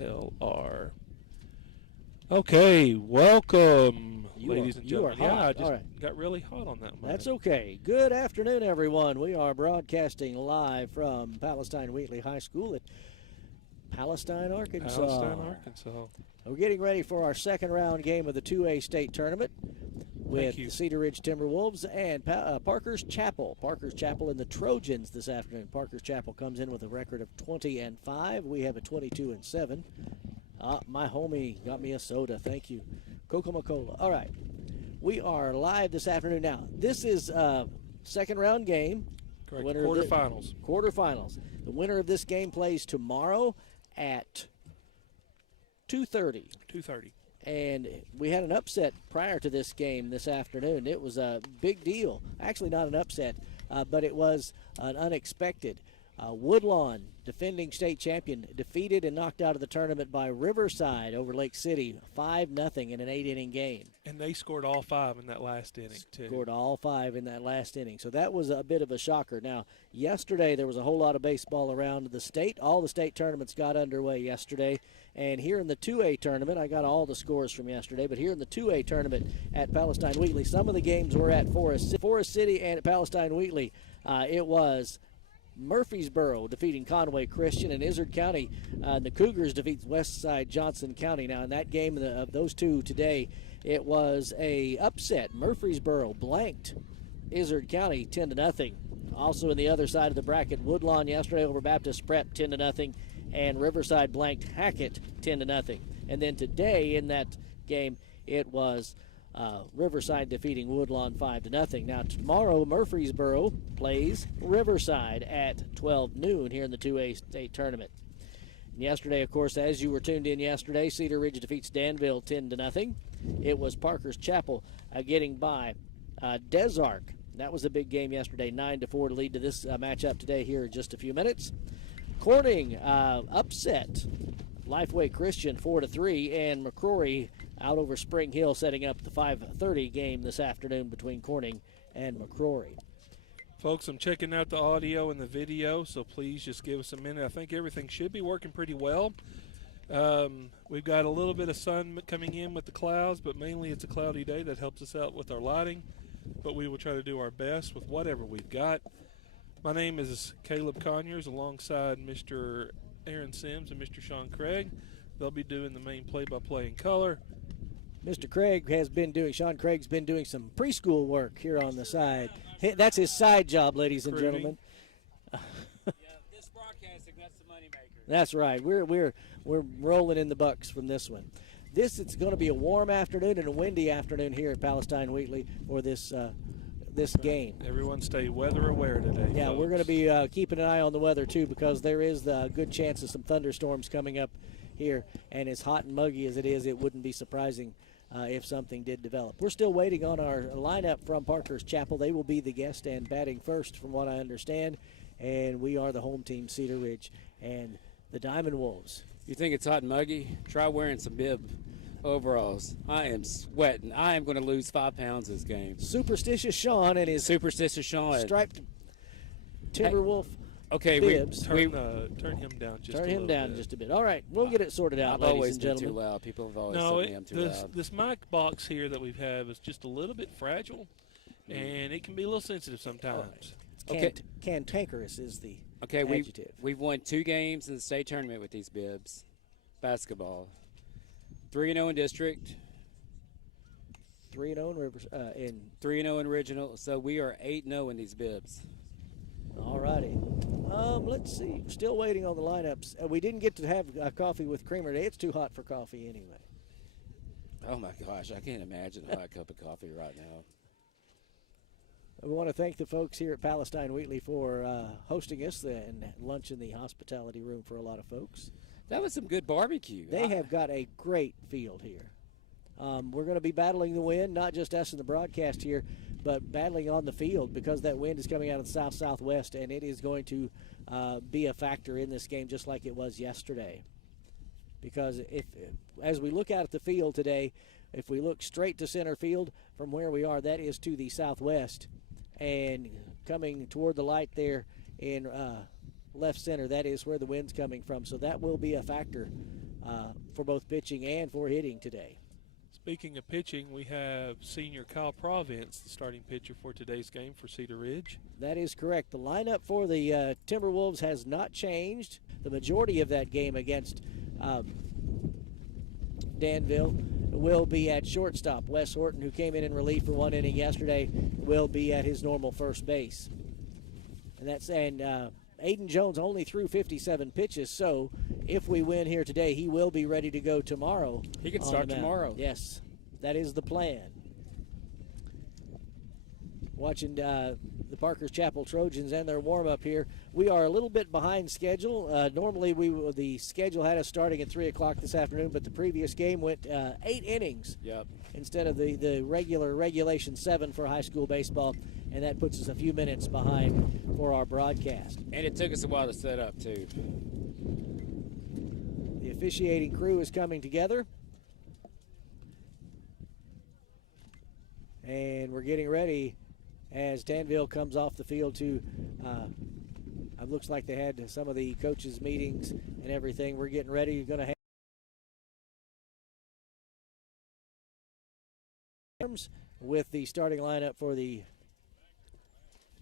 LR. Okay, welcome, ladies and You are gentlemen. Yeah, hot. I just All right. got really hot on that one. That's okay. Good afternoon, everyone. We are broadcasting live from Palestine Wheatley High School at Palestine, Arkansas. Palestine, Arkansas. We're getting ready for our second round game of the 2A state tournament with the Cedar Ridge Timberwolves and Parker's Chapel. Parker's Chapel and the Trojans this afternoon. Parker's Chapel comes in with a record of 20-5. We have a 22-7. My homie got me a soda. Thank you. Coca-Cola. All right. We are live this afternoon. Now, this is a second round game. Correct. Quarterfinals. Quarterfinals. The winner of this game plays tomorrow at 2:30. 2:30. And we had an upset prior to this game this afternoon. It was a big deal. Actually, not an upset, but it was an unexpected. Woodlawn, defending state champion, defeated and knocked out of the tournament by Riverside over Lake City, 5-0 in an 8-inning game. And they scored all 5 in that last inning, too. Scored all 5 in that last inning. So that was a bit of a shocker. Now, yesterday there was a whole lot of baseball around the state. All the state tournaments got underway yesterday. And here in the 2A tournament, I got all the scores from yesterday, but here in the 2A tournament at Palestine Wheatley, some of the games were at Forest City and at Palestine Wheatley. It was Murfreesboro defeating Conway Christian, and Izard County, the Cougars defeats Westside Johnson County. Now, in that game of those two today, it was a upset. Murfreesboro blanked Izard County 10-0. Also, in the other side of the bracket, Woodlawn yesterday over Baptist Prep 10-0, and Riverside blanked Hackett 10-0. And then today in that game, it was Riverside defeating Woodlawn 5-0. Now tomorrow, Murfreesboro plays Riverside at 12 noon here in the 2A state tournament. And yesterday, of course, as you were tuned in yesterday, Cedar Ridge defeats Danville 10-0. It was Parker's Chapel getting by Desark. That was a big game yesterday, 9-4 to lead to this matchup today here in just a few minutes. Corning upset Lifeway Christian 4-3, and McCrory out over Spring Hill, setting up the 5:30 game this afternoon between Corning and McCrory. Folks, I'm checking out the audio and the video, so please just give us a minute. I think everything should be working pretty well. We've got a little bit of sun coming in with the clouds, but mainly it's a cloudy day that helps us out with our lighting. But we will try to do our best with whatever we've got. My name is Caleb Conyers alongside Mr. Aaron Sims and Mr. Sean Craig. They'll be doing the main play-by-play in color. Mr. Craig Sean Craig's been doing some preschool work here on the side. That's his side job, ladies and gentlemen. Yeah, this broadcasting, that's the moneymaker. That's right. We're rolling in the bucks from this one. It's going to be a warm afternoon and a windy afternoon here at Palestine Wheatley for this game. Everyone stay weather aware today. Yeah, folks. we're going to be keeping an eye on the weather too, because there is a good chance of some thunderstorms coming up here, and as hot and muggy as it is, it wouldn't be surprising if something did develop. We're still waiting on our lineup from Parker's Chapel. They will be the guest and batting first, from what I understand, and we are the home team, Cedar Ridge, and the Diamond Wolves. You think it's hot and muggy? Try wearing some bib overalls. I am sweating. I am going to lose 5 pounds this game. Superstitious Sean and his Superstitious Sean. striped Timberwolf bibs. Turn him down just Turn a him little down bit. just a bit. All right, we'll get it sorted out, I've ladies always and been gentlemen. too loud. People have always told me I'm too loud. This mic box here that we have is just a little bit fragile, and it can be a little sensitive sometimes. Okay. Cantankerous is the Okay, adjective. we've won 2 games in the state tournament with these bibs. Basketball. 3-0 in district. 3-0 in Rivers in 3-0 in regional. So we are 8-0 in these bibs. All righty. Let's see. Still waiting on the lineups. We didn't get to have coffee with creamer today. It's too hot for coffee anyway. Oh my gosh, I can't imagine a hot cup of coffee right now. We want to thank the folks here at Palestine Wheatley for hosting us and lunch in the hospitality room for a lot of folks. That was some good barbecue. They have got a great field here. We're going to be battling the wind, not just us in the broadcast here, but battling on the field, because that wind is coming out of the south-southwest, and it is going to be a factor in this game just like it was yesterday. Because as we look out at the field today, if we look straight to center field from where we are, that is to the southwest. And coming toward the light there in left center, that is where the wind's coming from. So that will be a factor for both pitching and for hitting today. Speaking of pitching, we have senior Kyle Province, the starting pitcher for today's game for Cedar Ridge. That is correct. The lineup for the Timberwolves has not changed. The majority of that game against Danville will be at shortstop. Wes Horton, who came in relief for one inning yesterday, will be at his normal first base. And Aiden Jones only threw 57 pitches, so if we win here today, he will be ready to go tomorrow. He can start tomorrow. Yes, that is the plan. Watching the Parker's Chapel Trojans and their warm-up here. We are a little bit behind schedule. Normally, the schedule had us starting at 3 o'clock this afternoon, but the previous game went 8 innings instead of the regulation 7 for high school baseball, and that puts us a few minutes behind for our broadcast. And it took us a while to set up, too. The officiating crew is coming together, and we're getting ready as Danville comes off the field to, it looks like they had some of the coaches' meetings and everything. We're getting ready. You're going to have with the starting lineup for the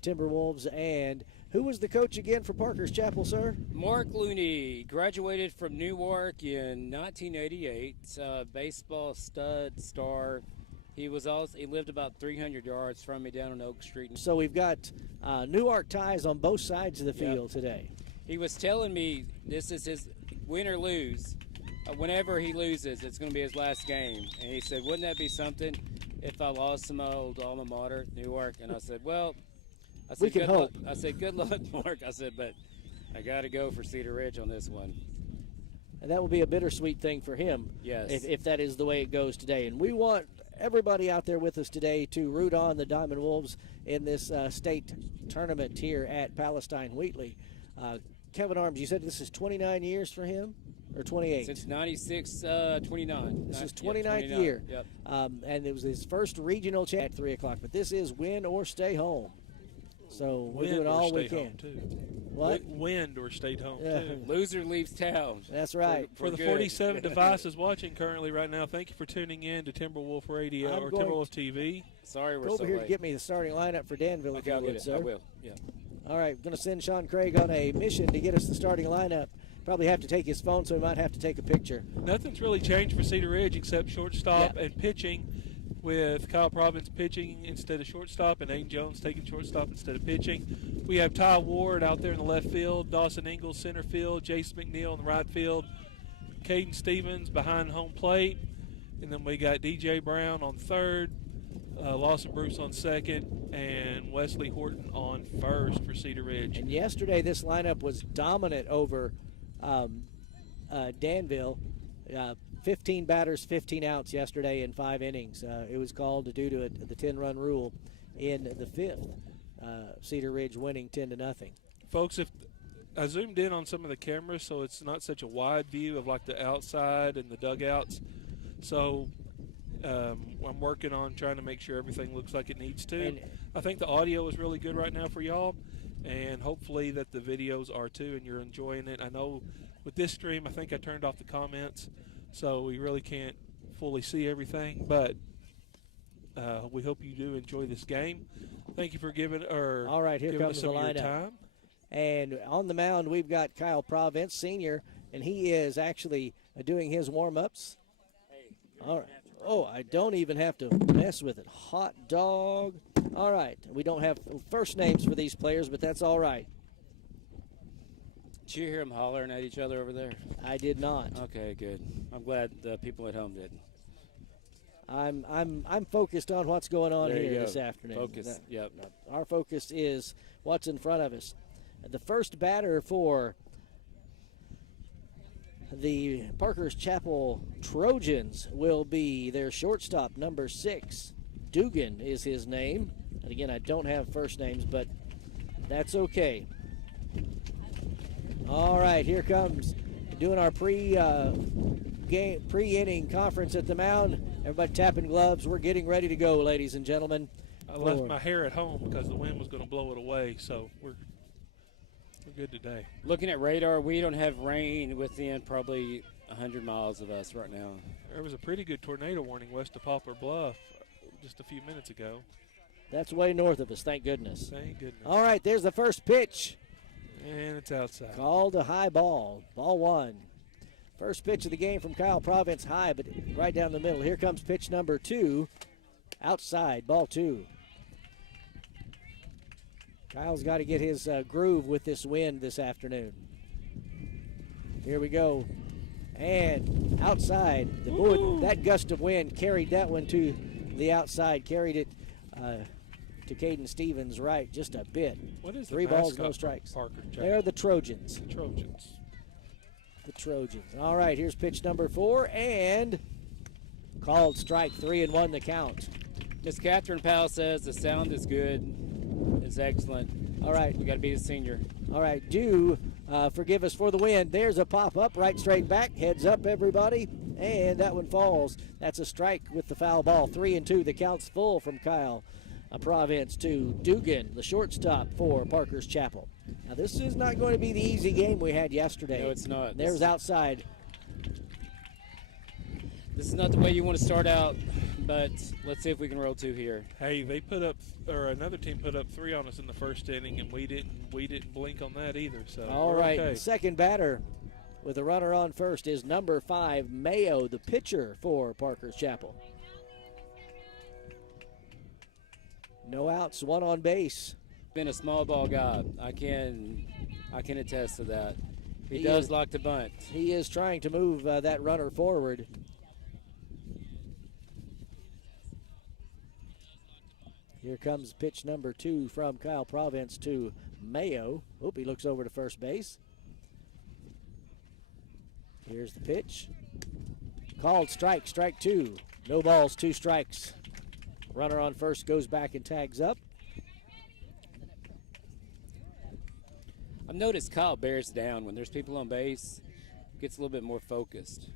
Timberwolves. And who was the coach again for Parker's Chapel, sir? Mark Looney, graduated from Newark in 1988, baseball stud, star. He lived about 300 yards from me down on Oak Street. So we've got Newark ties on both sides of the field today. He was telling me this is his win or lose. Whenever he loses, it's going to be his last game. And he said, wouldn't that be something if I lost to my old alma mater, Newark? And I said, well, we can hope. I said, good luck, Mark. I said, but I got to go for Cedar Ridge on this one. And that will be a bittersweet thing for him. Yes. If that is the way it goes today. And we want everybody out there with us today to root on the Diamond Wolves in this state tournament here at Palestine Wheatley. Kevin Arms, you said this is 29 years for him, or 28? Since 96, 29. This is 29th year. Yep. And it was his first regional chat at 3 o'clock. But this is win or stay home. So we're doing all we can. What? Wind or stayed home, too. Loser leaves town. That's right. For the 47 devices watching currently right now, thank you for tuning in to Timberwolf Radio or Timberwolf TV. Sorry, we're Go over so here late. to get me the starting lineup for Danville, if you would, sir. I will, yeah. All right, going to send Sean Craig on a mission to get us the starting lineup. Probably have to take his phone, so we might have to take a picture. Nothing's really changed for Cedar Ridge except shortstop and pitching, with Kyle Province pitching instead of shortstop and Aiden Jones taking shortstop instead of pitching. We have Ty Ward out there in the left field, Dawson Ingalls center field, Jace McNeil in the right field, Caden Stevens behind home plate, and then we got DJ Brown on third, Lawson Bruce on second, and Wesley Horton on first for Cedar Ridge. And yesterday this lineup was dominant over Danville. 15 batters, 15 outs yesterday in 5 innings. It was called due to the 10-run rule in the 5th. Cedar Ridge winning 10-0. Folks, if I zoomed in on some of the cameras, so it's not such a wide view of like the outside and the dugouts. So I'm working on trying to make sure everything looks like it needs to. And I think the audio is really good right now for y'all, and hopefully that the videos are too, and you're enjoying it. I know with this stream, I think I turned off the comments, so we really can't fully see everything, but we hope you do enjoy this game. Thank you for giving All right, here comes the lineup. Time. And on the mound, we've got Kyle Province, senior, and he is actually doing his warm-ups. All right. Oh, I don't even have to mess with it. Hot dog. All right. We don't have first names for these players, but that's all right. Did you hear them hollering at each other over there? I did not. Okay, good. I'm glad the people at home didn't. I'm focused on what's going on There you here go. this afternoon. Focus. Yep. Our focus is what's in front of us. The first batter for the Parker's Chapel Trojans will be their shortstop, number 6. Dugan is his name. And again, I don't have first names, but that's okay. All right, here comes doing our pre-inning conference at the mound. Everybody tapping gloves. We're getting ready to go, ladies and gentlemen. I left my hair at home because the wind was going to blow it away, so we're good today. Looking at radar, we don't have rain within probably 100 miles of us right now. There was a pretty good tornado warning west of Poplar Bluff just a few minutes ago. That's way north of us, thank goodness. Thank goodness. All right, there's the first pitch. And it's outside. Called a high ball. Ball one. First pitch of the game from Kyle Province, high, but right down the middle. Here comes pitch number 2. Outside, ball 2. Kyle's got to get his groove with this wind this afternoon. Here we go. And outside. That gust of wind carried that one to the outside, carried it to Caden Stevens right just a bit. What is 3 the balls, no mascot strikes. for Parker Chapel? They're the Trojans. The Trojans. The Trojans. All right, here's pitch number 4, and called strike 3-1 the count. Miss Catherine Powell says the sound is good. It's excellent. All right. We got to be the senior. All right, do forgive us for the wind. There's a pop-up, right straight back. Heads up, everybody. And that one falls. That's a strike with the foul ball. 3-2. The count's full from Kyle Province to Dugan, the shortstop for Parker's Chapel. Now, this is not going to be the easy game we had yesterday. No, it's not. There's outside. This is not the way you want to start out, but let's see if we can roll 2 here. Hey, they put up, or another team put up 3 on us in the first inning, and we didn't blink on that either. So all we're right, okay. Second batter with a runner on first is number 5, Mayo, the pitcher for Parker's Chapel. No outs, 1 on base. Been a small ball guy. I can attest to that. He He does is- like to bunt. He is trying to move that runner forward. Here comes pitch number 2 from Kyle Province to Mayo. Oop, he looks over to first base. Here's the pitch. Called strike, strike 2. No balls, 2 strikes. Runner on first goes back and tags up. I've noticed Kyle bears down when there's people on base. Gets a little bit more focused.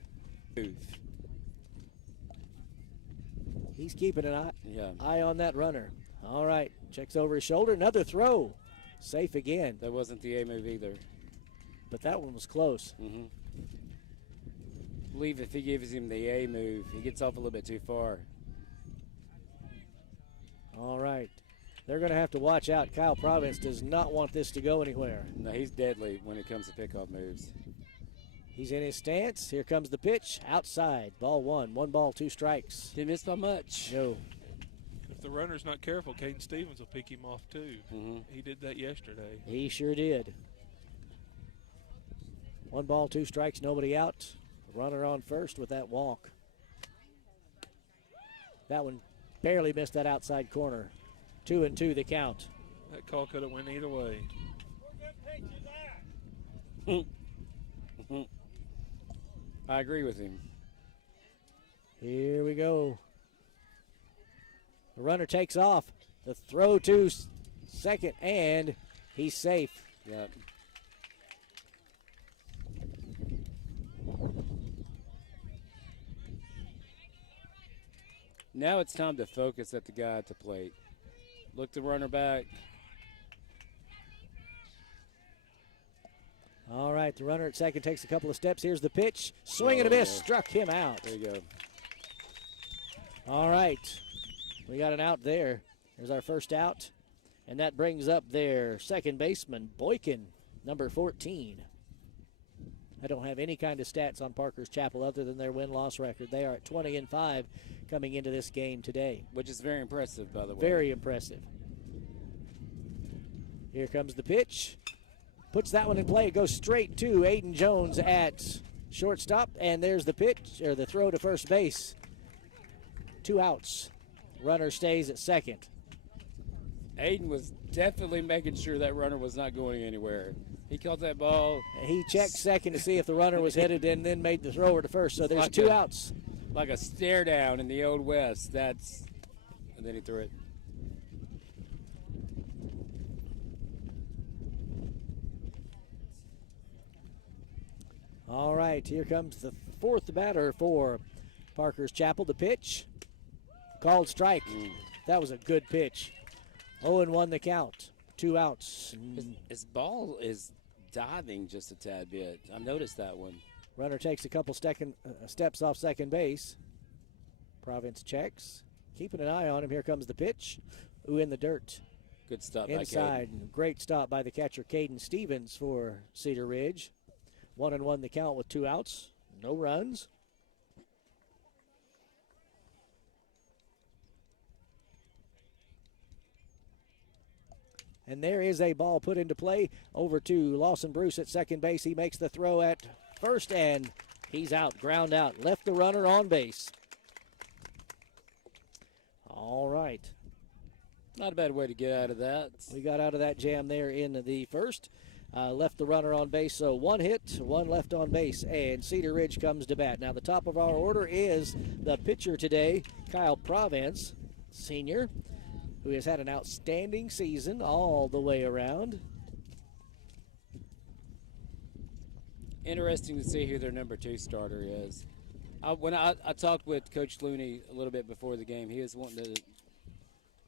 He's keeping an Yeah, eye on that runner. All right, checks over his shoulder. Another throw. Safe again, that wasn't the A move either. but that one was close. I believe if he gives him the A move, he gets off a little bit too far. All right. They're going to have to watch out. Kyle Province does not want this to go anywhere. No, he's deadly when it comes to pickoff moves. He's in his stance. Here comes the pitch. Outside. Ball 1. 1 ball, 2 strikes. Didn't miss by much. No. If the runner's not careful, Caden Stevens will pick him off too. He did that yesterday. He sure did. 1 ball, 2 strikes, nobody out. Runner on first with that walk. That one barely missed that outside corner. 2-2 the count. That call could have went either way. I agree with him. Here we go. The runner takes off. The throw to second, and he's safe. Yep. Now it's time to focus at the guy at the plate. Look the runner back. All right, the runner at second takes a couple of steps. Here's the pitch. Swing and a miss. Struck him out. There you go. All right. We got an out there. There's our first out. And that brings up their second baseman, Boykin, number 14. I don't have any kind of stats on Parker's Chapel other than their win-loss record. They are at 20-5 coming into this game today. Which is very impressive, by the way. Very impressive. Here comes the pitch. Puts that one in play. It goes straight to Aiden Jones at shortstop. And there's the pitch, or the throw to first base. 2 outs. Runner stays at second. Aiden was definitely making sure that runner was not going anywhere. He caught that ball. He checked second to see if the runner was headed and then made the thrower to first. So there's Like 2 a- outs. Like a stare down in the Old West. And then he threw it. All right, here comes the fourth batter for Parker's Chapel. The pitch. Called strike. That was a good pitch. 0-1 the count. 2 outs. His ball is diving just a tad bit. I noticed that one. Runner takes a couple steps off second base. Province checks. Keeping an eye on him. Here comes the pitch. Ooh, in the dirt. Good stop Inside. by Caden. Great stop by the catcher, Caden Stevens, for Cedar Ridge. 1-1 the count with 2 outs. No runs. And there is a ball put into play over to Lawson Bruce at second base. He makes the throw at first, and he's out, ground out. Left the runner on base. All right. Not a bad way to get out of that. We got out of that jam there in the first. Left the runner on base, so 1 hit, 1 left on base, and Cedar Ridge comes to bat. Now the top of our order is the pitcher today, Kyle Province, senior, who has had an outstanding season all the way around. Interesting to see who their number 2 starter is. When I talked with Coach Looney a little bit before the game, he was wanting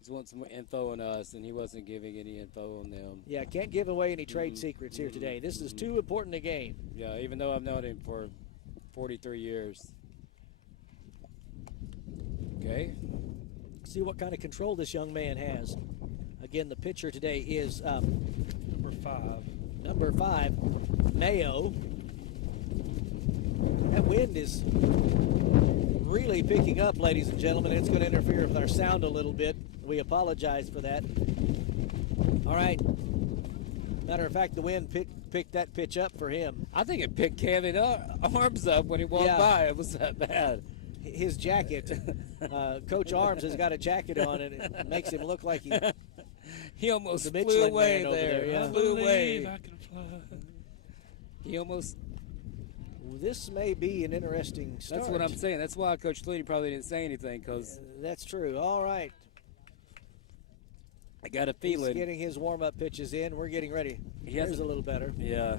some info on us, and he wasn't giving any info on them. Yeah, can't give away any trade secrets here today. This is too important a game. Yeah, even though I've known him for 43 years. Okay. See what kind of control this young man has. Again, the pitcher today is number 5, Mayo. That wind is really picking up, ladies and gentlemen. It's going to interfere with our sound a little bit. We apologize for that. All right. Matter of fact, the wind picked that pitch up for him. I think it picked Kevin's arms up when he walked by. It was that bad. His jacket, Coach Arms has got a jacket on, and it makes him look like he almost the flew away man there. Yeah. Flew away. I can fly. He almost. This may be an interesting start. That's what I'm saying. That's why Coach Looney probably didn't say anything, because that's true. All right. I got a feeling. He's getting his warm-up pitches in. We're getting ready. Here's a little better. Yeah.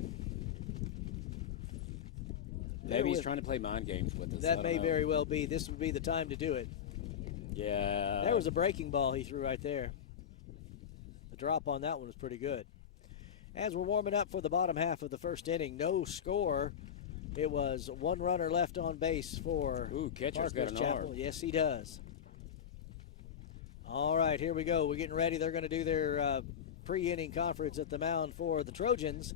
Maybe he's trying to play mind games with us. That may very well be. This would be the time to do it. Yeah. There was a breaking ball he threw right there. The drop on that one was pretty good. As we're warming up for the bottom half of the first inning, no score. It was 1 runner left on base for catcher's got an Chapel. arm. Yes, he does. All right, here we go. We're getting ready. They're going to do their pre-inning conference at the mound for the Trojans.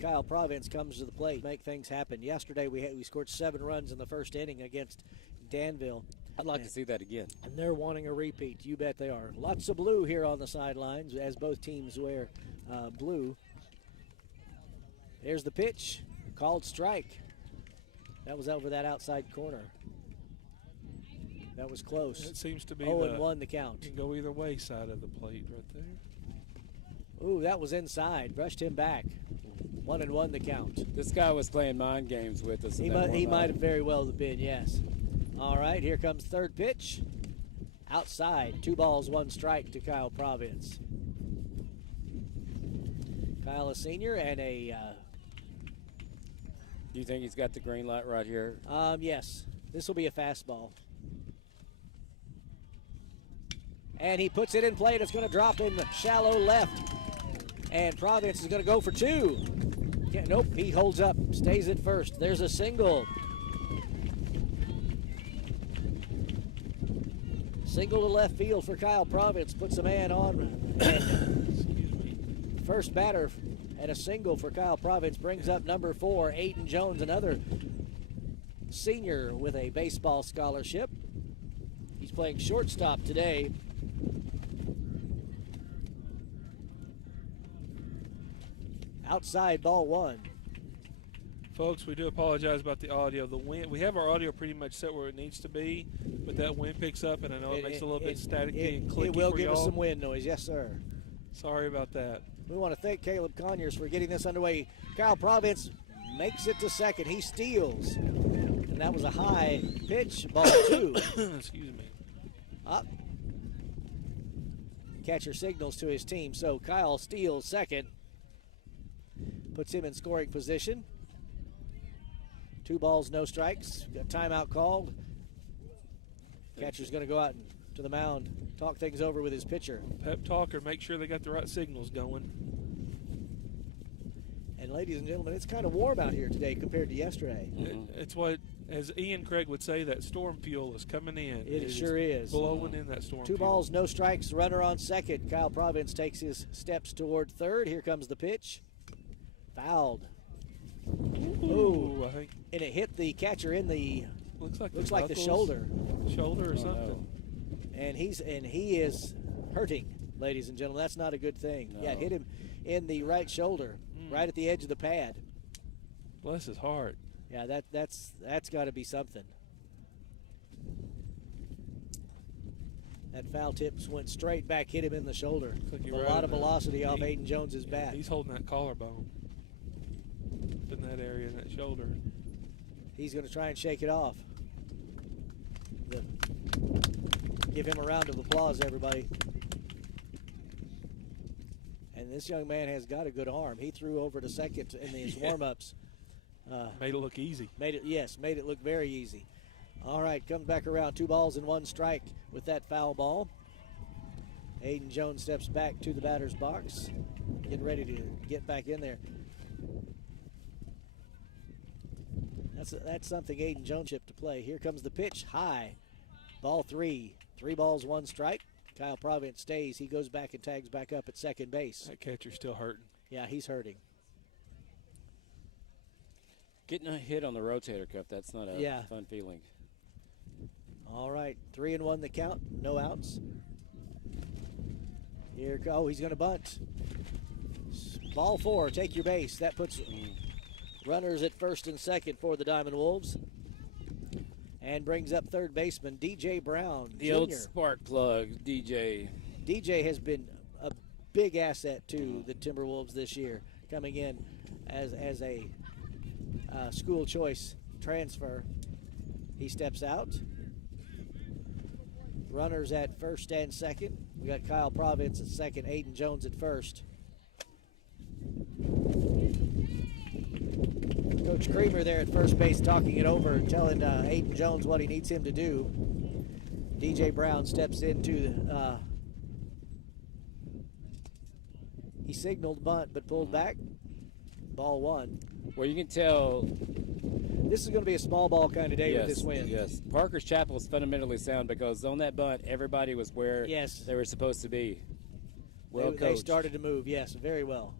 Kyle Province comes to the plate, make things happen. Yesterday we scored 7 runs in the first inning against Danville. I'd like to see that again. And they're wanting a repeat. You bet they are. Lots of blue here on the sidelines as both teams wear blue. There's the pitch, called strike. That was over that outside corner. That was close. It seems to be 0-1 the count. Can go either way side of the plate right there. Ooh, that was inside. Brushed him back. 1-1 the count. This guy was playing mind games with us. He might have very well been, yes. All right, here comes third pitch. Outside, 2 balls, 1 strike to Kyle Province. Kyle, a senior, and a... Do you think he's got the green light right here? Yes. This will be a fastball. And he puts it in play, and it's going to drop in the shallow left. And Province is going to go for 2. Yeah, nope, he holds up, stays at first. There's a single. Single to left field for Kyle Province. Puts a man on. First batter and a single for Kyle Province brings up number 4, Aiden Jones, another senior with a baseball scholarship. He's playing shortstop today. Outside, ball 1. Folks, we do apologize about the audio. The wind, we have our audio pretty much set where it needs to be, but that wind picks up, and I know it makes a little bit staticky and clicky. It will for give us y'all. some wind noise, yes, sir. Sorry about that. We want to thank Caleb Conyers for getting this underway. Kyle Province makes it to second. He steals. And that was a high pitch, ball 2. Excuse me. Up. Catcher signals to his team. So Kyle steals second. Puts him in scoring position. 2 balls, no strikes. Got timeout called. Catcher's going to go out to the mound, talk things over with his pitcher. Pep talk or make sure they got the right signals going. And And ladies and gentlemen, it's kind of warm out here today compared to yesterday. It's what, as Ian Craig would say, that storm fuel is coming in. It sure is. Blowing in that storm 2 fuel. balls, no strikes, runner on second. Kyle Providence takes his steps toward third. Here comes the pitch. Fouled. Ooh, I think And it hit the catcher in the looks like the shoulder. Shoulder or something. And he is hurting, ladies and gentlemen. That's not a good thing. No. Yeah, it hit him in the right shoulder, right at the edge of the pad. Bless his heart. Yeah, that's got to be something. That foul tip went straight back, hit him in the shoulder. Like A lot of velocity off Aiden Jones's bat. He's holding that collarbone in that area, in that shoulder. He's going to try and shake it off. Give him a round of applause, everybody. And this young man has got a good arm. He threw over to second in his warm-ups. Made it look easy. Made it look very easy. All right, comes back around. 2 balls and 1 strike with that foul ball. Aiden Jones steps back to the batter's box, getting ready to get back in there. That's something Aiden Jones shipped to play. Here comes the pitch, high. Ball 3. 3 balls, 1 strike. Kyle Providence stays. He goes back and tags back up at second base. That catcher's still hurting. Yeah, he's hurting. Getting a hit on the rotator cuff, that's not a fun feeling. All right, 3-1 the count, no outs. He's going to bunt. Ball 4, take your base. That puts runners at first and second for the Diamond Wolves. And brings up third baseman DJ Brown, The Jr. old spark plug, DJ. DJ has been a big asset to the Timberwolves this year, coming in as a school choice transfer. He steps out. Runners at first and second. We got Kyle Providence at second, Aiden Jones at first. Coach Creamer there at first base talking it over, telling Aiden Jones what he needs him to do. DJ Brown steps into he signaled bunt but pulled back. Ball 1. Well, you can tell. This is going to be a small ball kind of day with this win. Yes. Parker's Chapel is fundamentally sound because on that bunt, everybody was where they were supposed to be. Well They started to move, yes, very well.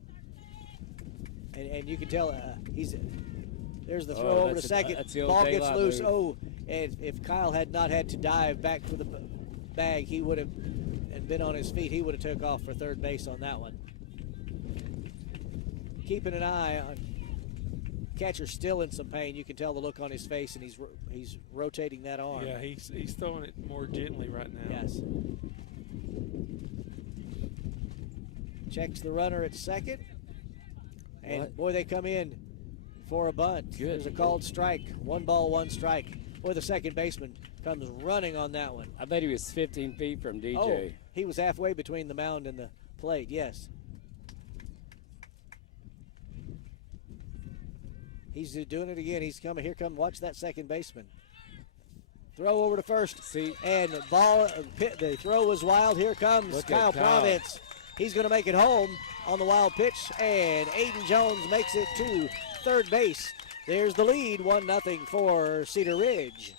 And you can tell there's the throw over to second. Ball gets loose. Move. And if Kyle had not had to dive back for the bag, he would have, and been on his feet, he would have took off for third base on that one. Keeping an eye on catcher, still in some pain. You can tell the look on his face, and he's rotating that arm. Yeah, he's throwing it more gently right now. Yes. Checks the runner at second. And boy, they come in for a bunt. Good. There's a called strike. 1 ball, 1 strike. Boy, the second baseman comes running on that one. I bet he was 15 feet from DJ. Oh, he was halfway between the mound and the plate, yes. He's doing it again. He's coming. Here come. Watch that second baseman. Throw over to first. See. And ball. The throw was wild. Here comes Kyle Providence. He's going to make it home on the wild pitch, and Aiden Jones makes it to third base. There's the lead, 1-0 for Cedar Ridge.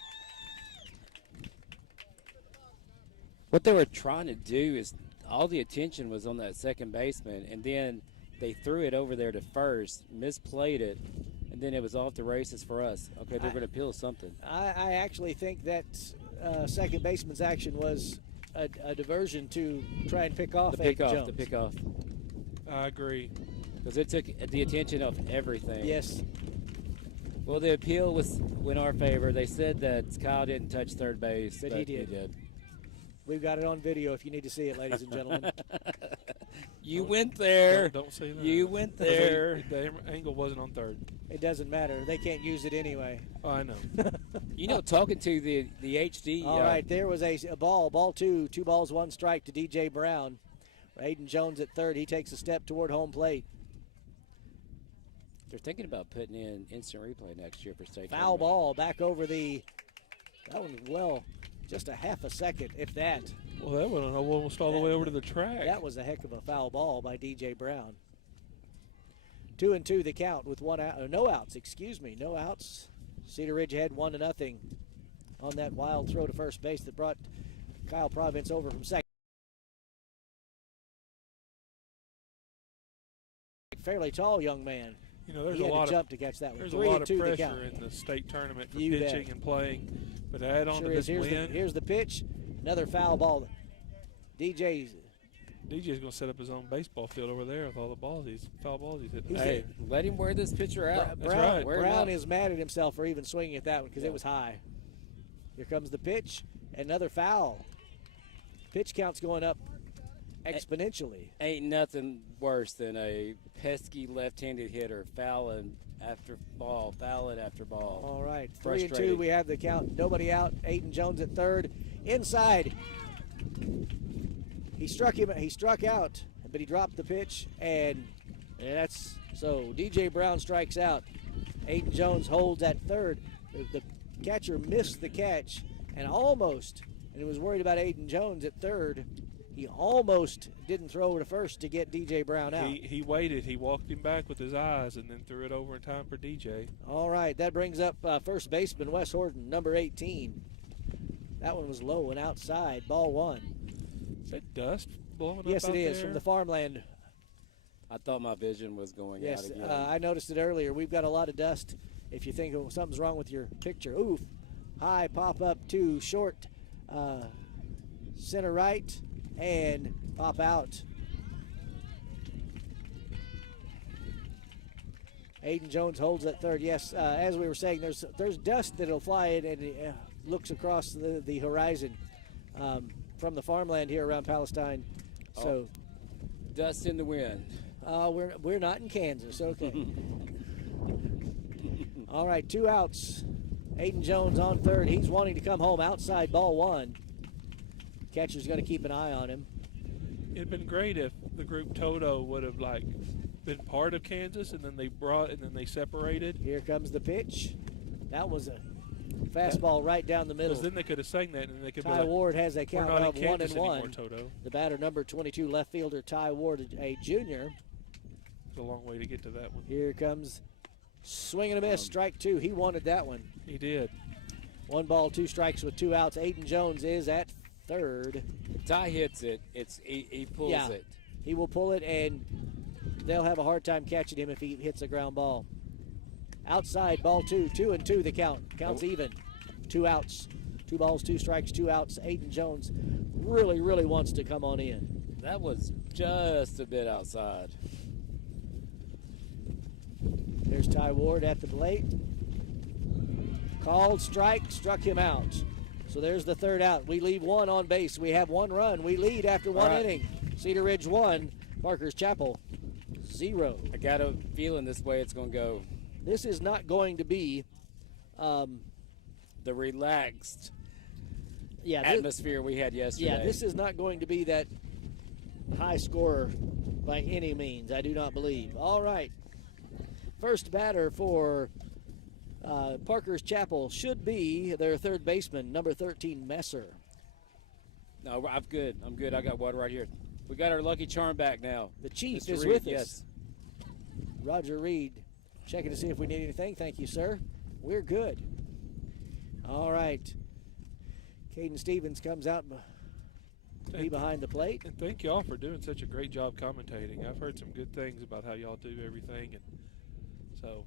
What they were trying to do is all the attention was on that second baseman, and then they threw it over there to first, misplayed it, and then it was off the races for us. Okay, they're going to appeal something. I actually think that second baseman's action was a diversion to try and pick off Aiden Jones. The pick off. I agree. Because it took the attention off everything. Yes. Well, the appeal was in our favor. They said that Kyle didn't touch third base. But he did. We've got it on video if you need to see it, ladies and gentlemen. You went there. Don't say that. You went there. The angle wasn't on third. It doesn't matter. They can't use it anyway. Oh, I know. You know, talking to the HD. All right, there was a ball 2. 2 balls, 1 strike to DJ Brown. Aiden Jones at third. He takes a step toward home plate. They're thinking about putting in instant replay next year for state Foul tournament. ball back over that one, just a half a second, if that. Well, that went almost all the way over to the track. That was a heck of a foul ball by DJ Brown. 2-2 the count with one out. No outs, excuse me. No outs. Cedar Ridge ahead 1-0 on that wild throw to first base that brought Kyle Province over from second. Fairly tall young man. You know, there's He a had lot to jump of to catch that one. there's a lot of 3-2 the pressure count. in the state tournament for You pitching bet. and playing. But add on Sure to is. this win, Here's the pitch. Another foul ball. DJ's DJ's going to set up his own baseball field over there with all the foul balls he's hitting. Hey, let him wear this pitcher out. That's Brown, right. Wear him Brown out. is mad at himself for even swinging at that one because Yeah. it was high. Here comes the pitch. Another foul. Pitch count's going up exponentially. Ain't nothing worse than a pesky left-handed hitter fouling after ball, fouling after ball. All right, 3-2. Frustrating. We have the count. Nobody out. Aiden Jones at third. Inside. He struck him. He struck out, but he dropped the pitch, and that's so. DJ Brown strikes out. Aiden Jones holds at third. The catcher missed the catch and was worried about Aiden Jones at third. He almost didn't throw to first to get DJ Brown out. He waited. He walked him back with his eyes and then threw it over in time for DJ. All right, that brings up first baseman Wes Horton, number 18. That one was low and outside, ball one. Is that dust blowing up Yes, out it is, there? from the farmland. I thought my vision was going Yes, out again. I noticed it earlier. We've got a lot of dust. If you think something's wrong with your picture. Oof. High pop up to short, center right, and pop out. Aiden Jones holds at third. Yes, as we were saying, there's dust that'll fly in and looks across the horizon from the farmland here around Palestine. So Dust in the wind. we're not in Kansas. Okay. All right, 2 outs. Aiden Jones on third. He's wanting to come home outside, ball one. Catcher's going to keep an eye on him. It'd been great if the group Toto would have been part of Kansas and then they separated. Here comes the pitch. That was a fastball right down the middle. Because then they could have sang that and they could be Ty like, Ward has a we're count not of in Kansas 1-1. anymore, Toto. The batter, number 22, left fielder Ty Ward, a junior. It's a long way to get to that one. Here comes swing and a miss, strike two. He wanted that one. He did. 1 ball, 2 strikes with 2 outs. Aiden Jones is at third. If Ty hits it, he pulls Yeah. it. He will pull it, and they'll have a hard time catching him if he hits a ground ball. Outside, ball 2. 2-2 the count. Counts even. 2 outs. 2 balls, 2 strikes, 2 outs. Aiden Jones really, really wants to come on in. That was just a bit outside. There's Ty Ward at the plate. Called strike, struck him out. So there's the third out. We leave 1 on base. We have 1 run. We lead after 1 right. inning. Cedar Ridge 1, Parker's Chapel 0. I got a feeling this way it's going to go. This is not going to be, The relaxed yeah, atmosphere we had yesterday. this is not going to be that high scorer by any means. I do not believe. All right. First batter for Parker's Chapel should be their third baseman, number 13, Messer. No, I'm good. I'm good. I got water right here. We got our lucky charm back now. The Chief Mr. is Reed, with us. yes. Roger Reed checking to see if we need anything. Thank you, sir. We're good. All right. Caden Stevens comes out behind the plate. And thank y'all for doing such a great job commentating. I've heard some good things about how y'all do everything, and so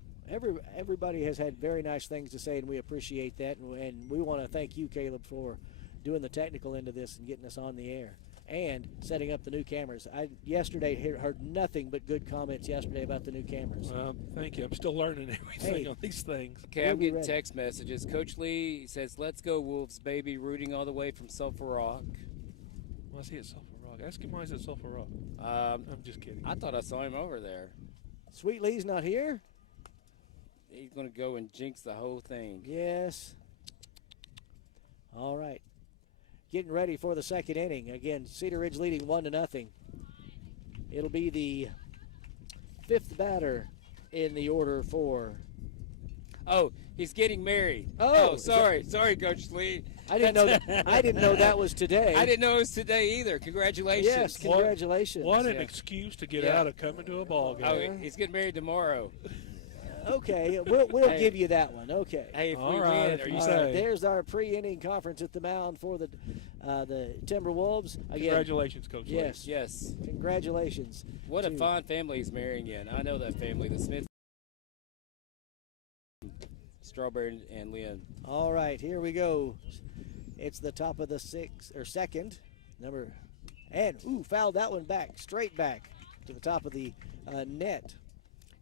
Everybody has had very nice things to say, and we appreciate that. And we want to thank you, Caleb, for doing the technical end of this and getting us on the air and setting up the new cameras. I yesterday heard nothing but good comments yesterday about the new cameras. well, thank you. I'm still learning everything Hey. on these things. Okay, We'll I'm be getting ready. text messages. Coach Lee says, "Let's go Wolves, baby!" Rooting all the way from Sulphur Rock. Why is he at Sulphur Rock? Ask him why he's at Sulphur Rock. I'm just kidding. I thought I saw him over there. Sweet Lee's not here? He's going to go and jinx the whole thing. Yes. All right. Getting ready for the second inning. Again, Cedar Ridge leading 1-0. It'll be the 5th batter in the order for Oh, he's getting married. Oh, sorry, Coach Lee. I didn't know that. I didn't know that was today. I didn't know it was today either. Congratulations. Yes, congratulations. What an excuse to get out of coming to a ball game. Oh, he's getting married tomorrow. Okay, we'll give you that one. Okay. Hey, if All we right, win, if you All say. right, there's our pre-inning conference at the mound for the Timberwolves. Again, Congratulations, Coach Lee. Yes. Congratulations. What a fine family he's marrying in. I know that family, the Smith, Strawberry, and Lynn. All right, here we go. It's the top of the second. Fouled that one back, straight back to the top of the net.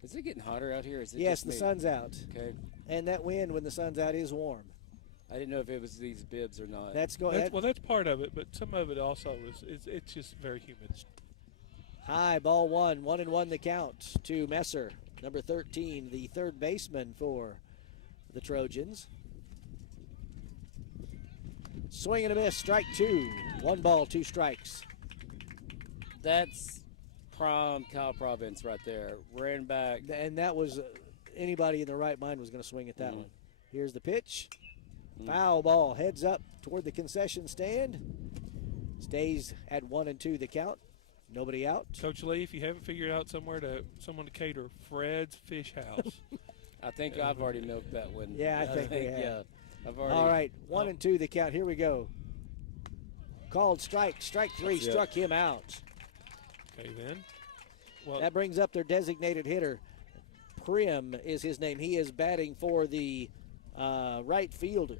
Is it getting hotter out here? Is it Yes, just the me? sun's out. Okay. And that wind when the sun's out is warm. I didn't know if it was these bibs or not. That's going. Well, that's part of it, but some of it also it's just very humid. High ball 1-1 the count to Messer, number 13, the third baseman for the Trojans. Swing and a miss, strike 2. 1 ball, 2 strikes. That's prime Kyle Province right there. Ran back. And that was anybody in their right mind was going to swing at that one. Here's the pitch. Foul ball, heads up toward the concession stand. Stays at 1-2 the count. Nobody out. Coach Lee, if you haven't figured out someone to cater, Fred's Fish House. I think I've already milked that one. Yeah, I think we have. Yeah, I've already. All right, 1-2 the count. Here we go. Called strike 3, struck him out. Okay, then. Well, That brings up their designated hitter. Prim is his name. He is batting for the right fielder.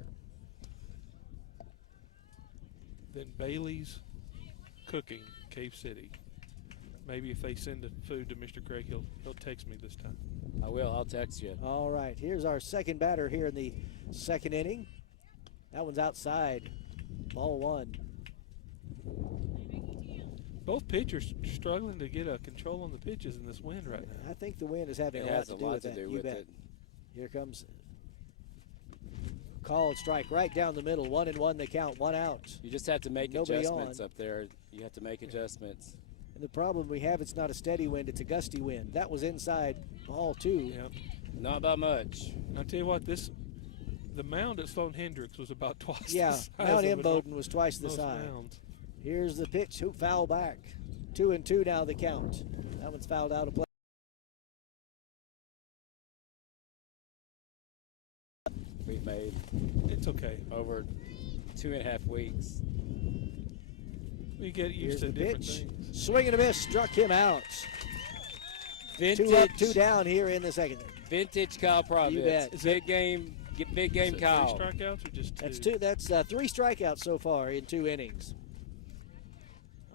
then Bailey's Cooking, Cave City. Maybe if they send the food to Mr. Craig, he'll text me this time. I will. I'll text you. All right, here's our second batter here in the second inning. That one's outside. Ball 1. Both pitchers struggling to get a control on the pitches in this wind right now. I think the wind is having It a lot has to a do lot with to that. do You with bet. it. Here comes called strike right down the middle. 1-1 the count. 1 out. You just have to make Nobody adjustments on. up there. You have to make adjustments. And the problem we have, it's not a steady wind, it's a gusty wind. That was inside ball 2. Yep. Not by much. I'll tell you what, the mound at Sloan Hendricks was about twice Yeah, the size Mount of it Imboden was twice the most size. mounds. Here's the pitch. Hoop foul back. 2-2 now the count. That one's fouled out of play. We've made It's okay. over 2.5 weeks. We get Here's used to the different pitch. things. Swing and a miss. Struck him out. Vintage, 2 up, 2 down here in the second. vintage Kyle Province. bet. It's big game Is it Kyle. 3 strikeouts or just 2? That's 2. That's 3 strikeouts so far in 2 innings.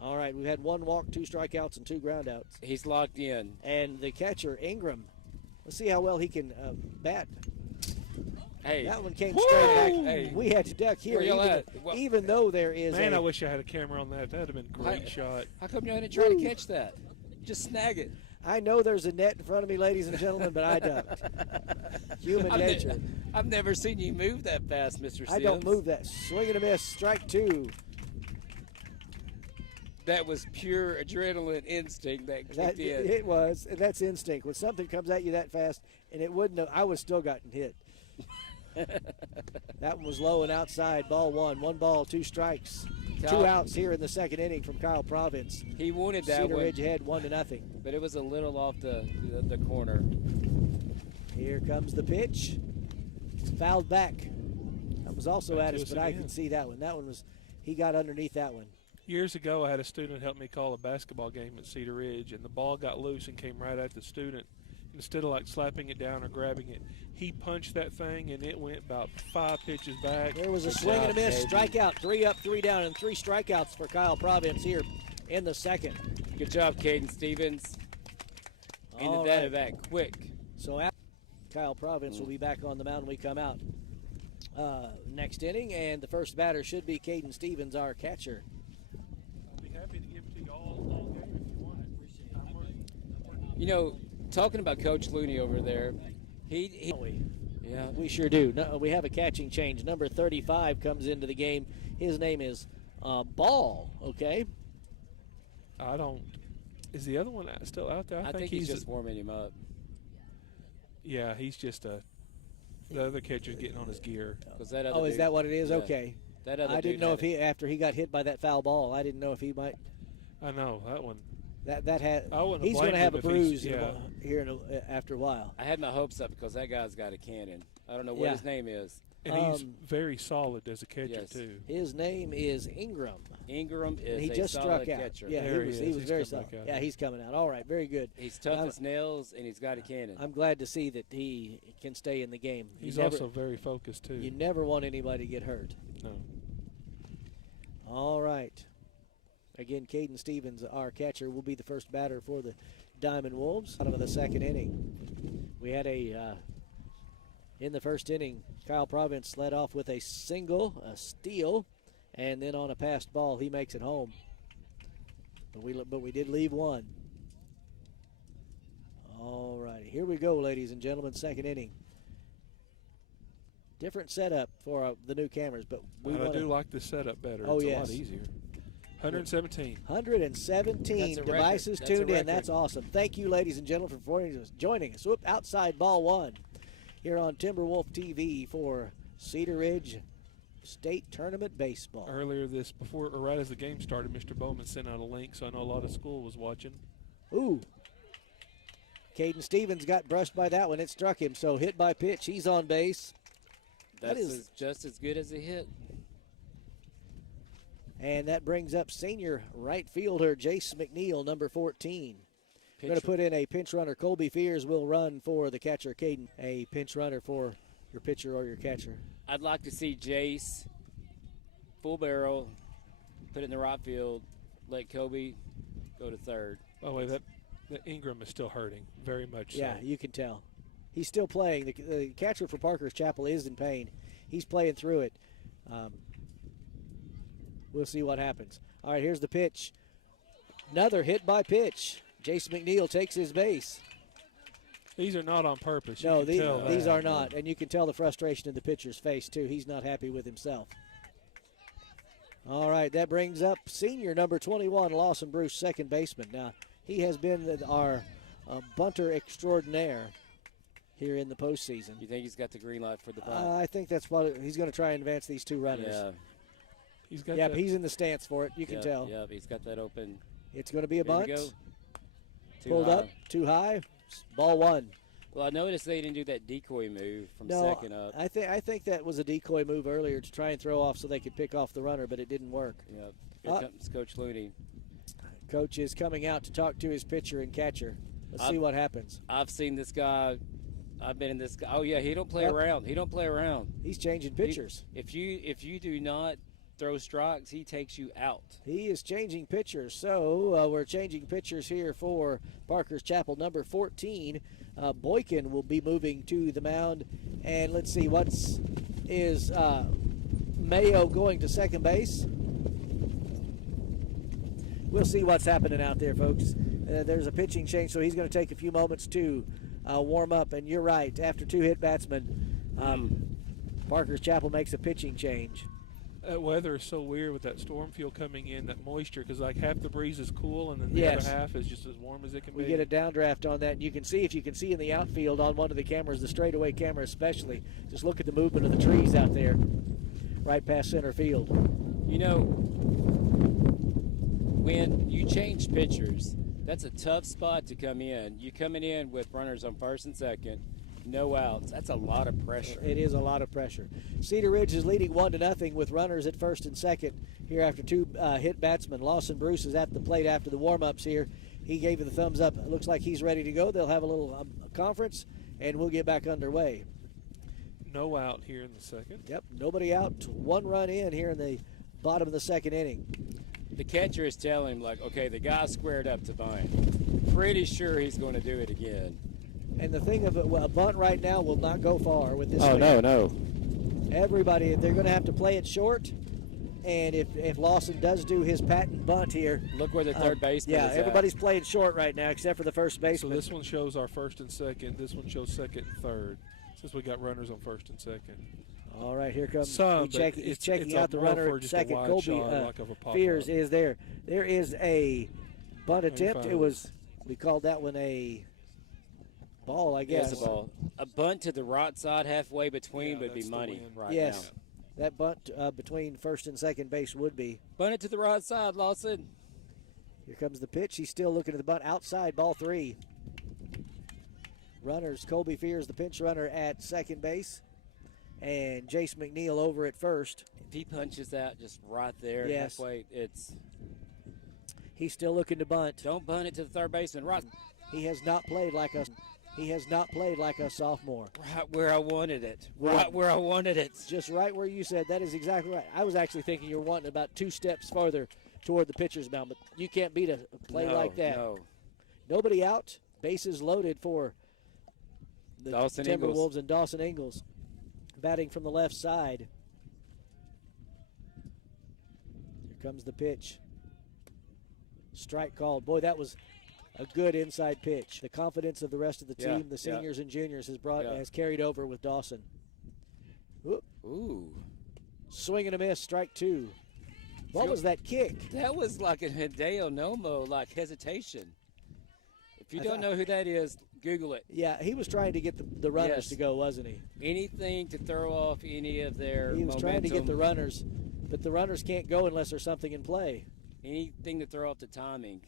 All right, we've had 1 walk, 2 strikeouts, and 2 groundouts. He's locked in. And the catcher, Ingram, let's see how well he can bat. Hey, That one came straight back. Hey. We had to duck here, Where y'all even, at? Well- even though there is Man, a I wish I had a camera on that. That would have been a great shot. how come you didn't try to catch that? Just snag it. I know there's a net in front of me, ladies and gentlemen, but I ducked. Human nature. I've never seen you move that fast, Mr. Sims. I don't move that. Swing and a miss. Strike 2. That was pure adrenaline instinct that kicked in. It was. And that's instinct. When something comes at you that fast, and it wouldn't have, I would still gotten hit. That one was low and outside. Ball 1. 1 ball, 2 strikes. Kyle- 2 outs here in the second inning from Kyle Province. He wanted that Cedar one, Ridge ahead 1-0. but it was a little off the corner. Here comes the pitch. Fouled back. That was also Back at to us, us but I again. can see that one. That one was, he got underneath that one. Years ago, I had a student help me call a basketball game at Cedar Ridge, and the ball got loose and came right at the student. Instead of like slapping it down or grabbing it, he punched that thing, and it went about 5 pitches back. There was a Good swing and a job, miss. Katie. Strikeout. 3 up, 3 down, and 3 strikeouts for Kyle Province here in the second. Good job, Caden Stevens. Ended All that right. at that quick. So Kyle Province will be back on the mound when we come out next inning, and the first batter should be Caden Stevens, our catcher. I'd be happy to give it to you all game if you want it. You know, talking about Coach Looney over there, he yeah. We sure do. No, we have a catching change. Number 35 comes into the game. His name is Ball, okay? I don't. Is the other one still out there? I think he's just warming him up. Yeah, he's just a The other catcher's getting on his gear. 'Cause that other Oh, is dude- that what it is? yeah. Okay. That other I didn't dude know had if after he got hit by that foul ball, I didn't know if he might. I know that one. That had. I wouldn't He's going to blame have a him if he's- bruise yeah. here after a while. I had my hopes up because that guy's got a cannon. I don't know what Yeah. his name is. And he's very solid as a catcher Yes. too. His name is Ingram. Ingram is He a just solid struck out. catcher. Yeah, There he he was is. He's very coming solid. back out Yeah, here. he's coming out. All right, very good. He's tough as nails, and he's got a cannon. I'm glad to see that he can stay in the game. He's also very focused too. You never want anybody to get hurt. No. All right. Again, Caden Stevens, our catcher, will be the first batter for the Diamond Wolves out of the second inning. We had in the first inning, Kyle Province led off with a single, a steal, and then on a passed ball, he makes it home. But we did leave one. All righty, here we go, ladies and gentlemen, second inning. Different setup for the new cameras, but I do like the setup better. Oh, it's a yes. lot easier. 117. 117 That's a record. devices That's a tuned in. record. That's awesome. Thank you, ladies and gentlemen, for joining us. Whoop, outside ball one here on Timberwolf TV for Cedar Ridge State Tournament Baseball. Earlier right as the game started, Mr. Bowman sent out a link, so I know a lot of school was watching. Ooh. Caden Stevens got brushed by that one. It struck him, so hit by pitch. He's on base. That's just as good as a hit. And that brings up senior right fielder Jace McNeil, number 14. We're going to Pitcher. put in a pinch runner. Colby Fears will run for the catcher, Caden. A pinch runner for your pitcher or your catcher. I'd like to see Jace full barrel, put it in the right field, let Kobe go to third. By the way, that Ingram is still hurting very much. Yeah, so. you can tell. He's still playing. The catcher for Parker's Chapel is in pain. He's playing through it. We'll see what happens. All right, here's the pitch. Another hit by pitch. Jason McNeil takes his base. These are not on purpose. You No, can tell these that. are not. And you can tell the frustration in the pitcher's face, too. He's not happy with himself. All right, that brings up senior number 21, Lawson Bruce, second baseman. Now, he has been our bunter extraordinaire here in the postseason. You think he's got the green light for the bunt? I think that's what he's going to try and advance these two runners. Yeah. He's got Yeah, that. but he's in the stance for it. You can tell. Yep, he's got that open. It's going to be a Here we bunt. go. Too Pulled high. up, too high. Ball one. Well, I noticed they didn't do that decoy move from No, second up. I think that was a decoy move earlier to try and throw off so they could pick off the runner, but it didn't work. Yep. Here comes Coach Looney. Coach is coming out to talk to his pitcher and catcher. Let's see what happens. I've seen this guy. I've been in this guy. Oh yeah, he don't play around. He don't play around. He's changing pitchers. If you do not throw strikes, he takes you out. He is changing pitchers. So we're changing pitchers here for Parker's Chapel. Number 14, Boykin will be moving to the mound. And let's see, is Mayo going to second base? We'll see what's happening out there, folks. There's a pitching change, so he's going to take a few moments to warm up. And you're right, after two hit batsmen, Parker's Chapel makes a pitching change. That weather is so weird with that storm field coming in, that moisture, because like half the breeze is cool and then the Yes. other half is just as warm as it can We be. get a downdraft on that, and you can see, if you can see in the outfield on one of the cameras, the straightaway camera especially, just look at the movement of the trees out there right past center field. You know, when you change pitchers, that's a tough spot to come in. You're coming in with runners on first and second, no outs. That's a lot of pressure. It is a lot of pressure. Cedar Ridge is leading 1-0 with runners at first and second here after two hit batsmen. Lawson Bruce is at the plate after the warm-ups here. He gave it the thumbs up. It looks like he's ready to go. They'll have a little conference, and we'll get back underway. No out here in the second. Yep, nobody out. One run in here in the bottom of the second inning. The catcher is telling him, like, okay, the guy's squared up to Vine. Pretty sure he's going to do it again. And the thing of it, a bunt right now will not go far with this. no. Everybody, they're going to have to play it short. And if Lawson does do his patent bunt here. Look where the third baseman is at. everybody's playing short right now except for the first So baseman. this one shows our first and second. This one shows second and third, since we got runners on first and second. All right, here comes Some, he's but checking it's out the more runner for at just a second. wide Colby shot, like of a pop-up. Fears is there. There is a bunt attempt. 25. It was, we called that one a ball, I guess. It's a ball. A bunt to the right side halfway between would be that's the money win. right Yes. now. That bunt between first and second base would be. Bunt it to the right side, Lawson. Here comes the pitch. He's still looking at the bunt. Outside, ball 3. Runners, Colby Fears, the pinch runner at second base. And Jace McNeil over at first. If he punches that just right there Yes. halfway, He's still looking to bunt. don't bunt it to the third baseman. Right He has not played like a sophomore. where I wanted it. Right. Right where I wanted it. Just right where you said. That is exactly right. I was actually thinking you were wanting about 2 steps farther toward the pitcher's mound, but you can't beat a play No, like that. No. Nobody out. Bases loaded for the Dawson Timberwolves Ingles. and Dawson Ingles batting from the left side. Here comes the pitch. Strike called. Boy, that was a good inside pitch. The confidence of the rest of the team, the seniors and juniors, has carried over with Dawson. Whoop. Ooh. Swing and a miss, strike 2. What was that kick? That was like a Hideo Nomo, like hesitation. If you I don't thought- know who that is, Google it. Yeah, he was trying to get the runners Yes. to go, wasn't he? Anything to throw off any of their He was momentum. trying to get the runners, but the runners can't go unless there's something in play. Anything to throw off the timing.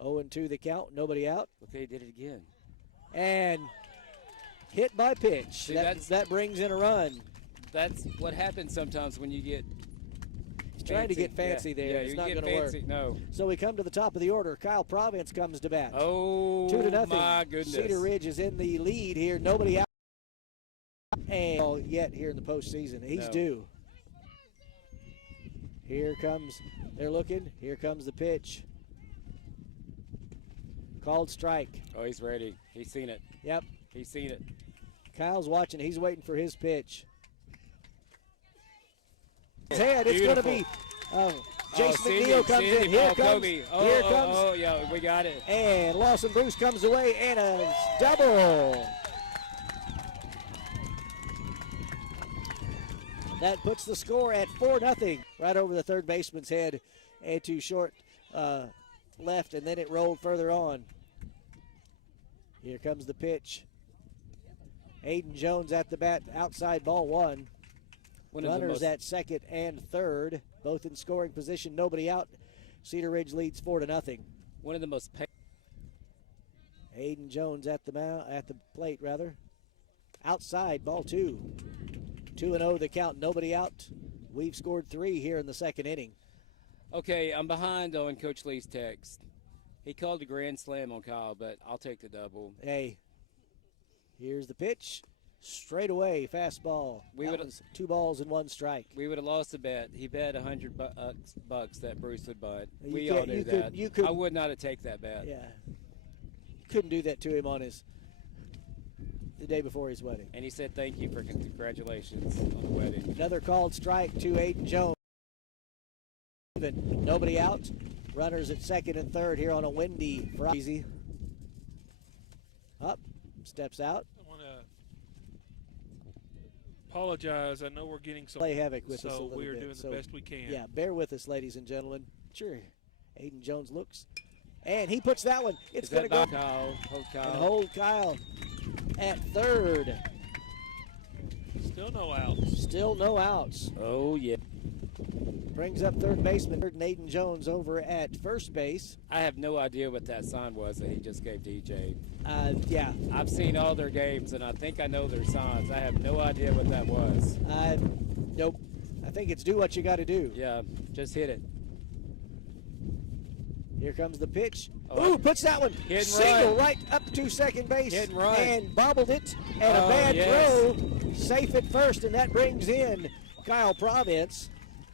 0-2 the count, nobody out. Okay, he did it again. And hit by pitch. See, that brings in a run. That's what happens sometimes when you get He's trying to get fancy Yeah, there. Yeah, It's you not get going to work. fancy. No. So we come to the top of the order. Kyle Province comes to bat. Oh, 2-0. my goodness. Cedar Ridge is in the lead here. Nobody out and yet here in the postseason. He's No. due. Here comes, they're looking. Here comes the pitch. Called strike. Oh, he's ready. He's seen it. Yep. He's seen it. Kyle's watching. He's waiting for his pitch. His head. It's going to be. Jace McNeil comes in. Here comes. Here comes. Oh, yeah, we got it. And Lawson Bruce comes away and a double. That puts the score at 4-0. Right over the third baseman's head and to short left, and then it rolled further on. Here comes the pitch. Aiden Jones at the bat, outside ball 1. Runners at second and third, both in scoring position, nobody out. Cedar Ridge leads 4-0. One of the most Aiden Jones at the plate, rather. Outside, ball 2. 2-0 the count, nobody out. We've scored 3 here in the second inning. Okay, I'm behind on Coach Lee's text. He called a grand slam on Kyle, but I'll take the double. Hey, here's the pitch. Straight away, fastball. That was 2 balls and 1 strike. We would have lost the bet. He bet $100 bucks that Bruce would butt. You We can't- all knew you that. could- you could- I would not have taken that bet. Yeah. Couldn't do that to him on the day before his wedding. And he said thank you for congratulations on the wedding. Another called strike to Aiden Jones. Nobody out. Runners at second and third here on a windy Friday. Up, steps out. I want to apologize. I know we're getting some Play havoc with us a so little we are bit. doing the best we can. Yeah, bear with us, ladies and gentlemen. Sure. Aiden Jones looks, and he puts that one. It's going to go. Kyle. Hold Kyle. And hold Kyle at third. Still no outs. Still no outs. Oh, yeah. Brings up third baseman Aiden Jones over at first base. I have no idea what that sign was that he just gave DJ. Yeah. I've seen all their games, and I think I know their signs. I have no idea what that was. Nope. I think it's do what you got to do. Yeah, just hit it. Here comes the pitch. Oh, Ooh, puts that one. Hit and Single run. right up to second base. Hit and run. And bobbled it. And a Oh, bad yes. throw. Safe at first, and that brings in Kyle Province.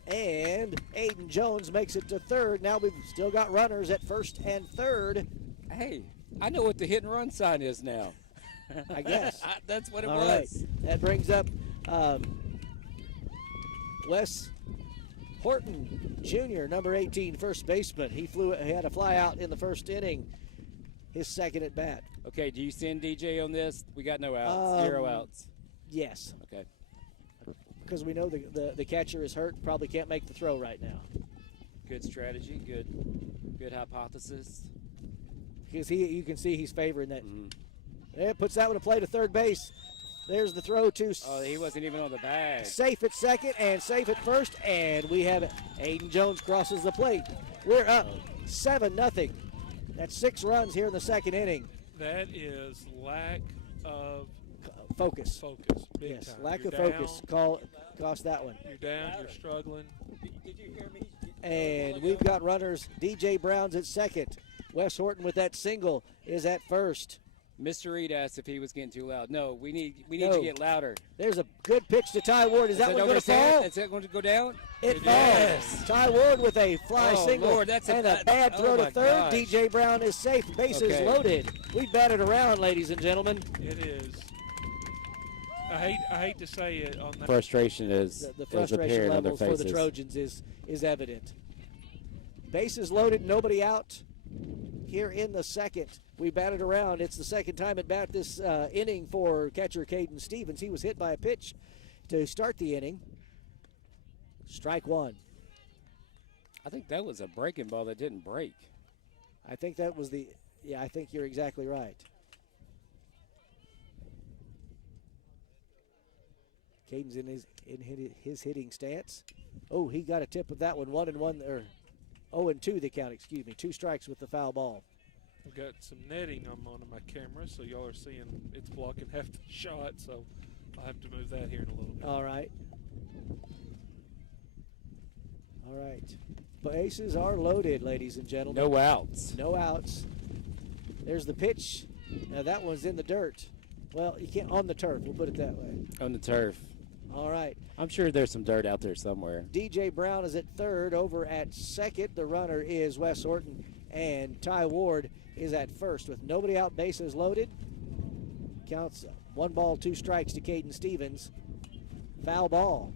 And Aiden Jones makes it to third. Now we've still got runners at first and third. Hey, I know what the hit and run sign is now. I guess. That's what it All was. right. That brings up Wes Horton Jr., number 18, first baseman. He had a fly out in the first inning, his second at bat. Okay, do you send DJ on this? We got no outs, 0 outs. Yes, Okay. because we know the catcher is hurt, probably can't make the throw right now. Good strategy, good hypothesis. Because you can see he's favoring that. There, puts that one to play to third base. There's the throw to Oh, he wasn't even on the bag. safe at second and safe at first, and we have it. Aiden Jones crosses the plate. We're up 7-0. That's 6 runs here in the second inning. That is lack of Focus. big Yes, time. lack You're of focus cost that one. You're down, you're struggling. Did you hear me? And we've got runners. DJ Brown's at second. Wes Horton with that single is at first. Mr. Reed asked if he was getting too loud. No, we need No. to get louder. There's a good pitch to Ty Ward. Is that one going to fall? Is that going to go down? It Yes. falls. Ty Ward with a fly Oh, single Lord, that's a and a bad- bad throw oh, to my third. gosh. DJ Brown is safe. Bases Okay. loaded. We batted around, ladies and gentlemen. It is. I hate to say it on that. Frustration is The frustration on their levels for the faces. Trojans is evident. Bases loaded, nobody out. Here in the second, we batted around. It's the second time at bat this inning for catcher Caden Stevens. He was hit by a pitch to start the inning. Strike one. I think that was a breaking ball that didn't break. I think that was the. Yeah, I think you're exactly right. Caden's in his hitting stance. Oh, he got a tip of that one. 1-1 or 0-2 the count. Excuse me. 2 strikes with the foul ball. I've got some netting on my camera, so y'all are seeing it's blocking half the shot. So I'll have to move that here in a little bit. All right. All right. Bases are loaded, ladies and gentlemen. No outs. No outs. There's the pitch. Now that one's in the dirt. Well, you can't on the turf. We'll put it that way. On the turf. All right. I'm sure there's some dirt out there somewhere. DJ Brown is at third. Over at second, the runner is Wes Horton, and Ty Ward is at first with nobody out. Bases loaded. Counts 1 ball, 2 strikes to Caden Stevens. Foul ball.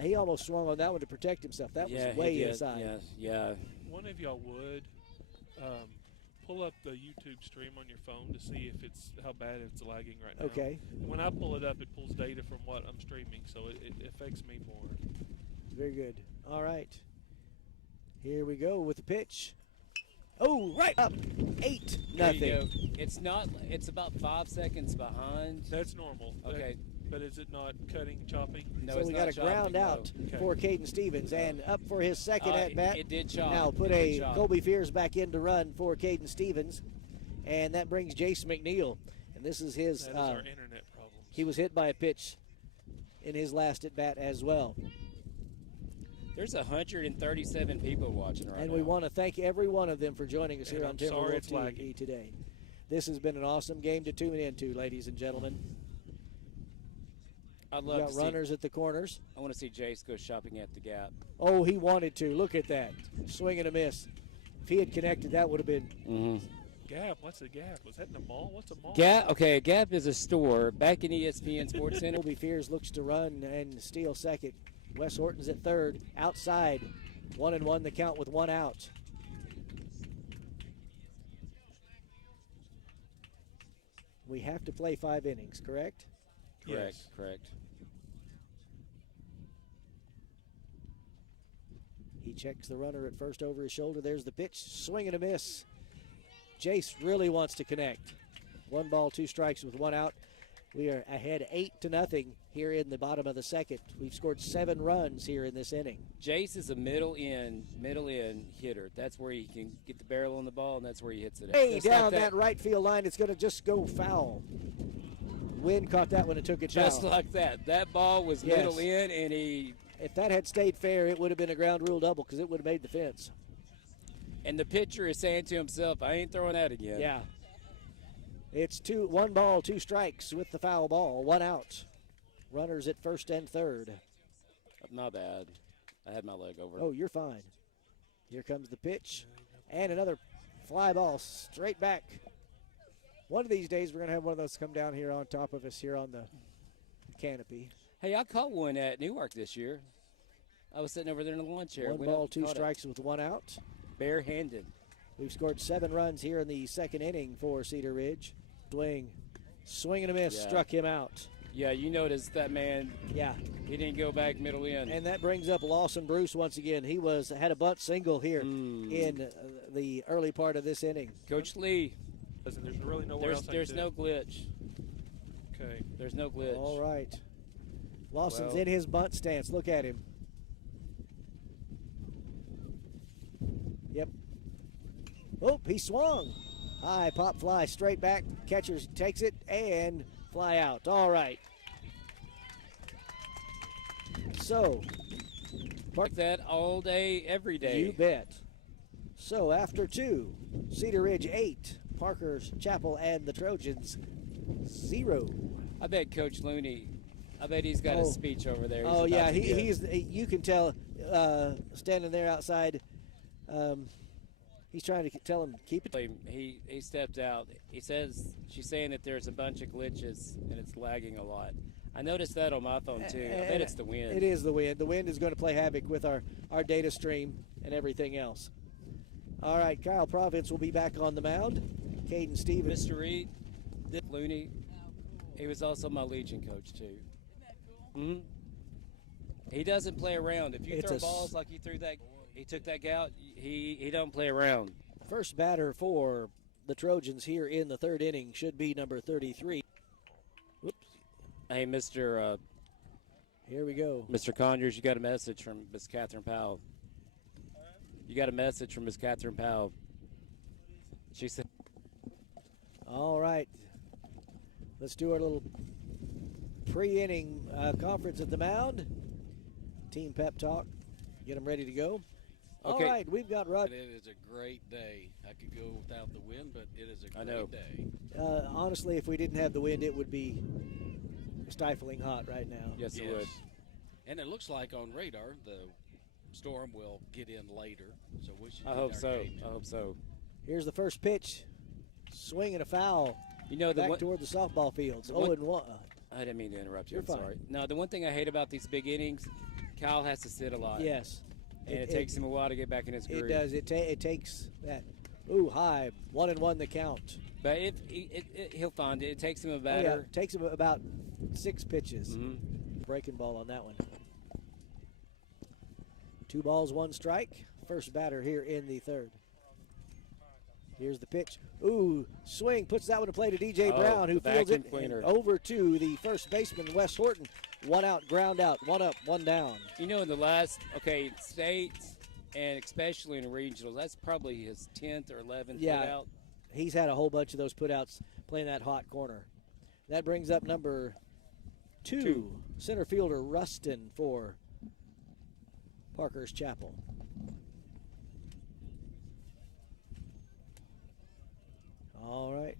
He almost swung on that one to protect himself. That was way inside. Yeah. One of y'all would pull up the YouTube stream on your phone to see if it's how bad it's lagging right now. Okay. When I pull it up, it pulls data from what I'm streaming, so it affects me more. Very good. All right. Here we go with the pitch. Oh, right up. 8-0. There you go. It's about 5 seconds behind. That's normal. Okay. But is it not cutting, chopping? No, So it's we not got a ground chopping, out no. Okay. for Caden Stevens, and up for his second at bat. It did chop. Now put It did a chop. Colby Fears back in to run for Caden Stevens, and that brings Jace McNeil. And this is his. That is our internet problems. He was hit by a pitch in his last at bat as well. There's 137 people watching right now. And we want to thank every one of them for joining us And here I'm on Timberwolves sorry it's TV lagging. today. This has been an awesome game to tune into, ladies and gentlemen. I'd We love got to see. runners at the corners. I want to see Jace go shopping at the Gap. Oh, he wanted to. Look at that. Swing and a miss. If he had connected, that would have been. Mm-hmm. Gap? What's a Gap? Was that in a mall? What's a mall? Gap. Okay, Gap is a store back in ESPN Sports Center. Colby Fears looks to run and steal second. Wes Horton's at third. Outside. 1-1 the count with 1 out. We have to play 5 innings, correct? Correct. Yes. Correct. He checks the runner at first over his shoulder. There's the pitch. Swing and a miss. Jace really wants to connect. 1 ball, 2 strikes with 1 out. We are ahead 8-0 here in the bottom of the second. We've scored 7 runs here in this inning. Jace is a middle end hitter. That's where he can get the barrel on the ball, and that's where he hits it. Way It's down like that right field line. It's going to just go foul. Wind caught that one and took it Just foul. like that. That ball was Yes. middle in, and he If that had stayed fair, it would have been a ground rule double because it would have made the fence. and the pitcher is saying to himself, "I ain't throwing that again." Yeah. It's 1 ball, 2 strikes with the foul ball. 1 out. Runners at first and third. Not bad. I had my leg over. Oh, you're fine. Here comes the pitch. And another fly ball straight back. One of these days, we're going to have one of those come down here on top of us here on the canopy. Hey, I caught one at Newark this year. I was sitting over there in the lawn chair. 1 Went up ball, and 2 caught it. strikes with 1 out. Barehanded. We've scored 7 runs here in the second inning for Cedar Ridge. Swing and a miss, Yeah. struck him out. Yeah, you noticed that man. Yeah, He didn't go back middle in. and that brings up Lawson Bruce once again. He had a bunt single here in the early part of this inning. Coach Lee. And there's really nowhere else. There's no glitch. Okay. There's no glitch. All right. Lawson's Well, in his bunt stance. Look at him. Yep. Oh, he swung. High pop fly straight back. Catcher takes it and fly out. All right. So, like that all day, every day. you bet. So after 2, Cedar Ridge 8, Parker's Chapel and the Trojans 0. I bet Coach Looney, I bet he's got a speech over there. Oh yeah, you can tell standing there outside. He's trying to tell him keep it. He stepped out. She's saying that there's a bunch of glitches and it's lagging a lot. I noticed that on my phone too. I bet it's the wind. It is the wind. The wind is going to play havoc with our data stream and everything else. All right, Kyle Province will be back on the mound. Caden Stevens. Mr. Reed, Looney, he was also my Legion coach too. Mm-hmm. He doesn't play around. If you throw balls like he took that gout, he don't play around. First batter for the Trojans here in the 3rd inning should be number 33. Whoops. Hey, Mr. Here we go. Mr. Conyers, you got a message from Miss Catherine Powell. You got a message from Miss Catherine Powell. She said, all right. Let's do our little pre-inning conference at the mound. Team pep talk. Get them ready to go. Okay. All right, we've got Rod. It is a great day. I could go without the wind, but it is a great day. Honestly, if we didn't have the wind, it would be stifling hot right now. Yes, it would. And it looks like on radar the storm will get in later, so we should. I hope so. Here's the first pitch. Swing and a foul. You know, back toward the softball fields. 0-1. I didn't mean to interrupt you. You're I'm fine. sorry. No, the one thing I hate about these big innings, Kyle has to sit a lot. Yes. And it takes him a while to get back in his groove. It does. It takes that. Ooh, high. 1-1 the count. But he'll find it. It takes him a batter. Oh, yeah. It takes him about 6 pitches. Mm-hmm. Breaking ball on that one. 2 balls, 1 strike. First batter here in the 3rd. Here's the pitch. Ooh, swing. Puts that one to play to D.J. Brown, who fields it over to the first baseman, Wes Horton. 1 out, ground out. 1 up, 1 down. You know, in the last, states and especially in regionals, that's probably his 10th or 11th put out. He's had a whole bunch of those putouts playing that hot corner. That brings up number 2, center fielder Rustin for Parker's Chapel. All right.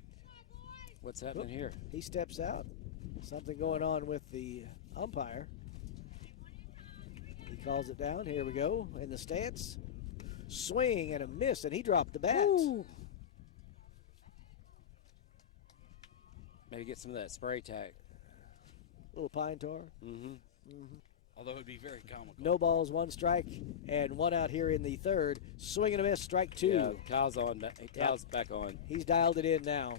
What's happening here? He steps out. Something going on with the umpire. He calls it down. Here we go. In the stance. Swing and a miss, and he dropped the bat. Ooh. Maybe get some of that spray tack. Little pine tar. Mm-hmm. Mm-hmm. Although it would be very comical. No balls, 1 strike, and 1 out here in the 3rd. Swing and a miss, strike 2. Yeah, Kyle's on. Kyle's back on. He's dialed it in now.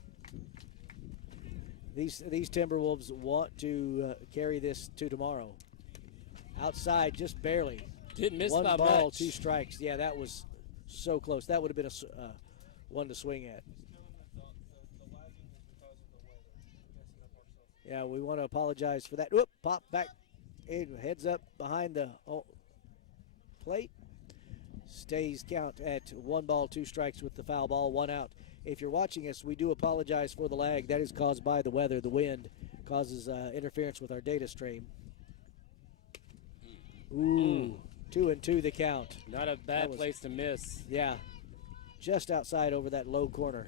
These Timberwolves want to carry this to tomorrow. Outside, just barely. Didn't miss 1 by ball, much. 2 strikes. Yeah, that was so close. That would have been a one to swing at. Yeah, we want to apologize for that. Whoop, pop back. It heads up behind the plate. Stays count at 1 ball, 2 strikes with the foul ball, 1 out. If you're watching us, we do apologize for the lag. That is caused by the weather. The wind causes interference with our data stream. Ooh, 2-2 the count. Not a bad place to miss. Yeah, just outside over that low corner.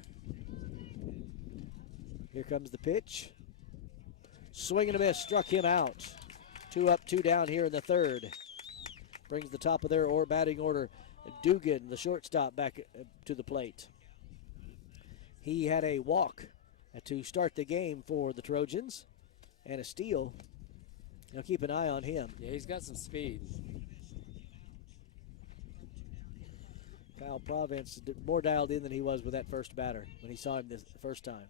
Here comes the pitch. Swing and a miss, struck him out. 2 up, 2 down here in the 3rd. Brings the top of their batting order. Dugan, the shortstop, back to the plate. He had a walk to start the game for the Trojans and a steal. Now keep an eye on him. Yeah, he's got some speed. Kyle Province more dialed in than he was with that first batter when he saw him the first time.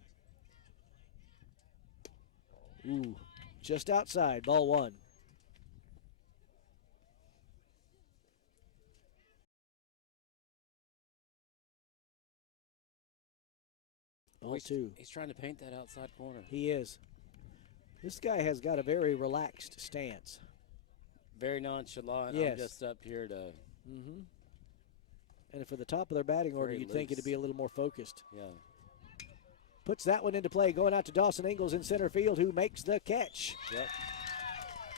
Ooh, just outside, ball 1. Ball 2. He's trying to paint that outside corner. He is. This guy has got a very relaxed stance. Very nonchalant. Yes. I'm just up here to. Mm-hmm. And for the top of their batting order, Very you'd think it'd loose. be a little more focused. Yeah. Puts that one into play, going out to Dawson Ingalls in center field, who makes the catch. Yep.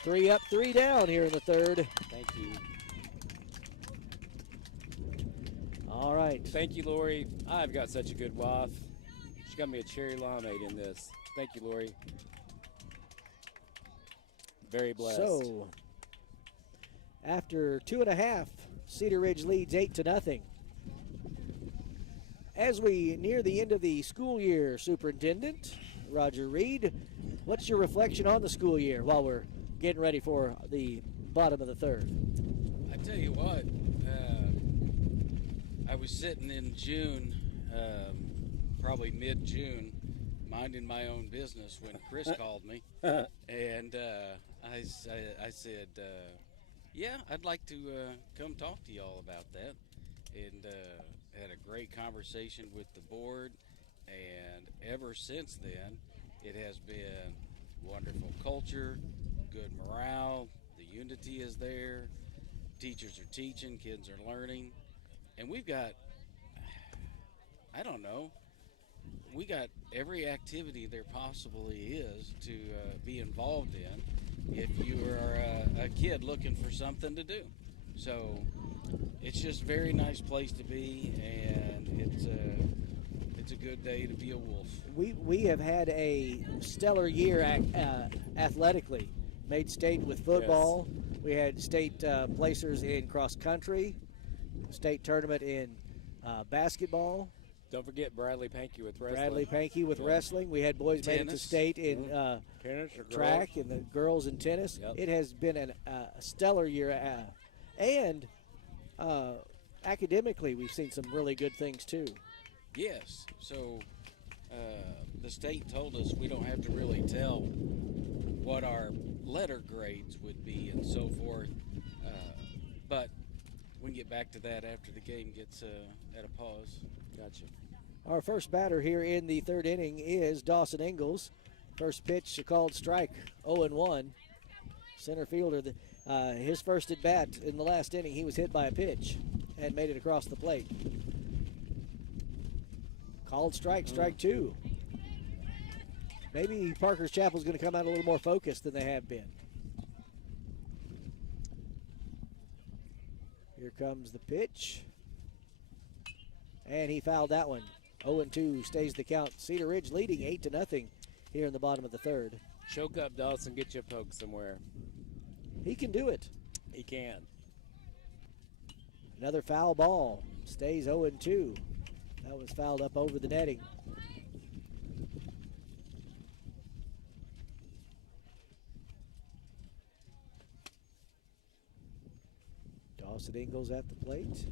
3 up, 3 down here in the third. Thank you. All right. Thank you, Lori. I've got such a good wife. She got me a cherry limeade in this. Thank you, Lori. Very blessed. So, after 2.5, Cedar Ridge leads 8-0. As we near the end of the school year, Superintendent Roger Reed, what's your reflection on the school year while we're getting ready for the bottom of the third? I tell you what, I was sitting in June, probably mid-June, minding my own business when Chris called me, and I said, yeah, I'd like to come talk to y'all about that, and had a great conversation with the board, and ever since then, it has been wonderful culture, good morale, the unity is there, teachers are teaching, kids are learning, and we've got, I don't know, we got every activity there possibly is to be involved in if you are a kid looking for something to do. So it's just a very nice place to be, and it's a good day to be a Wolf. We have had a stellar year athletically. Made state with football. Yes. We had state placers in cross country, state tournament in basketball. Don't forget Bradley Pankey with wrestling. Bradley Pankey with wrestling. We had boys made it to state in tennis or track, and the girls in tennis. Yep. It has been a stellar year. And academically, we've seen some really good things, too. Yes. So the state told us we don't have to really tell what our letter grades would be and so forth. But we can get back to that after the game gets at a pause. Gotcha. Our first batter here in the third inning is Dawson Ingalls. First pitch, a called strike, 0-1. Center fielder, his first at bat in the last inning, he was hit by a pitch and made it across the plate. Called strike, strike 2. Maybe Parker's Chapel's going to come out a little more focused than they have been. Here comes the pitch. And he fouled that one. 0-2 stays the count. Cedar Ridge leading 8-0 here in the bottom of the third. Choke up Dawson, get you a poke somewhere. He can do it. He can. Another foul ball. Stays 0-2. That was fouled up over the netting. Dawson Ingalls at the plate.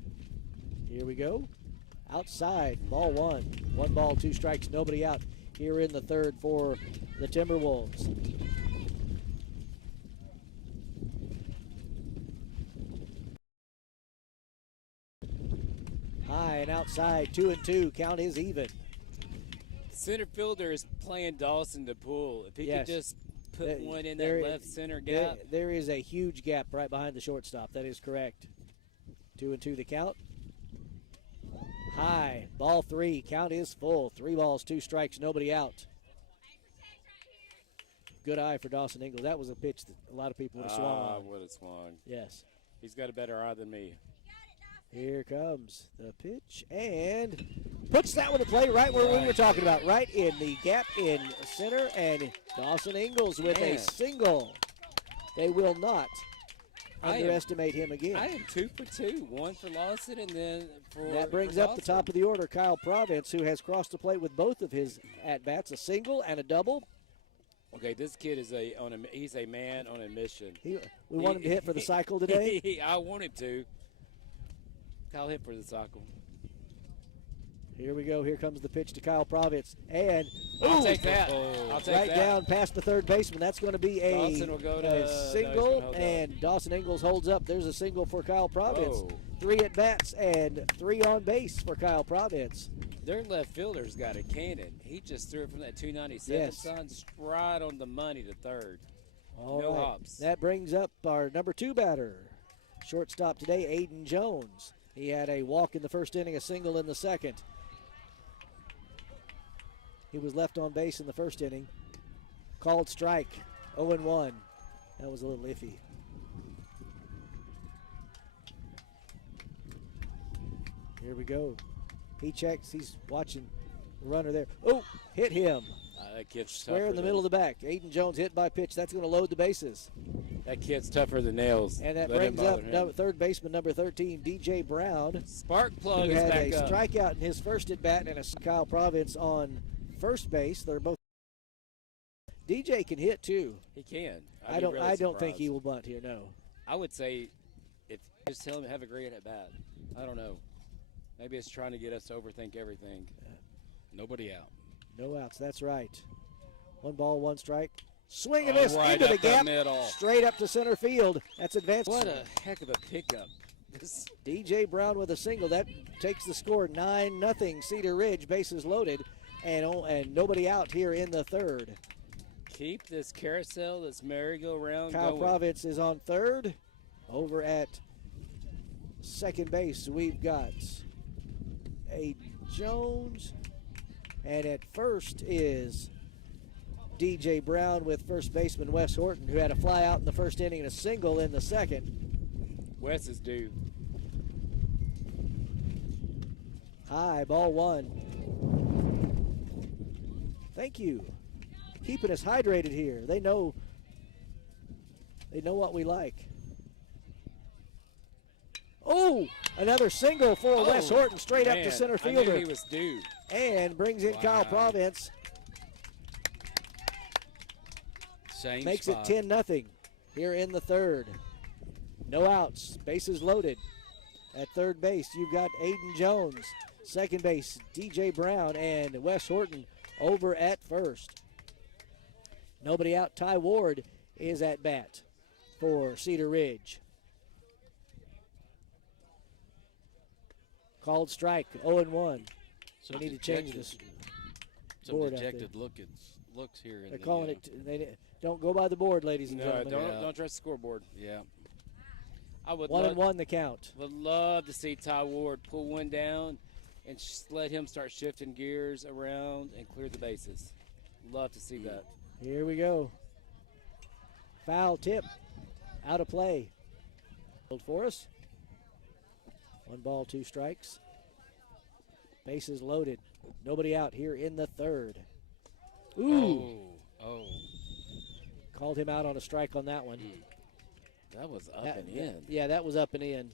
Here we go. Outside, ball 1. 1 ball, 2 strikes, nobody out here in the third for the Timberwolves. High and outside, 2-2. Count is even. Center fielder is playing Dawson to pull. If he could just put one in that left center gap. There is a huge gap right behind the shortstop. That is correct. 2-2 the count. High, ball 3. Count is full. 3 balls, 2 strikes, nobody out. Good eye for Dawson Ingalls. That was a pitch that a lot of people would have swung on. Would have swung. Yes. He's got a better eye than me. Here comes the pitch and puts that one to play right where we were talking about, right in the gap in center, and Dawson Ingalls with a single. They will not underestimate him again. I am 2 for 2. 1 for Lawson, and then that brings up the top of the order, Kyle Province, who has crossed the plate with both of his at-bats, a single and a double. Okay, this kid is he's a man on a mission. We want him to hit for the cycle today. I want him to. Kyle hit for the cycle. Here we go. Here comes the pitch to Kyle Province. And I'll take that. I'll take right that. Down past the third baseman. That's going to be Dawson will go to single, and Dawson Ingalls holds up. There's a single for Kyle Province. 3 at-bats and 3 on base for Kyle Province. Their left fielder's got a cannon. He just threw it from that 297 Yes. sign right on the money to third. All No right. hops. That brings up our number 2 batter. Shortstop today, Aiden Jones. He had a walk in the first inning, a single in the second. He was left on base in the first inning. Called strike, 0-1. That was a little iffy. Here we go. He checks, he's watching the runner there. Oh, hit him. That kid's Square tougher in the middle of the back. Aiden Jones hit by pitch. That's going to load the bases. That kid's tougher than nails. And that Let him brings up bother him. third baseman number 13, DJ Brown. Spark plug Who is had back a up. strikeout in his first at bat and a Kyle Province on first base. They're both. DJ can hit too. He can. I don't think he will bunt here. No. I would say, if just tell him to have a great at bat. I don't know. Maybe it's trying to get us to overthink everything. Nobody out. No outs. That's right. 1 ball, 1 strike. Swing and Oh, miss right into the up the gap, middle. straight up to center field. That's advanced. What a heck of a pickup. This DJ Brown with a single. That takes the score 9-0. Cedar Ridge, bases loaded, and nobody out here in the third. keep this carousel, this merry-go-round Kyle going. Province is on third. Over at second base, we've got Aiden Jones. And at first is DJ Brown with first baseman Wes Horton, who had a fly out in the first inning and a single in the second. Wes is due. High, ball 1. Thank you. Keeping us hydrated here. They know what we like. Oh, another single for Wes Horton straight up to center I knew fielder. he was due. And brings in Kyle Province. Same Makes spot. it 10-0 here in the third. No outs, bases loaded. At third base, you've got Aiden Jones. Second base, DJ Brown and Wes Horton over at first. Nobody out. Ty Ward is at bat for Cedar Ridge. Called strike, 0-1. Some They need to change dejected- this Some board out there. dejected looks here. In They're the, calling it. Don't go by the board, ladies and No, gentlemen. don't trust the scoreboard. Yeah. I would 1-1 the count. would love to see Ty Ward pull one down and let him start shifting gears around and clear the bases. Love to see that. Here we go. Foul tip. Out of play. Hold for us. 1 ball, 2 strikes. Bases loaded. Nobody out here in the third. Ooh. Oh. Called him out on a strike on that one. That was up and in. Yeah, that was up and in.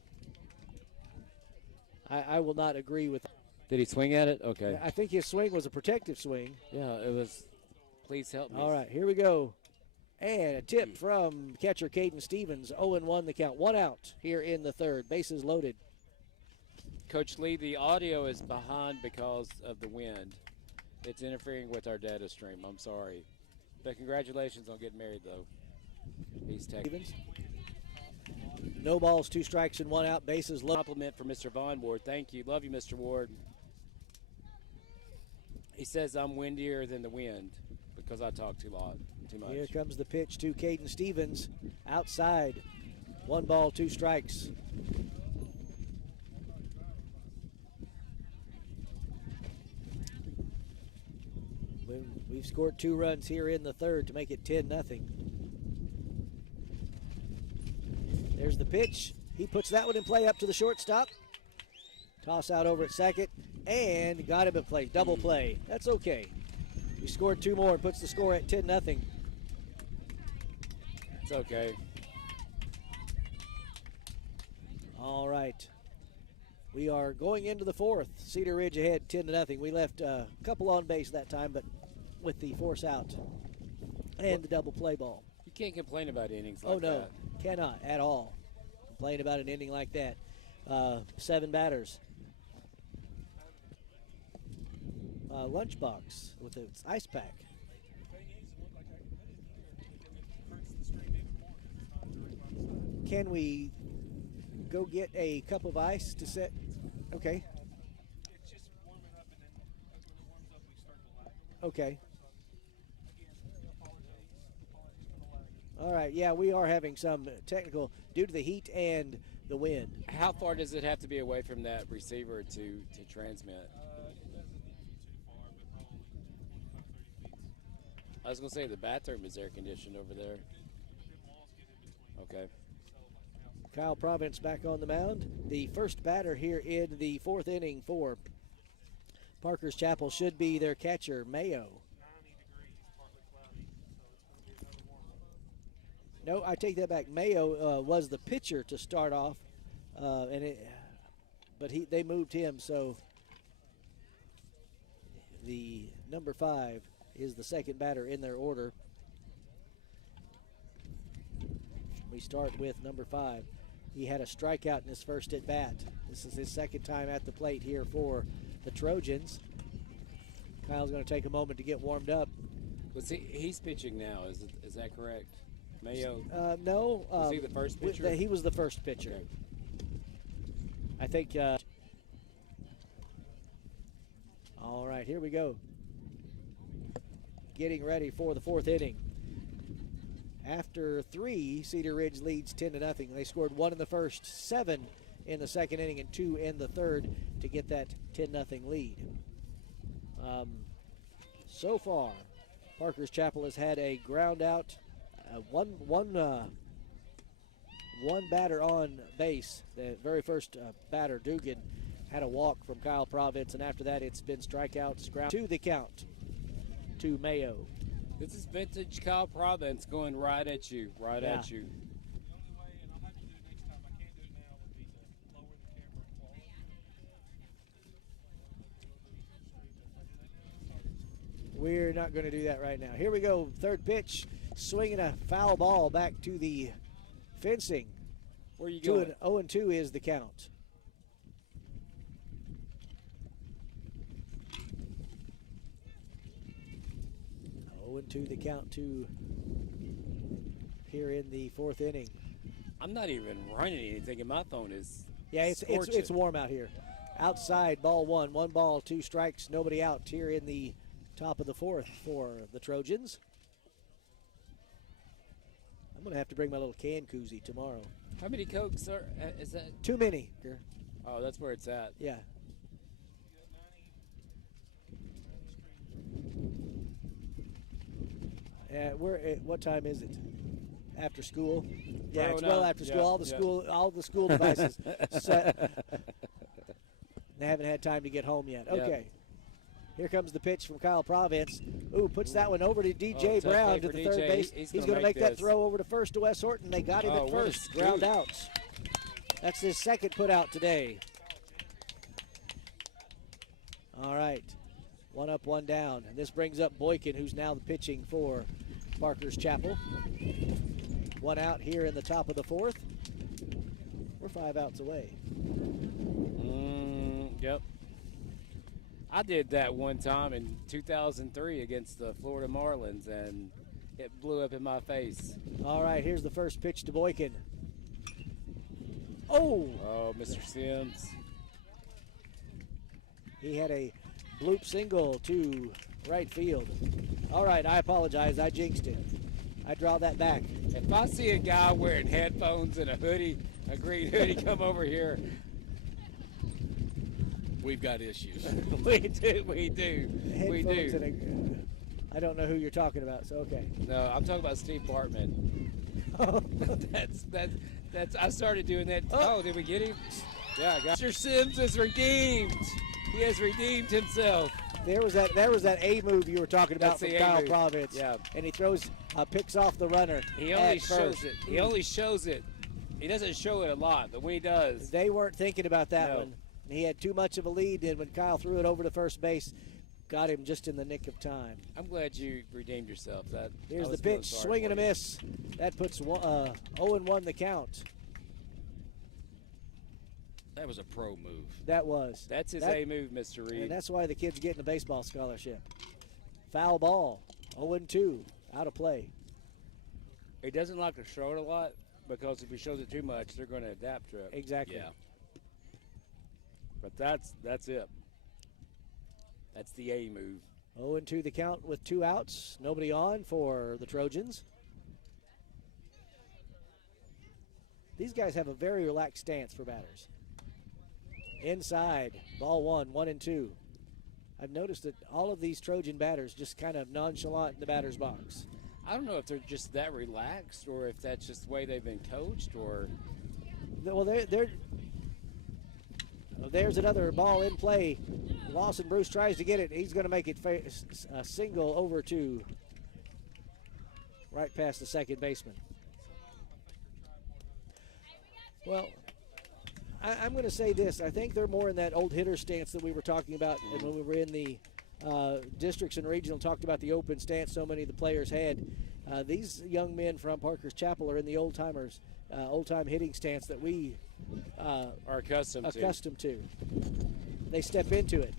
I will not agree with. Did he swing at it? Okay. I think his swing was a protective swing. Yeah, it was. Please help me. All right, here we go. And a tip from catcher Caden Stevens. 0-1 the count. 1 out here in the third. Bases loaded. Coach Lee, the audio is behind because of the wind. It's interfering with our data stream. I'm sorry. But congratulations on getting married, though. He's texting. Stevens. No balls, 2 strikes, and 1 out. Bases loaded. Compliment for Mr. Vaughn Ward. Thank you. Love you, Mr. Ward. He says I'm windier than the wind because I talk too much. Here comes the pitch to Caden Stevens. Outside. 1 ball, 2 strikes. We've scored 2 runs here in the third to make it 10-0. There's the pitch. He puts that one in play up to the shortstop. Toss out over at second. And got him in play. Double play. That's okay. He scored 2 more and puts the score at 10-0. It's okay. All right. We are going into the fourth. Cedar Ridge ahead 10-0. We left a couple on base that time, but with the force out and the double play ball. You can't complain about innings like Oh, no. that. Cannot at all complain about an inning like that. 7 batters. Lunchbox with its ice pack. Can we go get a cup of ice to set? Okay. Okay. All right. Yeah, we are having some technical due to the heat and the wind. How far does it have to be away from that receiver to transmit? It doesn't need to be too far, but probably 25, 30 feet. I was going to say the bathroom is air conditioned over there. Them walls get in between. Okay. Kyle Province back on the mound. The first batter here in the fourth inning for Parker's Chapel should be their catcher, Mayo. 90 degrees, partly cloudy, so it's going to be another warm one. No, I take that back. Mayo was the pitcher to start off, but they moved him, so the number 5 is the second batter in their order. We start with number 5. He had a strikeout in his first at bat. This is his second time at the plate here for the Trojans. Kyle's going to take a moment to get warmed up. He's pitching now, is that correct? Mayo? No. Was he the first pitcher? He was the first pitcher. Okay. I think. All right, here we go. Getting ready for the fourth inning. After 3, Cedar Ridge leads 10-0. They scored 1 in the first, 7 in the second inning, and 2 in the third to get that 10-0 lead. So far, Parker's Chapel has had a ground out, one batter on base. The very first batter, Dugan, had a walk from Kyle Province, and after that it's been strikeouts, ground to the count to Mayo. This is vintage Kyle Province going right at you, at you. The only way, and I'll have to do it next time, I can't do it now, would be to lower the camera. We're not going to do that right now. Here we go. Third pitch, swinging a foul ball back to the fencing. Where are you going? 0-2 is the count. 0-2 the count to here in the fourth inning. I'm not even running anything, and my phone is it's warm out here. Outside, ball 1. 1 ball, 2 strikes, nobody out here in the top of the fourth for the Trojans. I'm going to have to bring my little can koozie tomorrow. How many Cokes is that? Too many. Oh, that's where it's at. Yeah. What time is it? After school? Yeah, it's well after school. All the school devices set. They haven't had time to get home yet. Okay. Here comes the pitch from Kyle Province. Ooh, puts that one over to DJ Brown to the third base. He's going to make that throw over to first to Wes Horton. They got him at first. Ground out. That's his second put out today. All right. 1 up, 1 down. And this brings up Boykin, who's now the pitching for Parker's Chapel. 1 out here in the top of the fourth. We're 5 outs away. Yep. I did that one time in 2003 against the Florida Marlins, and it blew up in my face. All right, here's the first pitch to Boykin. Oh, Mr. Sims. He had a bloop single to right field. All right, I apologize. I jinxed it. I draw that back. If I see a guy wearing headphones and a hoodie, a green hoodie, come over here. We've got issues. We do. I don't know who you're talking about, so okay. No, I'm talking about Steve Bartman. that's. I started doing that. Oh, did we get him? Yeah, I got Mr. Sims is redeemed. He has redeemed himself. There was that A move you were talking about from Kyle Province. Yeah. And he picks off the runner. He only shows it. He only shows it. He doesn't show it a lot, but when he does. They weren't thinking about that one. He had too much of a lead, and when Kyle threw it over to first base, got him just in the nick of time. I'm glad you redeemed yourself. Here's the pitch, swing and a miss. That puts 0-1 the count. That was a pro move. That was. That's his A move, Mr. Reed. And that's why the kid's getting a baseball scholarship. Foul ball, 0-2, out of play. He doesn't like to show it a lot because if he shows it too much, they're going to adapt to it. Exactly. Yeah. But that's it. That's the A move. 0-2 the count with 2 outs. Nobody on for the Trojans. These guys have a very relaxed stance for batters. Inside, ball 1-2. I've noticed that all of these Trojan batters just kind of nonchalant in the batter's box. I don't know if they're just that relaxed or if that's just the way they've been coached or. Well, there's another ball in play. Lawson Bruce tries to get it. He's going to make it a single over to right past the second baseman. Well, I'm going to say this. I think they're more in that old hitter stance that we were talking about and when we were in the districts and regional, talked about the open stance so many of the players had. These young men from Parker's Chapel are in the old-time hitting stance that we are accustomed to. They step into it.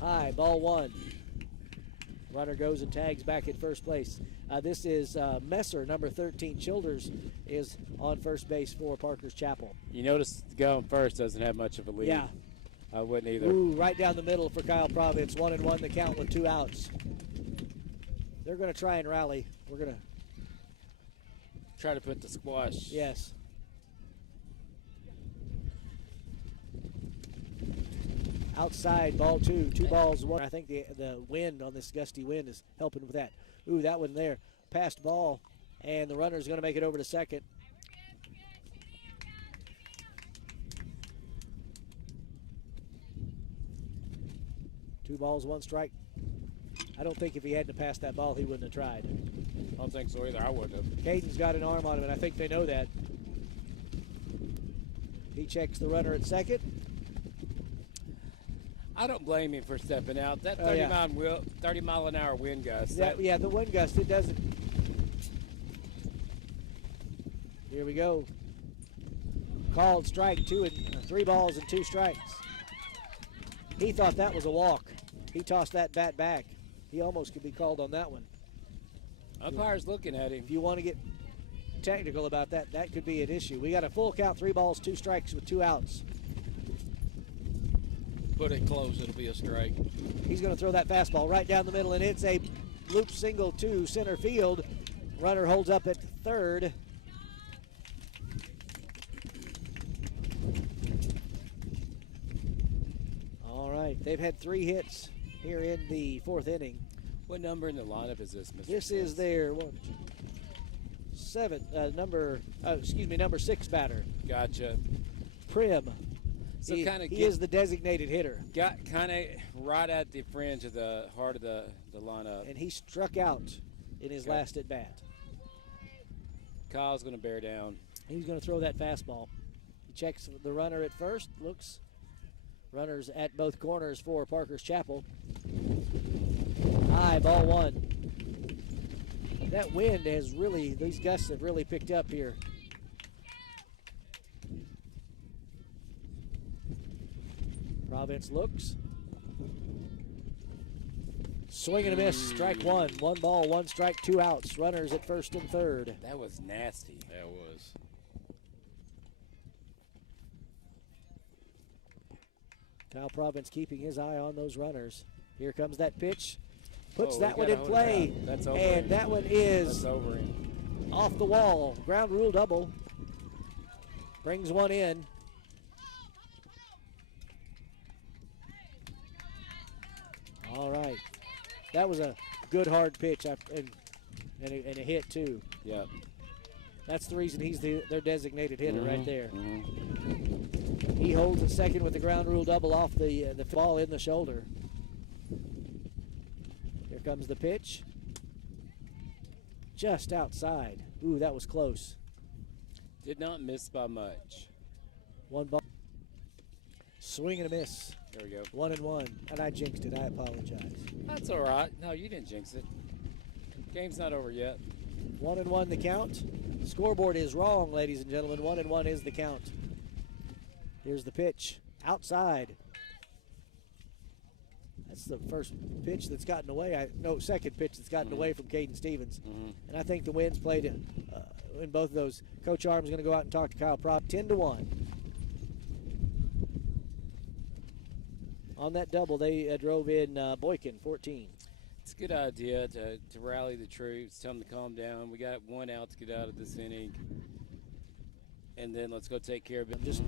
High, ball 1. Runner goes and tags back at first place. This is Messer, number 13. Childers is on first base for Parker's Chapel. You notice going first doesn't have much of a lead. Yeah. I wouldn't either. Ooh, right down the middle for Kyle Providence. 1-1 the count with 2 outs. They're going to try and rally. We're going to try to put the squash. Yes. Outside, ball 2. 2 balls, 1. I think the wind on this gusty wind is helping with that. Ooh, that one there. Passed ball, and the runner's going to make it over to second. Two balls, 1 strike. I don't think if he hadn't passed that ball, he wouldn't have tried. I don't think so either. I wouldn't have. Caden's got an arm on him, and I think they know that. He checks the runner at second. I don't blame him for stepping out. That 30 mile an hour wind gust. Yeah, the wind gust, it doesn't. Here we go. Called strike 2 and 3 balls and 2 strikes. He thought that was a walk. He tossed that bat back. He almost could be called on that one. Umpire's looking at him. If you want to get technical about that, that could be an issue. We got a full count, 3 balls, 2 strikes with 2 outs. Put it close, it'll be a strike. He's going to throw that fastball right down the middle, and it's a loop single to center field. Runner holds up at third. All right, they've had 3 hits here in the 4th inning. What number in the lineup is this, Mr. This is their number 6 batter. Gotcha. Prim. So he is the designated hitter. Got kind of right at the fringe of the heart of the lineup. And he struck out in his last at bat. Kyle's going to bear down. He's going to throw that fastball. He checks the runner at first. Looks. Runners at both corners for Parker's Chapel. High, ball 1. That wind has really, these gusts have really picked up here. Providence looks. Swing and a miss, strike 1. 1 ball, 1 strike, 2 outs. Runners at first and third. That was nasty. That was. Kyle Providence keeping his eye on those runners. Here comes that pitch. Puts that we one in gotta play. hold it down. That's over And him. that one is That's over him. off the wall. Ground rule double. Brings one in. All right. That was a good hard pitch and a hit too. Yeah. That's the reason he's their designated hitter right there. Mm-hmm. He holds at second with the ground rule double off the ball in the shoulder. Here comes the pitch. Just outside. Ooh, that was close. Did not miss by much. 1 ball. Swing and a miss. There we go. 1-1. And I jinxed it. I apologize. That's all right. No, you didn't jinx it. Game's not over yet. 1-1 the count. Scoreboard is wrong, ladies and gentlemen. 1-1 is the count. Here's the pitch. Outside. That's the first pitch that's gotten away. Second pitch that's gotten away from Caden Stevens. Mm-hmm. And I think the Winds played in both of those. Coach Arm's going to go out and talk to Kyle Prop. 10-1. On that double, they drove in Boykin, 14. a good idea to rally the troops, tell them to calm down. We got one out to get out of this inning, and then let's go take care of it. Just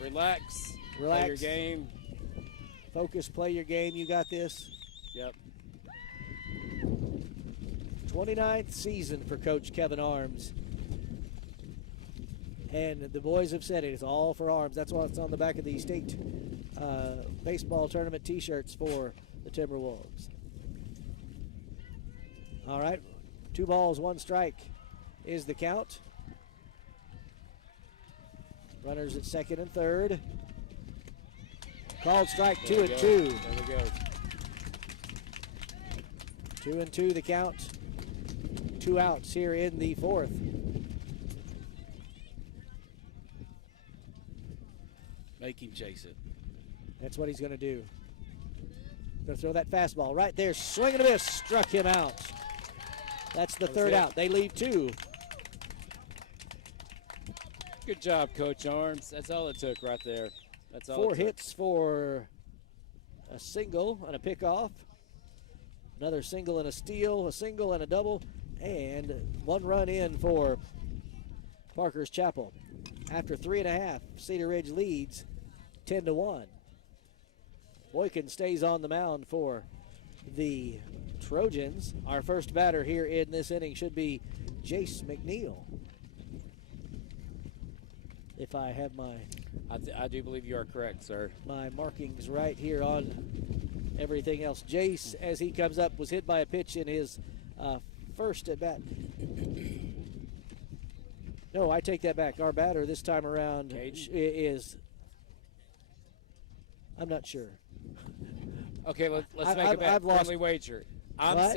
relax, play your game. Focus, play your game. You got this. Yep. 29th season for Coach Kevin Arms. And the boys have said it. It's all for Arms. That's why it's on the back of the state baseball tournament T-shirts for the Timberwolves. All right. 2 balls, 1 strike is the count. Runners at second and third. Called strike, 2-2. There we go. 2-2 the count. 2 outs here in the 4th. Make him chase it. That's what he's going to do. Going to throw that fastball right there. Swing and a miss. Struck him out. That's the third out. They leave 2. Good job, Coach Arms. That's all it took right there. That's all. 4 hits for a single and a pickoff. Another single and a steal, a single and a double, and 1 run in for Parker's Chapel. After 3.5, Cedar Ridge leads 10-1. Boykin stays on the mound for the Trojans. Our first batter here in this inning should be Jace McNeil. If I have my I do believe you are correct, sir. my markings right here on everything else. Jace, as he comes up, was hit by a pitch in his first at bat. No, I take that back. Our batter this time around is, I'm not sure. Okay, let's make a bet. Friendly wager. I'm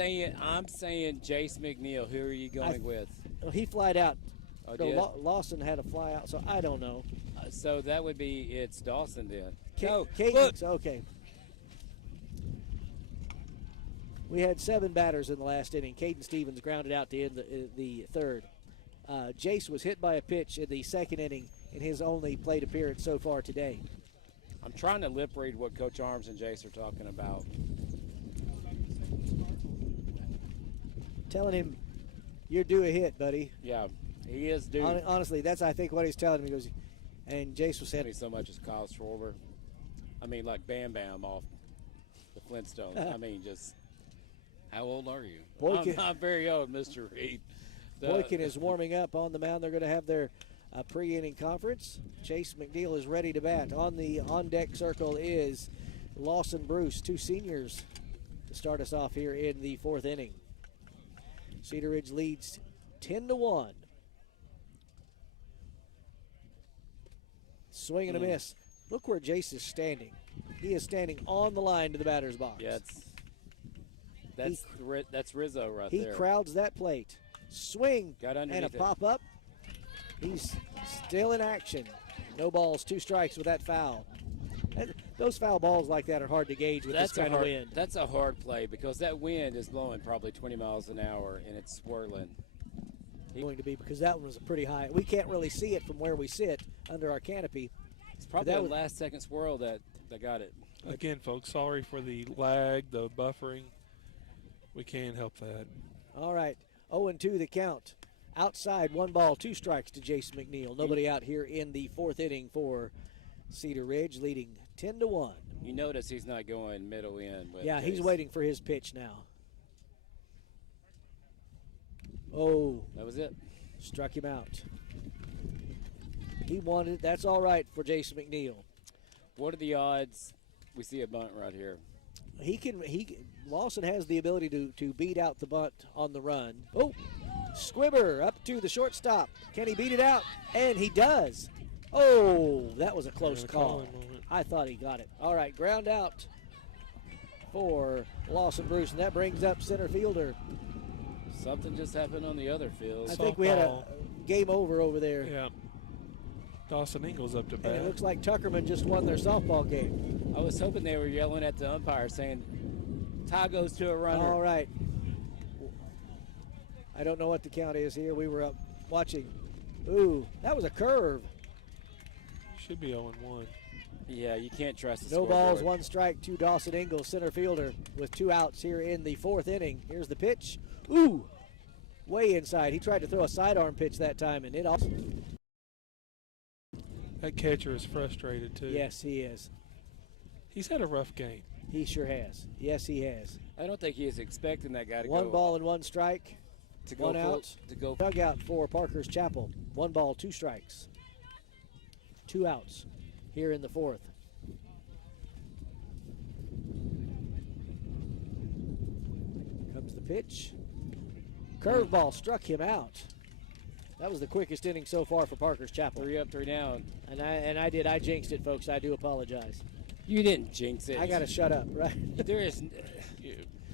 saying Jace McNeil. Who are you going with? Well, he flied out. Oh, No, Lawson had a fly out, so I don't know. So that would be it's Dawson then. Caden's, okay. We had 7 batters in the last inning. Caden Stevens grounded out to end the third. Jace was hit by a pitch in the second inning in his only plate appearance so far today. I'm trying to lip read what Coach Arms and Jace are talking about. Telling him, you're due a hit, buddy. Yeah, he is due. Honestly, that's, I think, what he's telling me. He goes, and Jace was saying, so much as Kyle Schwarber. I mean, like Bam Bam off the Flintstones. I mean, just. How old are you? Boykin, I'm very old, Mr. Reed. Boykin is warming up on the mound. They're going to have their pre-inning conference. Chase McNeil is ready to bat. On the on-deck circle is Lawson Bruce, 2 seniors to start us off here in the 4th inning. Cedar Ridge leads 10-1. Swing and a miss. Look where Jace is standing. He is standing on the line to the batter's box. Yeah, that's Rizzo right there. He crowds that plate. Swing Got and a underneath it. pop-up. He's still in action. No balls, 2 strikes with that foul. Those foul balls like that are hard to gauge with this kind of wind. That's a hard play because that wind is blowing probably 20 miles an hour and it's swirling. Going to be because that one was pretty high. We can't really see it from where we sit under our canopy. It's probably the last second swirl that got it. Again, folks, sorry for the lag, the buffering. We can't help that. All right, 0-2 the count. Outside, 1 ball, 2 strikes to Jace McNeil. Nobody out here in the 4th inning for Cedar Ridge, leading 10-1. You notice he's not going middle in. Yeah, Jace. he's waiting for his pitch now. Oh. That was it. Struck him out. He wanted it. That's all right for Jace McNeil. What are the odds we see a bunt right here? Lawson has the ability to beat out the bunt on the run. Oh, Squibber up to the shortstop. Can he beat it out? And he does. Oh, that was a close call. I thought he got it. All right, ground out for Lawson Bruce, and that brings up center fielder. Something just happened on the other field. I think we had a game over there. Yeah. Dawson Ingles up to bat. And it looks like Tuckerman just won their softball game. I was hoping they were yelling at the umpire saying, tie goes to a runner. All right. I don't know what the count is here. We were up watching. Ooh, that was a curve. Should be 0-1. Yeah, you can't trust the No balls, scoreboard. 1 strike to Dawson Ingalls, center fielder, with 2 outs here in the 4th inning. Here's the pitch. Ooh, way inside. He tried to throw a sidearm pitch that time, and it also. That catcher is frustrated, too. Yes, he is. He's had a rough game. He sure has. Yes, he has. I don't think he is expecting that guy to 1 go. ball and 1 strike. To go 1 full- out. To go. Dugout for Parker's Chapel. 1 ball, 2 strikes. 2 outs here in the 4th. Comes the pitch. Curveball struck him out. That was the quickest inning so far for Parker's Chapel. 3 up, 3 down. And I jinxed it, folks. I do apologize. You didn't jinx it. I got to shut up, right?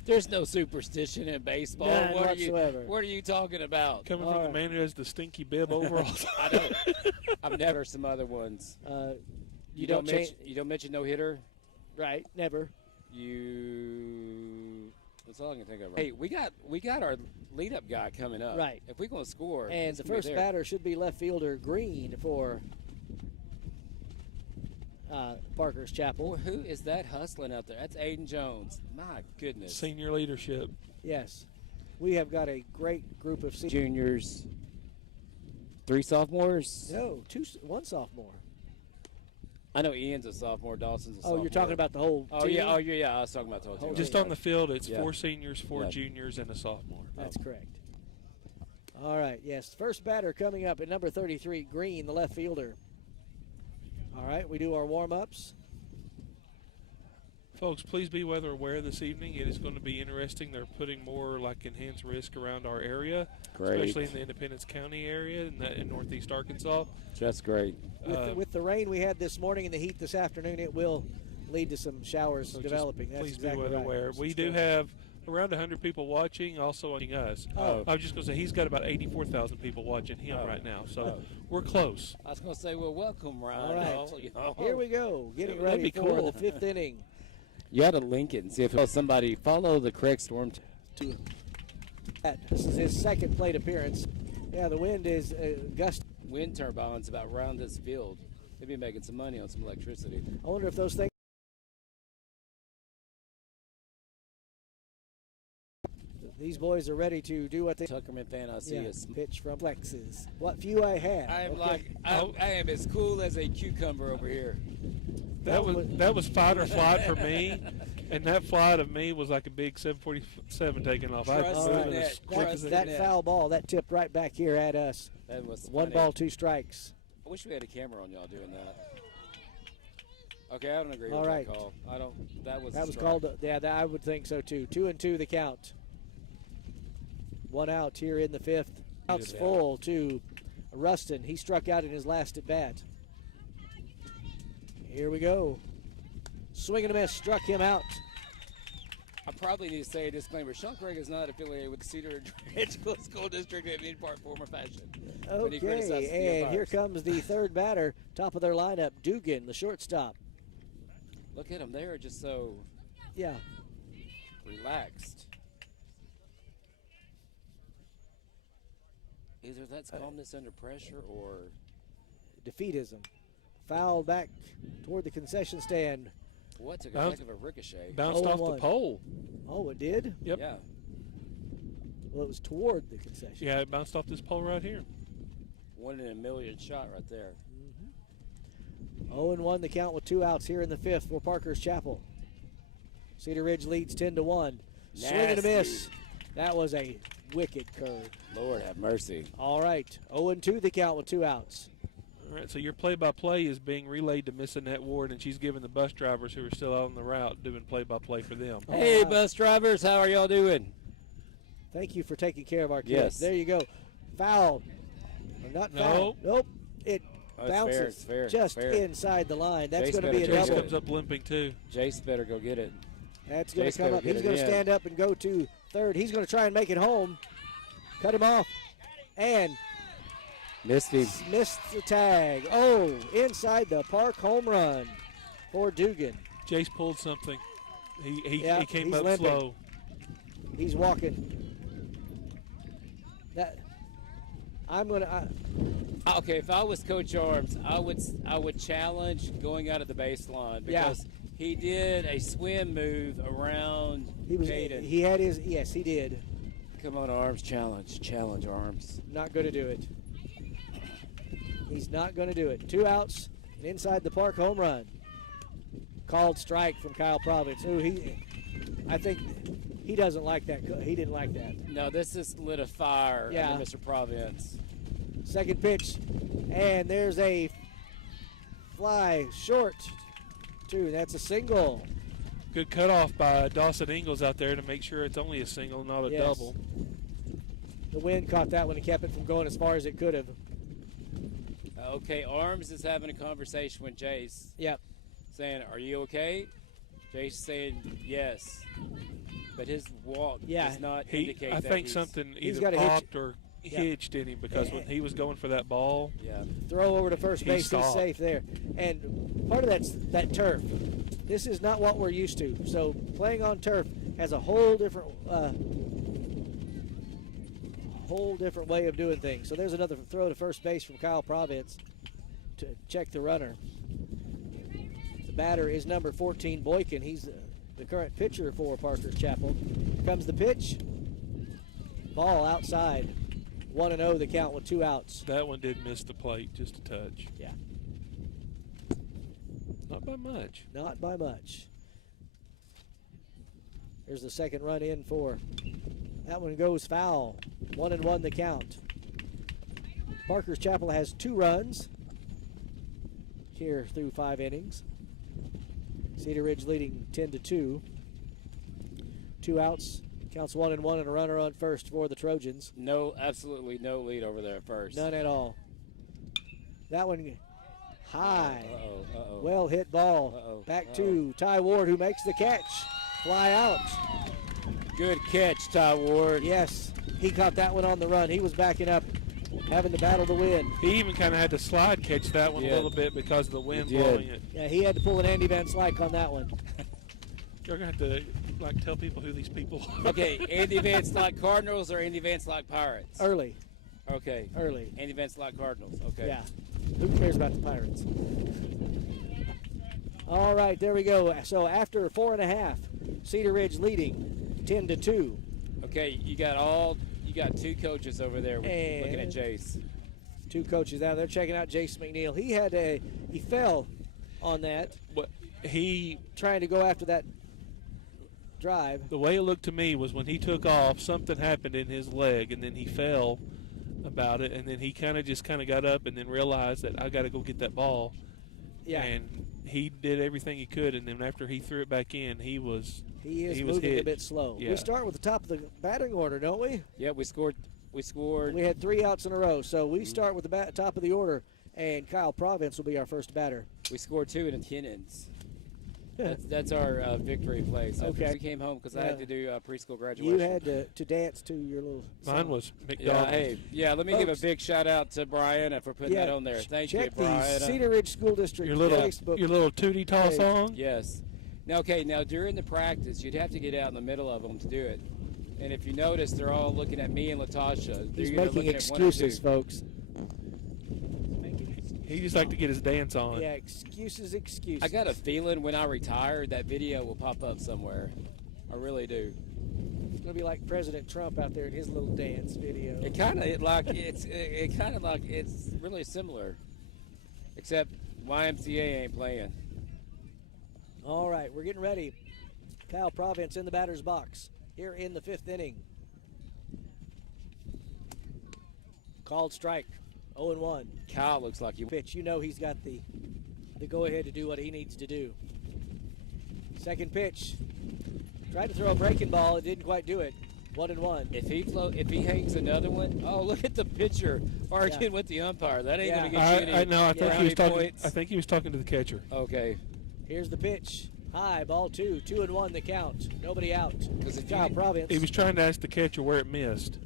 There's no superstition in baseball. None what whatsoever. What are you talking about? Coming All from the right. man who has the stinky bib overall. I don't. I've never some other ones. You don't change. You don't mention no hitter. Right, never. That's all I can think of. Hey, we got our lead up guy coming up. Right. If we're gonna score, And it's the gonna be first there. batter should be left fielder Green for Parker's Chapel. Boy, who is that hustling out there? That's Aiden Jones. My goodness. Senior leadership. Yes. We have got a great group of seniors. Juniors. 3 sophomores. No, 1 sophomore. I know Ian's a sophomore. Dawson's a Oh, sophomore. you're talking about the whole Oh team? yeah. Oh yeah. I was talking about the whole team. Just on the field, it's Yeah. 4 seniors, 4 Yeah. juniors, and a sophomore. That's correct. All right, yes. First batter coming up at number 33, Green, the left fielder. All right, we do our warm-ups. Folks, please be weather aware this evening. It is going to be interesting. They're putting more like enhanced risk around our area, Great. especially in the Independence County area and in northeast Arkansas. That's great. With the rain we had this morning and the heat this afternoon, it will lead to some showers So developing. just That's please exactly be weather right. aware. We do have around 100 people watching, also watching us. Oh. I was just going to say he's got about 84,000 people watching him right now, so we're close. I was gonna say, well, welcome, Ryan. All right. You know. Here we go, getting That'd ready be for cool. the 5th inning. You ought to link it and see if somebody follow the correct storm. This is his 2nd plate appearance. Yeah, the wind is gusty. Wind turbines about around this field. They'd be making some money on some electricity. I wonder if those things. These boys are ready to do what they. Tuckerman fan, I see is. Pitch from Flexes. What few I have. I am Okay. I am as cool as a cucumber over here. That was fight or flight for me, and that flight of me was like a big 747 taking off. I Trust was the moving net. as quick Trust as the it That net. foul ball that tipped right back here at us. That was 1 funny. ball, 2 strikes. I wish we had a camera on y'all doing that. Okay, I don't agree All with right. that call. I don't. That was. That a was strike. called. Yeah, I would think so too. 2-2 the count. 1 out here in the 5th. Outs Yeah. full to Rustin. He struck out in his last at bat. Here we go. Swing and a miss. Struck him out. I probably need to say a disclaimer. Sean Craig is not affiliated with Cedar Angelo School District in any part, form, or fashion. When he criticizes the Okay, and here umpires. comes the 3rd batter. Top of their lineup, Dugan, the shortstop. Look at them. They are just so Yeah. relaxed. Either that's calmness under pressure or Defeatism. Foul back toward the concession stand. what took Bounce- effect of a ricochet. bounced off the 0-1. pole. Oh, it did? Yep. Yeah. Well, it was toward the concession. Yeah, it bounced off this pole right here. 1 in a million shot right there. 0-1 the count with 2 outs here in the 5th for Parker's Chapel. Cedar Ridge leads 10-1. Swing and a miss. Nasty. That was a wicked curve. Lord have mercy. All right, 0-2 the count with 2 outs. All right, so your play-by-play is being relayed to Miss Annette Ward, and she's giving the bus drivers who are still out on the route doing play-by-play for them. Hey, right. bus drivers, how are y'all doing? Thank you for taking care of our kids. Yes. There you go. Foul. Or not foul. Nope. It Oh, it's bounces fair, it's fair, just fair. inside the line. That's Jace going to be a better Jace take double. comes up limping too. Jace better go get it. That's going Jace to come better up. get He's it going to in. stand up and go to 3rd. He's going to try and make it home. Cut him off. And Missed him. missed the tag. Oh, inside the park home run for Dugan. Jace pulled something. He Yeah, came he's up limping. slow. He's walking. That I'm going to Okay, if I was Coach Arms, I would challenge going out of the baseline Yeah. because he did a swim move around Caden. He had his, yes, he did. Come on, Arms, challenge, Arms. Not going to do it. He's not going to do it. 2 outs, an inside the park home run. Called strike from Kyle Providence. I think he doesn't like that. He didn't like that. No, this is lit a fire under Mr. Providence. Second pitch, and there's a fly short. 2. That's a single. Good cutoff by Dawson Ingles out there to make sure it's only a single, not a Yes. double. The wind caught that one and kept it from going as far as it could have. Okay, Arms is having a conversation with Jace. Yep. Saying, "Are you okay?" Jace saying, "Yes," but his walk does not indicate I that think he's, something he's either got a hitch. popped or hitched in him because when he was going for that ball, Throw over to first He base. He's stopped. safe there. And part of that's that turf. This is not what we're used to. So playing on turf has a whole different way of doing things. So there's another throw to first base from Kyle Providence to check the runner. The batter is number 14, Boykin. He's the current pitcher for Parker Chapel. Here comes the pitch. Ball outside. 1-0 the count with 2 outs. that one did miss the plate just a touch. Yeah. Not by much. Not by much. There's the second run in for. That one goes foul. 1-1 the count. Parker's Chapel has 2 runs here through 5 innings. Cedar Ridge leading 10-2. 2 outs. Counts 1-1 and a runner on first for the Trojans. No, absolutely no lead over there at first. None at all. That one high. Uh-oh. Well hit ball. Uh-oh. Back to Ty Ward, who makes the catch. Fly out. Good catch, Ty Ward. Yes, he caught that one on the run. He was backing up, having to battle the wind. He even kind of had to slide catch that one Yeah. a little bit because of the wind He did. blowing it. Yeah, he had to pull an Andy Van Slyke on that one. You're going to have to tell people who these people are. Okay, Andy Vance like Cardinals or Andy Vance like Pirates? Early. Okay. Early. Andy Vance like Cardinals. Okay. Yeah. Who cares about the Pirates? All right, there we go. So after 4.5, Cedar Ridge leading 10-2. Okay, you got 2 coaches over there looking at Jace. 2 coaches out there checking out Jace McNeil. He fell on that, trying to go after that drive. The way it looked to me was when he took off, something happened in his leg, and then he fell about it, and then he kind of got up and then realized that I got to go get that ball. Yeah. And he did everything he could, and then after he threw it back in, he is moving hit. a bit slow. Yeah. We start with the top of the batting order, don't we? Yeah, we scored. We had 3 outs in a row, so we start with the top of the order, and Kyle Providence will be our first batter. We scored 2 in attendance. That's our victory play. So Okay. we came home because I had to do preschool graduation. You had to dance to your little Mine song. was Yeah, McDonald's. let me give a big shout out to Brianna for putting that on there. Thank you, check the Brianna. Cedar Ridge School District Your little Facebook. Tootie Tall page. song. Yes. Now during the practice, you'd have to get out in the middle of them to do it. And if you notice, they're all looking at me and Latasha. He's They're making looking at one or excuses, two. folks. He just like to get his dance on. Yeah, excuses. I got a feeling when I retire, that video will pop up somewhere. I really do. It's gonna be like President Trump out there in his little dance video. It's really similar, except YMCA ain't playing. All right, we're getting ready. Kyle Providence in the batter's box here in the 5th inning. Called strike, 0-1. Kyle looks like he. Pitch, he's got the go-ahead to do what he needs to do. Second pitch. Tried to throw a breaking ball, it didn't quite do it. 1-1. If he hangs another one, look at the pitcher arguing with the umpire. That ain't gonna get you any. I think he was talking to the catcher. Okay. Here's the pitch. High, ball 2, 2-1 the count. Nobody out. Because Kyle Providence. He was trying to ask the catcher where it missed.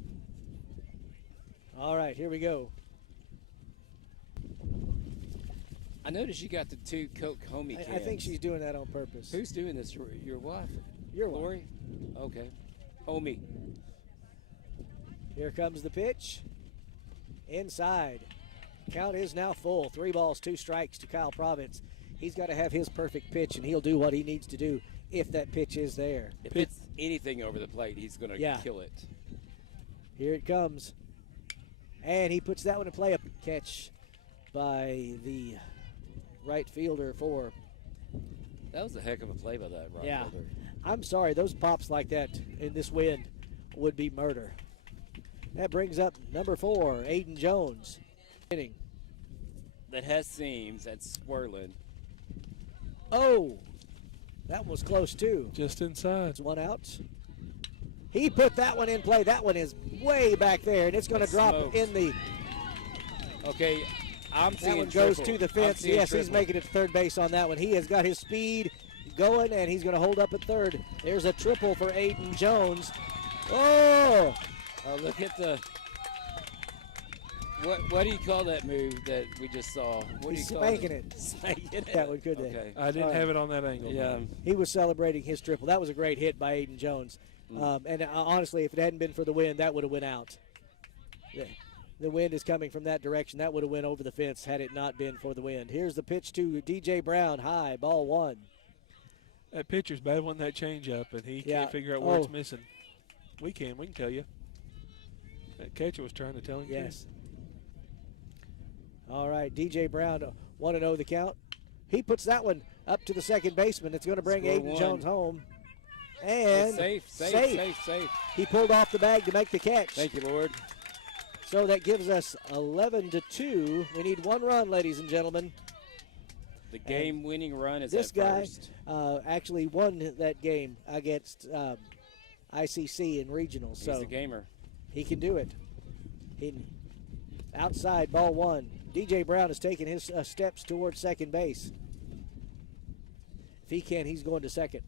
All right, here we go. I noticed you got the 2 Coke homie cans. I think she's doing that on purpose. Who's doing this? Your wife? Your wife. Lori? Okay. Homie. Here comes the pitch. Inside. Count is now full. 3 balls, 2 strikes to Kyle Province. He's got to have his perfect pitch, and he'll do what he needs to do if that pitch is there. If it's anything over the plate, he's going to kill it. Here it comes. And he puts that one in play. A catch by the right fielder for. That was a heck of a play by that right fielder. I'm sorry, those pops like that in this wind would be murder. That brings up number 4, Aiden Jones. Inning. That has seams. That's swirling. Oh, that one was close too. Just inside. It's 1 out. He put that one in play. That one is way back there, and it's going to drop in the. Okay, I'm seeing that one goes triple. to the fence. Yes, he's making it to third base on that one. He has got his speed going, and he's going to hold up at third. There's a triple for Aiden Jones. Oh! Look at the. What do you call that move that we just saw? What do you call spanking it? Spanking it. That one, could Okay. I didn't have it on that angle. Yeah. He was celebrating his triple. That was a great hit by Aiden Jones. And honestly, if it hadn't been for the wind, that would have went out. The wind is coming from that direction. That would have went over the fence had it not been for the wind. Here's the pitch to DJ Brown. High, ball 1. That pitcher's bad on that changeup, and he can't figure out where it's missing. We can tell you. That catcher was trying to tell him. Yes. All right, DJ Brown, 1-0 the count. He puts that one up to the second baseman. It's going to bring Aiden Jones home. And safe. He pulled off the bag to make the catch. Thank you, Lord. So that gives us 11-2. We need 1 run, ladies and gentlemen. The game-winning run is this at guy first. Actually won that game against ICC in regionals. He's so a gamer. He can do it. Outside, ball 1. DJ Brown is taking his steps towards second base. If he can, he's going to second.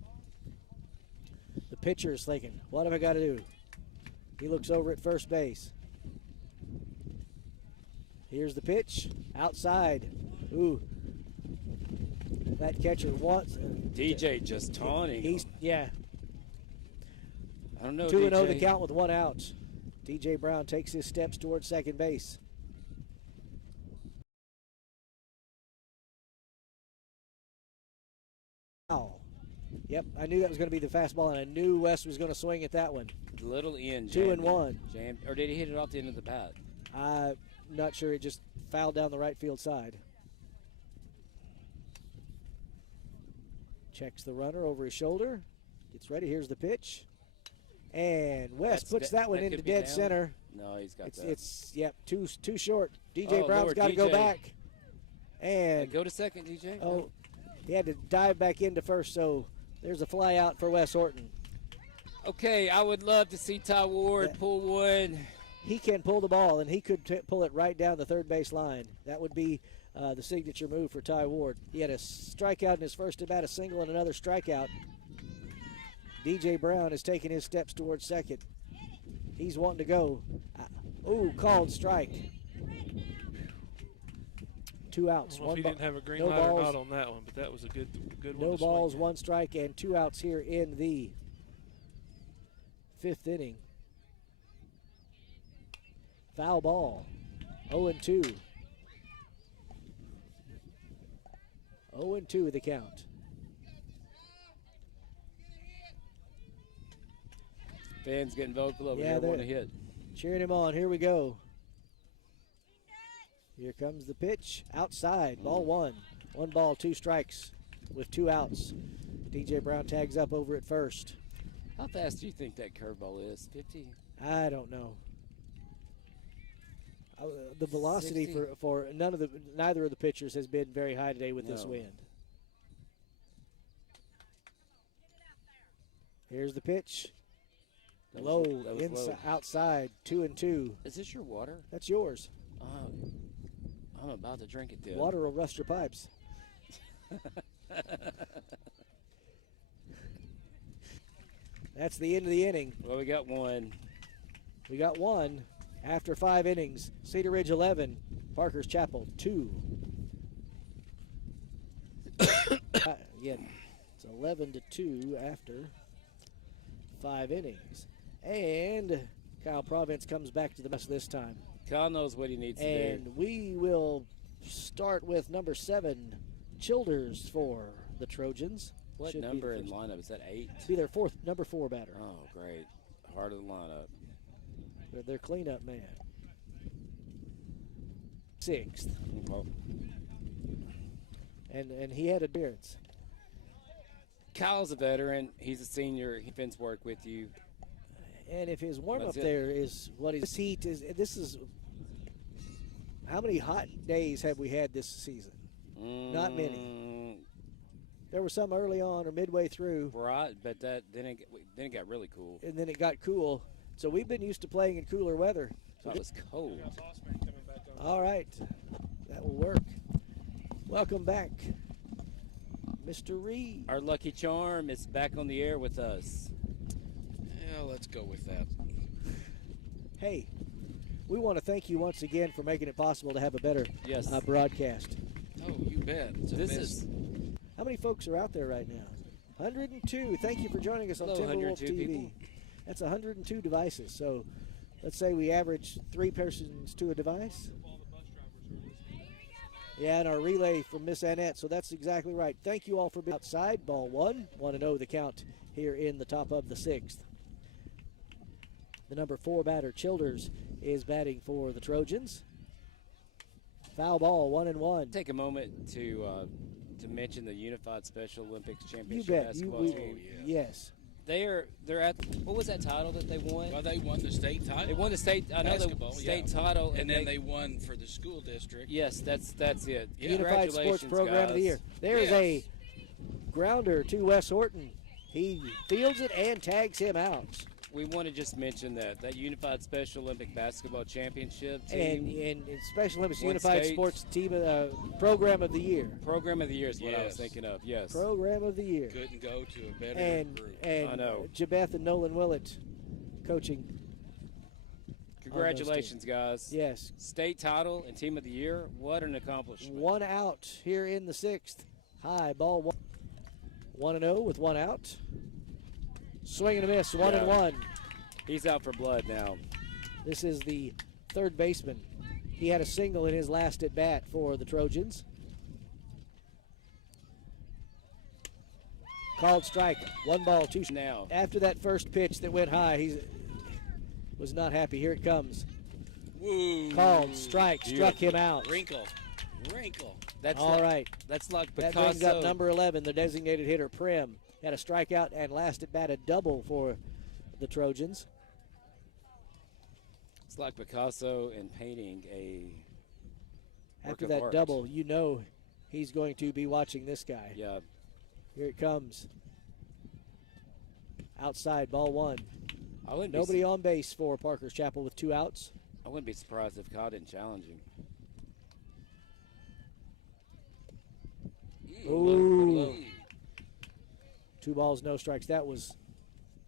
The pitcher is thinking, what have I got to do? He looks over at first base. Here's the pitch. Outside. Ooh. That catcher wants. DJ just taunting. Yeah. I don't know. 2-0 the count with 1 out. DJ Brown takes his steps towards second base. Yep, I knew that was going to be the fastball, and I knew West was going to swing at that one. Little in. 2-1. Or did he hit it off the end of the bat? I'm not sure. It just fouled down the right field side. Checks the runner over his shoulder. Gets ready. Here's the pitch. And West puts that one into dead center. No, he's got that. It's too short. DJ Brown's got to go back. And go to second, DJ. Oh, he had to dive back into first, so there's a fly out for Wes Horton. Okay, I would love to see Ty Ward pull one. He can pull the ball, and he could pull it right down the third base line. That would be the signature move for Ty Ward. He had a strikeout in his first at bat, a single, and another strikeout. DJ Brown is taking his steps towards second. He's wanting to go. Called strike. 2 outs. I don't know if he didn't have a green light or not on that one, but that was a good one. No balls, 1 strike, and 2 outs here in the 5th inning. Foul ball. 0-2. 0-2 the count. Fans getting vocal over here wanting to hit. Cheering him on. Here we go. Here comes the pitch. Outside. Ball 1. 1 ball, 2 strikes with 2 outs. DJ Brown tags up over at first. How fast do you think that curveball is? 50? I don't know. The velocity 60? for neither of the pitchers has been very high today with this wind. Here's the pitch. Low, inside, outside, 2-2. Is this your water? That's yours. I'm about to drink it, then. Water will rust your pipes. That's the end of the inning. Well, we got 1. We got 1 after 5 innings. Cedar Ridge 11, Parker's Chapel 2. Again, it's 11-2 after 5 innings. And Kyle Province comes back to the best this time. Kyle knows what he needs to do. And we will start with number 7, Childers for the Trojans. What Should be number the in first- lineup? Is that 8? Be their number 4 batter. Oh, great. Heart of the lineup. They're their cleanup man. 6th. Oh. And he had appearance. Kyle's a veteran. He's a senior. He fence work with you. And if his warm up That's it. there is what his heat is, this is how many hot days have we had this season? Not many. There were some early on or midway through, Right, but then it got really cool. and then it got cool. So we've been used to playing in cooler weather. So it was cold. All right, that will work. Welcome back, Mr. Reed. Our lucky charm is back on the air with us. Yeah, let's go with that. Hey, we want to thank you once again for making it possible to have a better Yes. broadcast. Oh, you bet. It's a This mess. is How many folks are out there right now? 102. Thank you for joining us on Hello, Timberwolf 102 TV. people. That's 102 devices. So let's say we average 3 persons to a device. Yeah, and our relay from Miss Annette. So that's exactly right. Thank you all for being outside. Ball 1. 1-0 the count here in the top of the 6th. The number 4 batter, Childers, is batting for the Trojans. Foul ball, 1-1. take a moment to mention the Unified Special Olympics You Championship bet. basketball team. Yes. They're at what was that title that they won? Well, they won the state title. They won the state. I know the Basketball, state yeah. title, And then they won for the school district. Yes, that's it. Yeah. Unified Sports Congratulations, Program of the guys. Year. There's Yes. a grounder to Wes Horton. He fields it and tags him out. We want to just mention that Unified Special Olympic Basketball Championship And team Special Olympics One Unified state. Sports Team Program of the Year. Program of the Year is what I was Yes. thinking of. Yes. Program of the Year. Couldn't go to a better And group. and I know. Jabeth and Nolan Willett coaching. Congratulations, guys. Yes. State title and Team of the Year. What an accomplishment. 1 out here in the 6th. High ball 1. 1-0 with 1 out. Swing and a miss. 1-1. He's out for blood now. This is the third baseman. He had a single in his last at bat for the Trojans. Called strike. 1 ball, 2 strikes. Now. After that first pitch that went high, he was not happy. Here it comes. Woo. Called strike. Struck him out. Wrinkle. That's All right. That's like That Picasso. brings up number 11, the designated hitter, Prim. Had a strikeout and last at bat a double for the Trojans. It's like Picasso and painting a. work After of that art. double, you know he's going to be watching this guy. Yeah. Here it comes. Outside, ball 1. I wouldn't Nobody on base for Parker's Chapel with 2 outs. I wouldn't be surprised if Kyle didn't challenge him. Ooh. 2 balls, no strikes. That was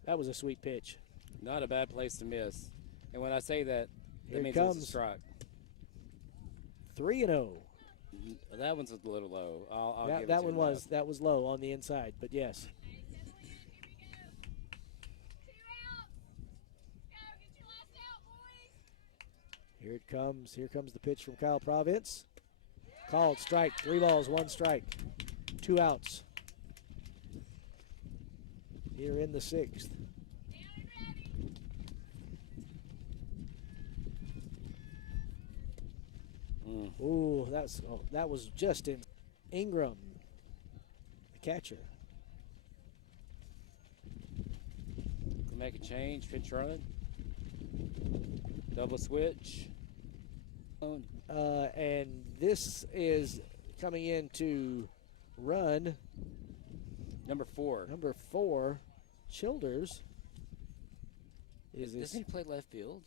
a sweet pitch. Not a bad place to miss. And when I say that, Here that it means it's a comes. strike. 3-0. That one's a little low. I'll give it That to one him was low on the inside, but yes. Here it comes. Here comes the pitch from Kyle Province. Called strike. 3 balls, 1 strike. 2 outs. Here in the 6th. Ooh, that was just in. Ingram, the catcher. Can make a change, pitch run. Double switch. And this is coming in to run Number 4. number 4, Childers. Doesn't he play left field?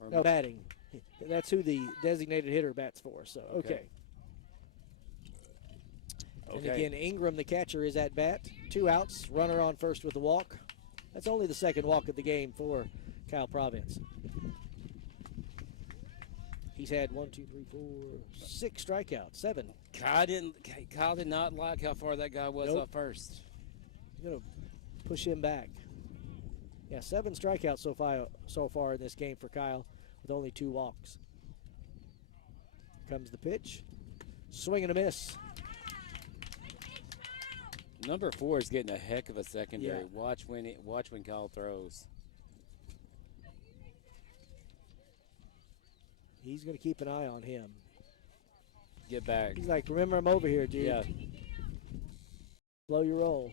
Or No, batting. That's who the designated hitter bats for. So okay. And Okay. again, Ingram, the catcher, is at bat. 2 outs. Runner on first with a walk. That's only the second walk of the game for Kyle Province. He's had 6 strikeouts. 7. Kyle did not like how far that guy was Nope. off first. He's going to push him back. Yeah, 7 strikeouts so far in this game for Kyle with only 2 walks. Comes the pitch. Swing and a miss. Number 4 is getting a heck of a secondary. Yeah. Watch when Kyle throws. He's going to keep an eye on him. Get back. He's like, remember, I'm over here, dude. Yeah. Slow your roll.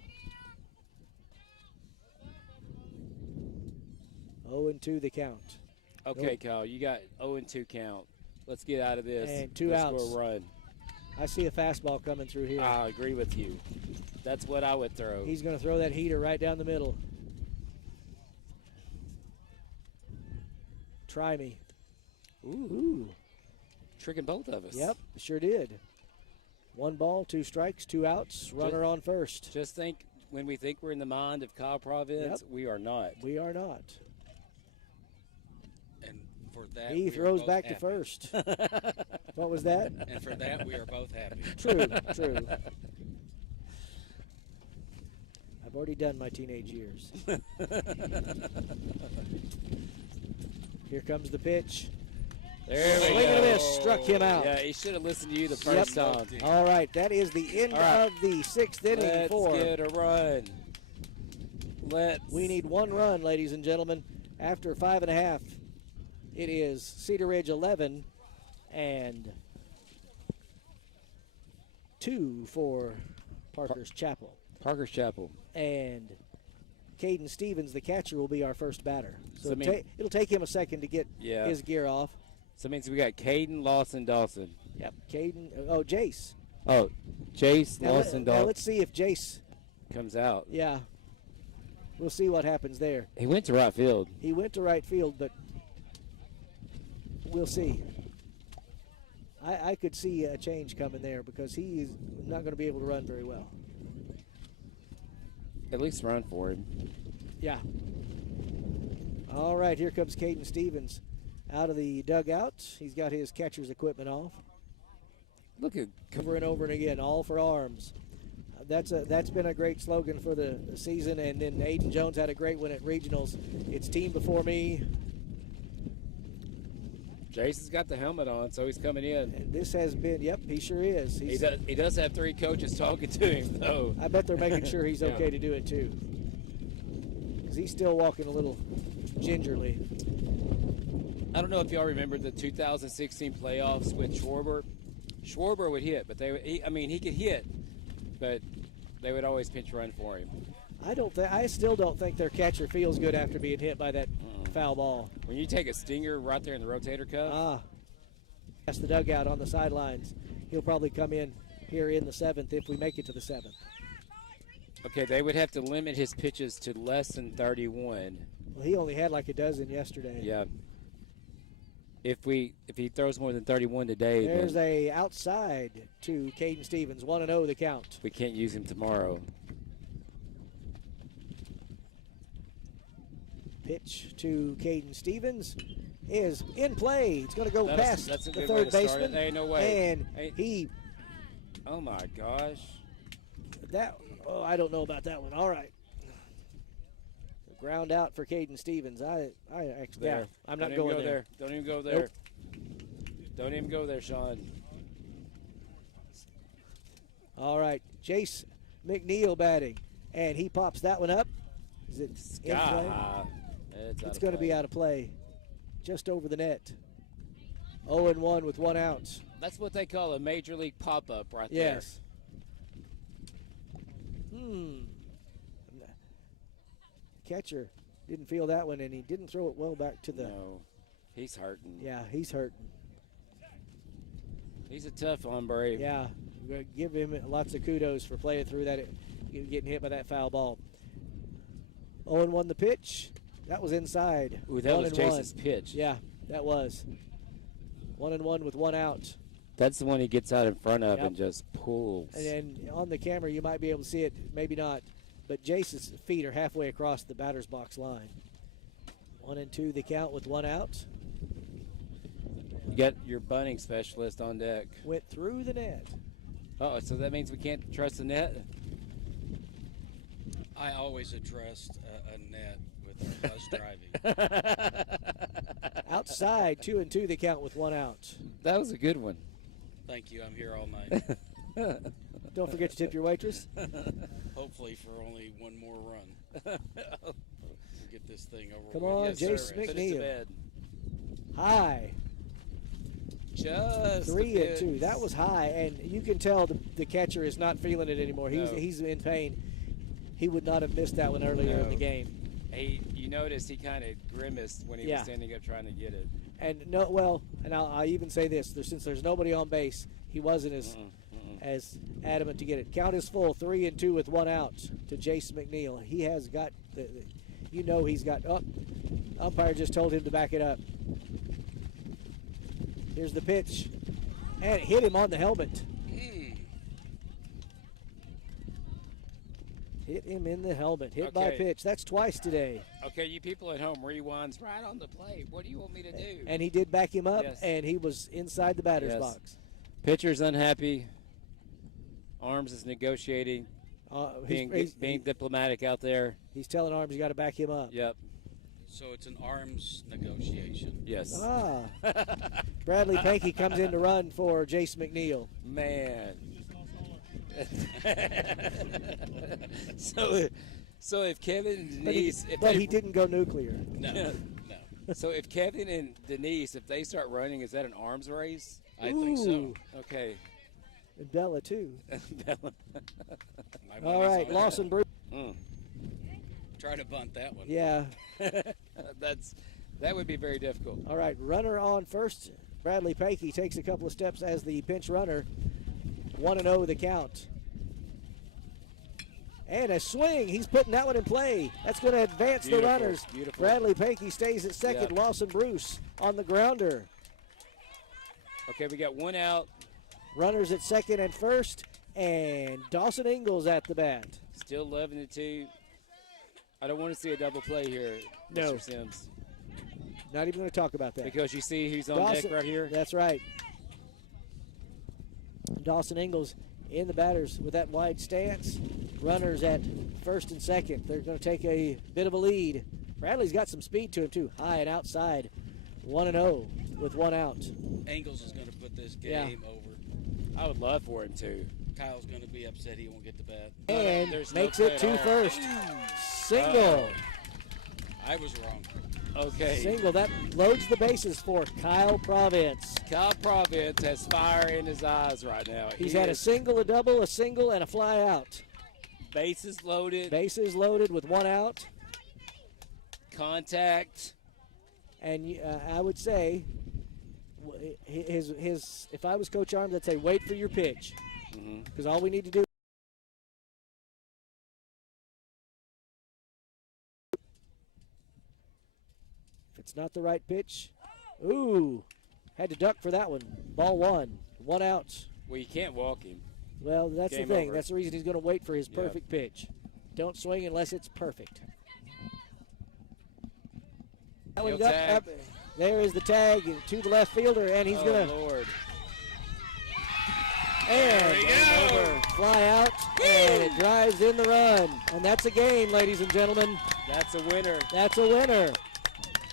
0-2 the count. Okay, Kyle, you got 0-2 count. Let's get out of this. And 2 Let's outs. Score a run. I see a fastball coming through here. I agree with you. That's what I would throw. He's going to throw that heater right down the middle. Try me. Ooh. Tricking both of us. Yep, sure did. 1 ball, 2 strikes, 2 outs. Runner on first. Just think, when we think we're in the mind of Kyle Providence, we are not. We are not. And for that, He we are throws both back happy. to first. What was that? And for that, we are both happy. True. I've already done my teenage years. Here comes the pitch. There we Swing and a go. miss. Struck him out. Yeah, he should have listened to you the first time. All right, that is the end of the 6th inning Let's for. get a run. We need 1 run, ladies and gentlemen. After 5.5, it is Cedar Ridge 11 and 2 for Parker's Chapel. Parker's Chapel. And Caden Stevens, the catcher, will be our first batter. So So it'll take him a second to get his gear off. So it means we got Caden, Lawson, Dawson. Yep, Caden. Oh, Jace. Oh, Jace, Now, Lawson, now Dawson let's see if Jace. comes out. Yeah. We'll see what happens there. He went to right field. He went to right field, but we'll see. I could see a change coming there because he is not going to be able to run very well. At least run for him. Yeah. All right, here comes Caden Stevens out of the dugout. He's got his catcher's equipment off. Look at Over and over and again, all for arms. That's been a great slogan for the season, and then Aiden Jones had a great one at regionals. It's team before me. Jason's got the helmet on, so he's coming in. And this has been, yep, he sure is. He does have 3 coaches talking to him, though. I bet they're making sure he's Yeah. okay to do it, too. Because he's still walking a little gingerly. I don't know if y'all remember the 2016 playoffs with Schwarber. Schwarber would hit, but he could hit, but they would always pinch run for him. I still don't think their catcher feels good after being hit by that foul ball. When you take a stinger right there in the rotator cuff. That's the dugout on the sidelines. He'll probably come in here in the 7th if we make it to the 7th. Okay, they would have to limit his pitches to less than 31. Well, he only had like a dozen yesterday. Yeah. If he throws more than 31 today, There's then a outside to Caden Stevens. 1-0 the count. we can't use him tomorrow. Pitch to Caden Stevens is in play. It's going to go That's past a the good way third to start it. baseman. Ain't no way. And he, Oh my gosh. I don't know about that one. All right. Ground out for Caden Stevens. I'm not Don't going even go there. Don't even go there. Nope. Don't even go there, Sean. All right. Jace McNeil batting. And he pops that one up. Is it in play? It's going to be out of play. Just over the net. 0-1 with 1 out. That's what they call a major league pop-up right there. Yes. Catcher didn't feel that one, and he didn't throw it well back to the. No, he's hurting. Yeah, he's hurting. He's a tough hombre. Yeah, we're gonna give him lots of kudos for playing through that, getting hit by that foul ball. 0-1 the pitch. That was inside. Ooh, that was 1-1. Jason's pitch. Yeah, that was. 1-1 with 1 out. That's the one he gets out in front of Yep. and just pulls. And then on the camera, you might be able to see it, maybe not. But Jace's feet are halfway across the batter's box line. 1-2 the count with 1 out. You got your bunting specialist on deck. Went through the net. Oh, so that means we can't trust the net? I always trust a net with with our bus driving. Outside, 2-2 the count with 1 out. That was a good one. Thank you. I'm here all night. Don't forget to tip your waitress. Hopefully for only one more run. We'll get this thing over Come with. on, Yes, Jace sir. Put us to McNeil. bed. High. Just 3-2. That was high, and you can tell the catcher is not feeling it anymore. No. He's in pain. He would not have missed that one earlier in the No. game. You noticed he kind of grimaced when he was standing up trying to get it. And I'll even say this: since there's nobody on base, he wasn't as adamant to get it. Count is full, 3-2 with 1 out to Jace McNeil. He has got he's got. Umpire just told him to back it up. Here's the pitch, and it hit him on the helmet. Hit him in the helmet. Hit by pitch. That's twice today. Okay, you people at home, rewinds right on the plate. What do you want me to do? And he did back him up, Yes. and he was inside the batter's Yes. box. Pitcher's unhappy. Arms is negotiating, He's being diplomatic out there. telling Arms you got to back him up. Yep. So it's an arms negotiation. Yes. Bradley Pankey comes in to run for Jace McNeil. Man. So if Kevin and Denise, But he didn't go nuclear. No, no. So if Kevin and Denise, if they start running, is that an arms race? I think so. Ooh. Okay. And Bella, too. My All money's right, on Lawson Bruce. Try to bunt that one. Yeah. That would be very difficult. All right, runner on first. Bradley Pankey takes a couple of steps as the pinch runner. 1-0 the count. And a swing. He's putting that one in play. That's going to advance the runners. Beautiful. Bradley Pankey stays at second. Yep. Lawson Bruce on the grounder. Okay, we got 1 out. Runners at second and first. And Dawson Ingalls at the bat. Still 11-2. I don't want to see a double play here, No. Mr. Sims. Not even going to talk about that. Because you see who's on Dawson, deck right here? That's right. Dawson Ingalls in the batters with that wide stance. Runners at first and second. They're going to take a bit of a lead. Bradley's got some speed to him, too. High and outside. 1-0 with 1 out. Angles is going to put this game over. I would love for him to. Kyle's going to be upset he won't get the bat. And There's no makes play it at 2 all. first. Single. I was wrong. Okay. Single. That loads the bases for Kyle Province. Kyle Province has fire in his eyes right now. He's He had a is single, a double, a single, and a fly out. bases loaded, Bases loaded with 1 out. contact. And I would say, his if I was Coach Arms, I'd say wait for your pitch. Because all we need to do. If it's not the right pitch, ooh, had to duck for that one. Ball 1, 1 out. Well, you can't walk him. Well, that's Game the thing. over. That's the reason he's going to wait for his Yeah. perfect pitch. Don't swing unless it's perfect. That one He'll got tag. up. There is the tag to the left fielder, and he's going to. Lord. And game over. Fly out, and it drives in the run. And that's a game, ladies and gentlemen. That's a winner. That's a winner.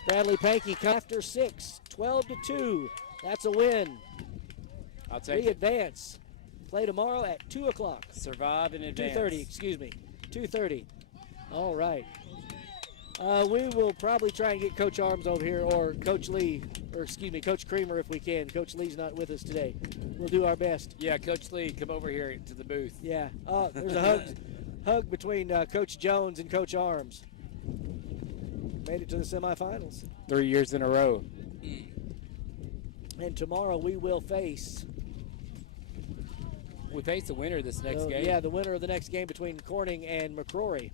Bradley Pankey after 6, 12-2. That's a win. I'll take We it. advance. Play tomorrow at 2 o'clock. Survive in advance. 2:30, excuse me. 2:30. All right. We will probably try and get Coach Arms over here, or Coach Lee, or excuse me, Coach Creamer if we can. Coach Lee's not with us today. We'll do our best. Yeah, Coach Lee, come over here to the booth. Yeah. There's a hug between Coach Jones and Coach Arms. Made it to the semifinals. 3 years in a row. And tomorrow we will face. We face the winner this next game. Yeah, the winner of the next game between Corning and McCrory.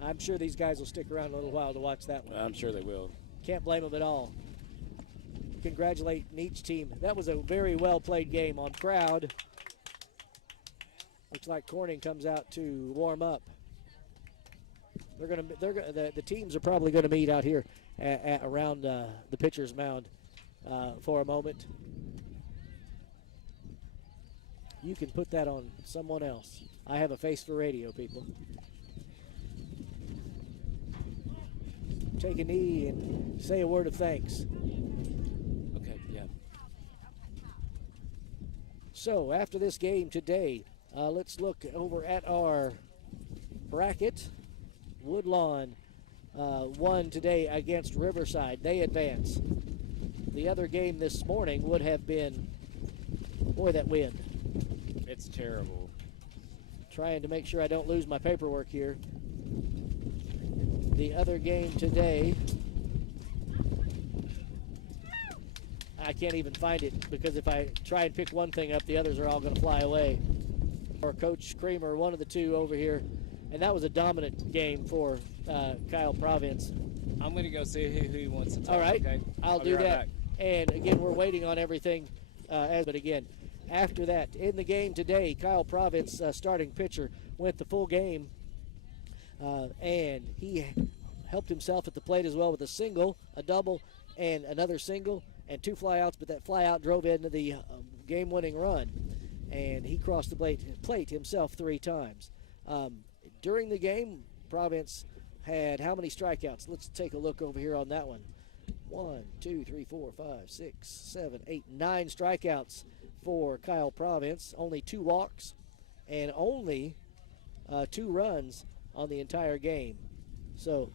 I'm sure these guys will stick around a little while to watch that one. I'm sure they will. Can't blame them at all. Congratulate each team. That was a very well played game on crowd. Looks like Corning comes out to warm up. The teams are probably going to meet out here around the pitcher's mound for a moment. You can put that on someone else. I have a face for radio, people. take a knee and say a word of thanks. Okay, yeah. So after this game today, let's look over at our bracket. Woodlawn won today against Riverside. They advance. The other game this morning would have been, boy, that wind. It's terrible. Trying to make sure I don't lose my paperwork here. The other game today, I can't even find it because if I try and pick one thing up, the others are all going to fly away. Or Coach Creamer, one of the two over here. And that was a dominant game for Kyle Province. I'm going to go see who wants to talk. All right, okay? I'll be do right that. back. And again, we're waiting on everything. But again, after that, in the game today, Kyle Province, starting pitcher, went the full game. And he helped himself at the plate as well with a single, a double, and another single, and 2 flyouts. But that flyout drove into the game-winning run. And he crossed the plate himself 3 times. During the game, Province had how many strikeouts? Let's take a look over here on that one. 1, 2, 3, 4, 5, 6, 7, 8, 9 strikeouts for Kyle Province. Only 2 walks and only 2 runs on the entire game. So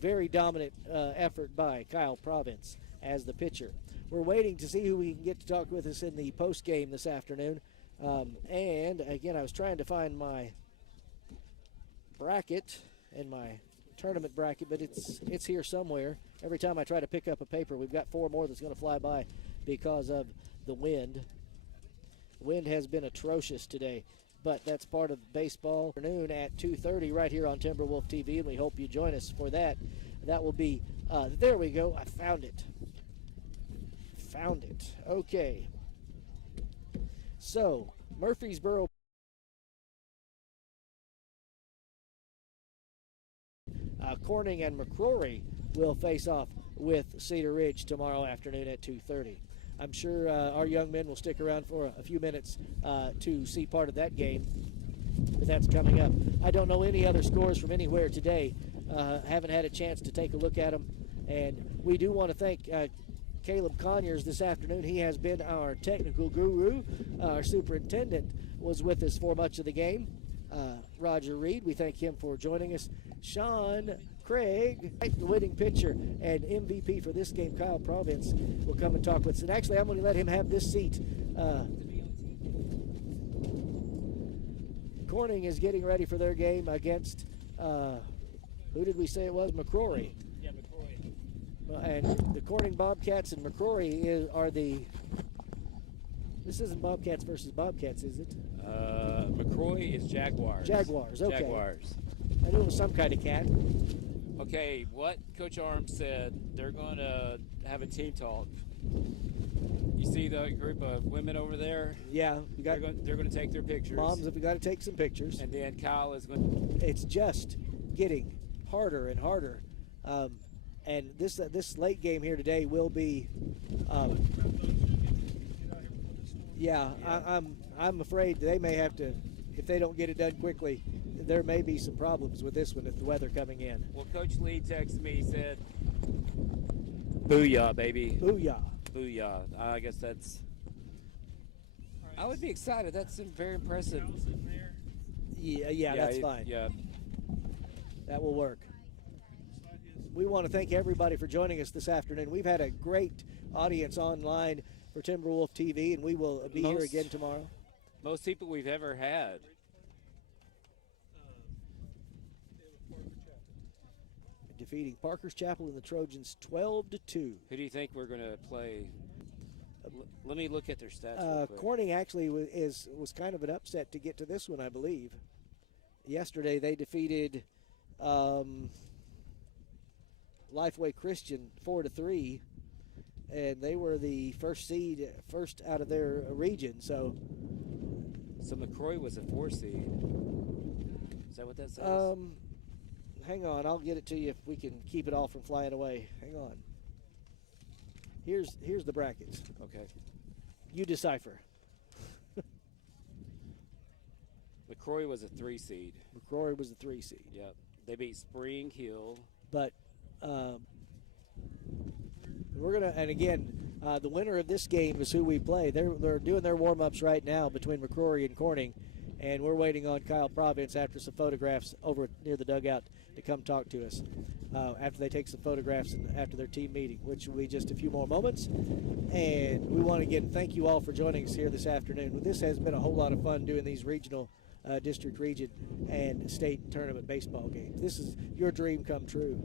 very dominant effort by Kyle Province as the pitcher. We're waiting to see who we can get to talk with us in the post game this afternoon. And again, I was trying to find my bracket and my tournament bracket, but it's here somewhere. Every time I try to pick up a paper, we've got 4 more that's going to fly by because of the wind. Wind has been atrocious today, but that's part of baseball. Afternoon at 2:30 right here on Timberwolf TV, and we hope you join us for that. That will be, there we go. I found it. Found it. Okay. So, Murfreesboro. Corning and McCrory will face off with Cedar Ridge tomorrow afternoon at 2:30. I'm sure our young men will stick around for a few minutes to see part of that game, but that's coming up. I don't know any other scores from anywhere today. Haven't had a chance to take a look at them, and we do want to thank Caleb Conyers this afternoon. He has been our technical guru. Our superintendent was with us for much of the game. Roger Reed, we thank him for joining us. Sean Craig, the winning pitcher and MVP for this game, Kyle Province, will come and talk with us. And actually, I'm going to let him have this seat. Corning is getting ready for their game against, who did we say it was? McCrory. Yeah, McCrory. And the Corning Bobcats and McCrory are the, this isn't Bobcats versus Bobcats, is it? McCroy is Jaguars. Jaguars, okay. Jaguars. I knew it was some kind of cat. Okay, what Coach Arms said, they're going to have a team talk. You see the group of women over there? Yeah, we got. They're going to take their pictures. Moms, if we got to take some pictures. And then Kyle is going to. It's just getting harder and harder. And this late game here today will be. I'm afraid they may have to, if they don't get it done quickly, there may be some problems with this one if the weather coming in. Well, Coach Lee texted me, he said, "Booyah, baby." Booyah. Booyah. I guess that's. I would be excited. That's very impressive. Yeah, that's fine. Yeah. That will work. We want to thank everybody for joining us this afternoon. We've had a great audience online for Timberwolf TV, and we will be here again tomorrow. Most people we've ever had. Defeating Parker's Chapel and the Trojans 12-2. Who do you think we're going to play? Let me look at their stats real quick. Corning actually was kind of an upset to get to this one, I believe. Yesterday they defeated Lifeway Christian 4-3, and they were the first out of their region. So McCroy was a 4 seed. Is that what that says? Hang on, I'll get it to you if we can keep it all from flying away. Hang on. Here's the brackets. Okay. You decipher. McCroy was a 3 seed. McCrory was the 3 seed. Yep. They beat Spring Hill. But We're gonna, and again, the winner of this game is who we play. They're doing their warm-ups right now between McCrory and Corning, and we're waiting on Kyle Providence after some photographs over near the dugout to come talk to us after they take some photographs and after their team meeting, which will be just a few more moments. And we want to again thank you all for joining us here this afternoon. This has been a whole lot of fun doing these regional, district, region, and state tournament baseball games. This is your dream come true.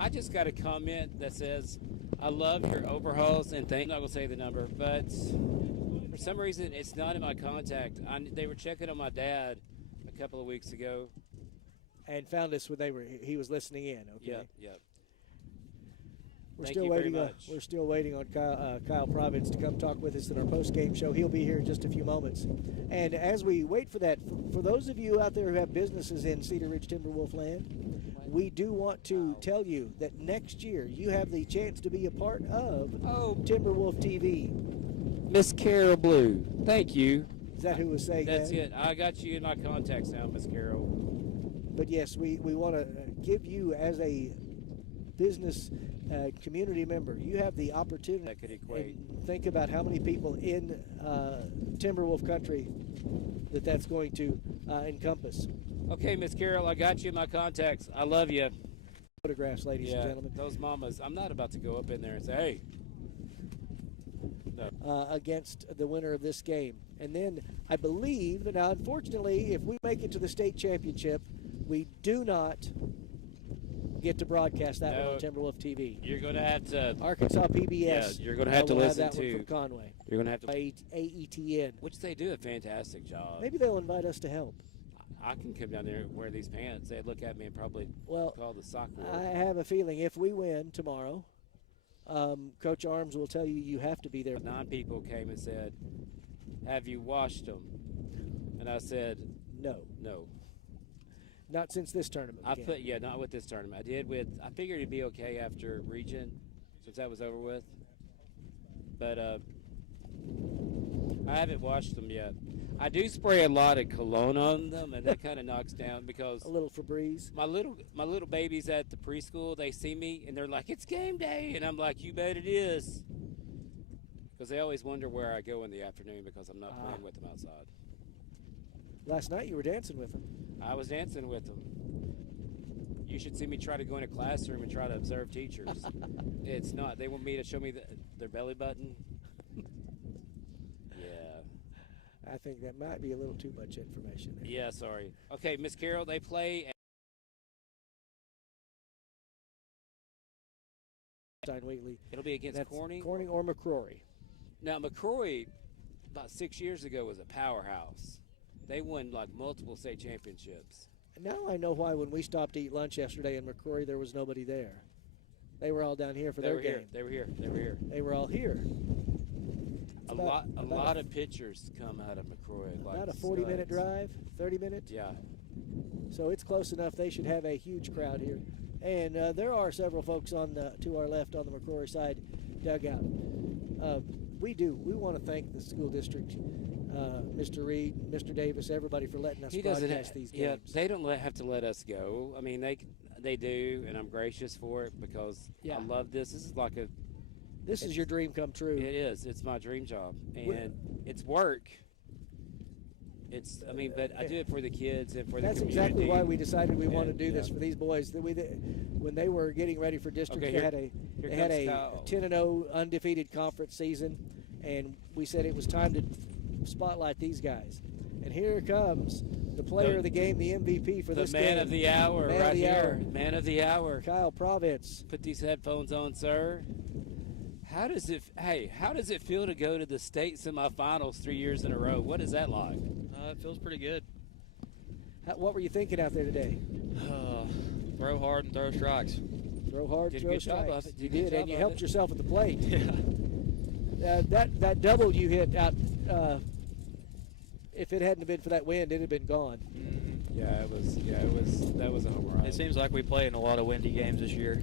I just got a comment that says, I love your overhauls and I'm not going to say the number, but for some reason it's not in my contact. They were checking on my dad a couple of weeks ago. And found us when he was listening in, okay? Yep. We're Thank still you very waiting. much. We're still waiting on Kyle Providence to come talk with us in our post-game show. He'll be here in just a few moments. And as we wait for that, for those of you out there who have businesses in Cedar Ridge Timberwolf land, we do want to tell you that next year you have the chance to be a part of Timberwolf TV. Miss Carol Blue, thank you. Is that who was saying That's that? it. I got you in my contacts now, Miss Carol. But yes, we want to give you as a business community member, you have the opportunity. That could equate. And think about how many people in Timberwolf country that's going to encompass. Okay, Miss Carol, I got you in my contacts. I love you. Photographs, ladies and gentlemen. Those mamas. I'm not about to go up in there and say, hey. No. Against the winner of this game. And then I believe, now unfortunately, if we make it to the state championship, we do not get to broadcast that one on Timberwolf TV. You're going to have to. Arkansas PBS. Yeah, you're going to have to listen that to. One from Conway. You're going to have to. AETN. Which they do a fantastic job. Maybe they'll invite us to help. I can come down there and wear these pants. They'd look at me and probably call the sock war. I have a feeling if we win tomorrow, Coach Arms will tell you have to be there. 9 people came and said, have you washed them? And I said, no. Not since this tournament began. Not with this tournament. I figured it'd be okay after region since that was over with. But I haven't washed them yet. I do spray a lot of cologne on them, and that kind of knocks down because a little Febreze. My little babies at the preschool, they see me and they're like, "It's game day," and I'm like, "You bet it is," because they always wonder where I go in the afternoon because I'm not playing with them outside. Last night you were dancing with them. I was dancing with them. You should see me try to go in a classroom and try to observe teachers. It's not. They want me to show me their belly button. I think that might be a little too much information there. Yeah, sorry. Okay, Miss Carol, they play. Wheatley. It'll be against Corning or McCrory. Now, McCrory, about 6 years ago, was a powerhouse. They won like multiple state championships. Now I know why when we stopped to eat lunch yesterday in McCrory, there was nobody there. They were all down here for their game. They were here. They were all here. A lot of pitchers come out of McCrory. About a 40-minute drive, 30 minutes? Yeah. So it's close enough. They should have a huge crowd here. And there are several folks to our left on the McCrory side dugout. We want to thank the school district, Mr. Reed, Mr. Davis, everybody for letting us broadcast these games. Yeah, they don't have to let us go. I mean, they do, and I'm gracious for it because I love this. This is your dream come true. It is. It's my dream job, and it's work. But I do it for the kids and for the community. That's exactly why we decided we wanted to do this for these boys. When they were getting ready for district, they had a 10-0 undefeated conference season, and we said it was time to spotlight these guys. And here comes the player of the game, the MVP for this game. The man of the hour right here. Man of the hour. Kyle Providence. Put these headphones on, sir. How does it feel to go to the state semifinals 3 years in a row? What is that like? It feels pretty good. What were you thinking out there today? Throw hard and throw strikes. Throw hard, did throw a good strikes. job of it. You did, and you helped yourself at the plate. Yeah. That double you hit out, if it hadn't been for that wind, it'd have been gone. Mm-hmm. That was a home run. It seems like we play in a lot of windy games this year.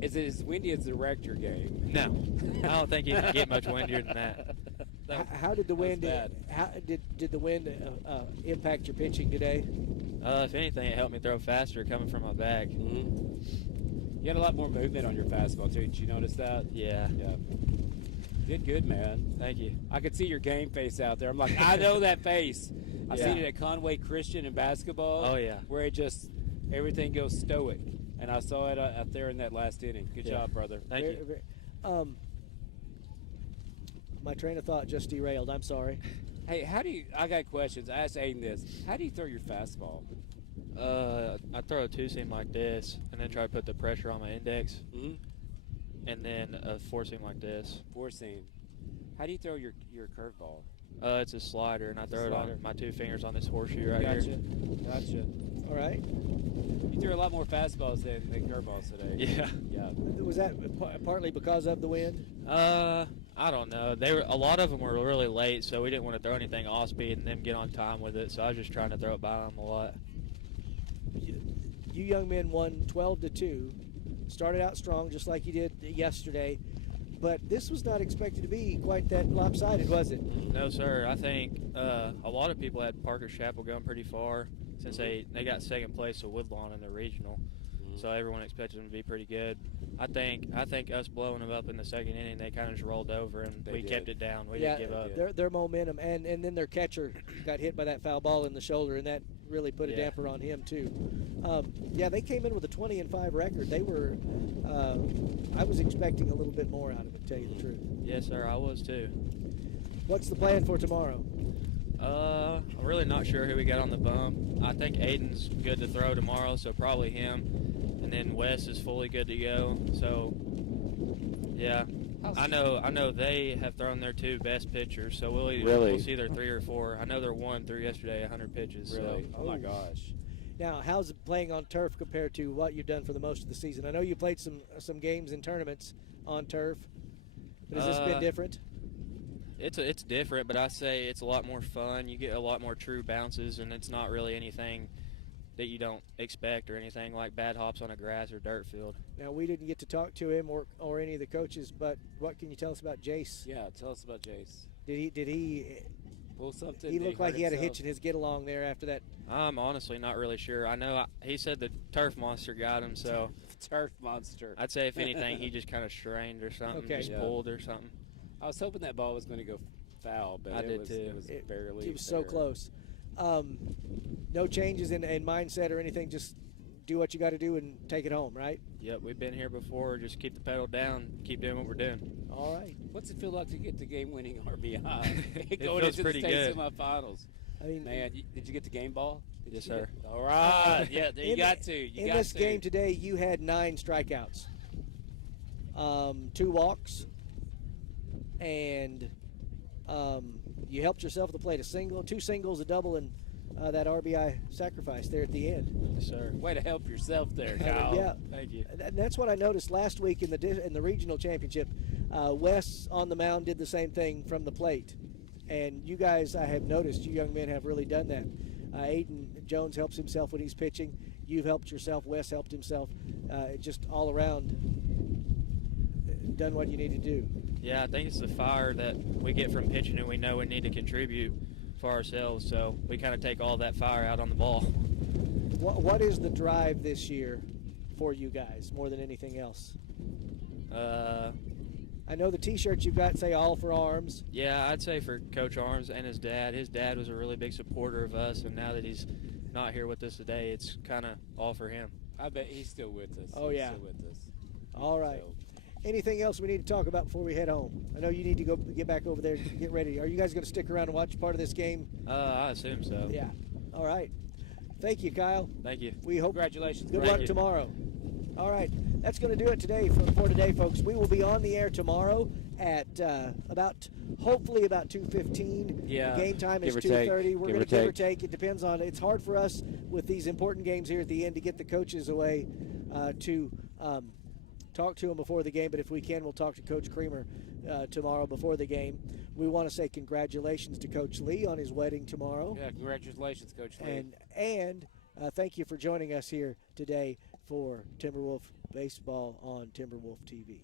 Is it as windy as the Rector game? No, I don't think you can get much windier than that. How did the wind? did the wind impact your pitching today? If anything, it helped me throw faster coming from my back. You had a lot more movement on your fastball too. Did you notice that? Yeah. Yeah. Did good, man. Thank you. I could see your game face out there. I'm like, I know that face. I've Yeah. seen it at Conway Christian in basketball. Oh, yeah. Where it just everything goes stoic, and I saw it out there in that last inning. Good Yeah. job, brother. Thank you. My train of thought just derailed. I'm sorry. Hey, I got questions. I asked Aiden this. How do you throw your fastball? I throw a two-seam like this, and then try to put the pressure on my index, and then a four-seam like this. Four-seam. How do you throw your curveball? It's a slider, and I throw it Slider. on my two fingers on this horseshoe right Gotcha. here. Gotcha. All right. You threw a lot more fastballs than curveballs today. Yeah. Yeah. Was that partly because of the wind? I don't know. A lot of them were really late, so we didn't want to throw anything off speed and them get on time with it. So I was just trying to throw it by them a lot. You young men won 12-2. Started out strong, just like you did yesterday. But this was not expected to be quite that lopsided, was it? No, sir. I think a lot of people had Parker Chapel going pretty far since they got second place at Woodlawn in the regional. So everyone expected them to be pretty good. I think us blowing them up in the second inning, they kind of just rolled over and we kept it down. We didn't give up. Their momentum, and then their catcher got hit by that foul ball in the shoulder, and that really put a damper on him too. They came in with a 20-5 record. They were, I was expecting a little bit more out of it, to tell you the truth. Yes, sir, I was too. What's the plan for tomorrow? I'm really not sure who we got on the bump. I think Aiden's good to throw tomorrow, so probably him. And then Wes is fully good to go. So, yeah, I know they have thrown their two best pitchers. So we'll see their 3 or 4. I know they're 1 through yesterday, 100 pitches. Really? So. Oh my gosh. Now, how's it playing on turf compared to what you've done for the most of the season? I know you played some games in tournaments on turf, but has this been different? It's different, but I say it's a lot more fun. You get a lot more true bounces, and it's not really anything that you don't expect or anything like bad hops on a grass or dirt field. Now, we didn't get to talk to him or any of the coaches, but what can you tell us about Jace? Yeah, tell us about Jace. Did he pull something? He looked like he had a hitch in his get along there after that. I'm honestly not really sure. I know he said the turf monster got him, so turf monster. I'd say if anything, he just kind of strained or something, pulled or something. I was hoping that ball was going to go foul, but it was barely. It was so close. No changes in mindset or anything. Just do what you got to do and take it home, right? Yep, we've been here before. Just keep the pedal down, keep doing what we're doing. All right. What's it feel like to get the game-winning RBI? It going feels into pretty the state good. semifinals. I mean, man, did you get the game ball? Yes, sir. All right. Yeah, you got to. In this game today, you had 9 strikeouts, 2 walks, and you helped yourself at the plate. 2 singles, a double, and that RBI sacrifice there at the end. Yes, sir. Way to help yourself there, Kyle. Yeah. Thank you. And that's what I noticed last week in the regional championship. Wes on the mound did the same thing from the plate. And you guys, I have noticed, you young men have really done that. Aiden Jones helps himself when he's pitching. You've helped yourself. Wes helped himself. Just all around done what you need to do. Yeah, I think it's the fire that we get from pitching, and we know we need to contribute for ourselves, so we kind of take all that fire out on the ball. What is the drive this year for you guys more than anything else? I know the T-shirts you've got say "All for Arms." Yeah, I'd say for Coach Arms and his dad. His dad was a really big supporter of us, and now that he's not here with us today, it's kind of all for him. I bet he's still with us. Oh, he's yeah. Still with us. All right. So, anything else we need to talk about before we head home? I know you need to go get back over there and get ready. Are you guys going to stick around and watch part of this game? I assume so. Yeah. All right. Thank you, Kyle. Thank you. We hope. Congratulations. Good Thank luck you. tomorrow. All right. That's going to do it today for today, folks. We will be on the air tomorrow at hopefully about 2:15. Yeah. Game time is Give or take. 2:30. We're Give going or to give or take. take. It depends on. It's hard for us with these important games here at the end to get the coaches away to talk to them before the game. But if we can, we'll talk to Coach Creamer tomorrow before the game. We want to say congratulations to Coach Lee on his wedding tomorrow. Yeah, congratulations, Coach Lee. And thank you for joining us here today for Timberwolf Baseball on Timberwolf TV.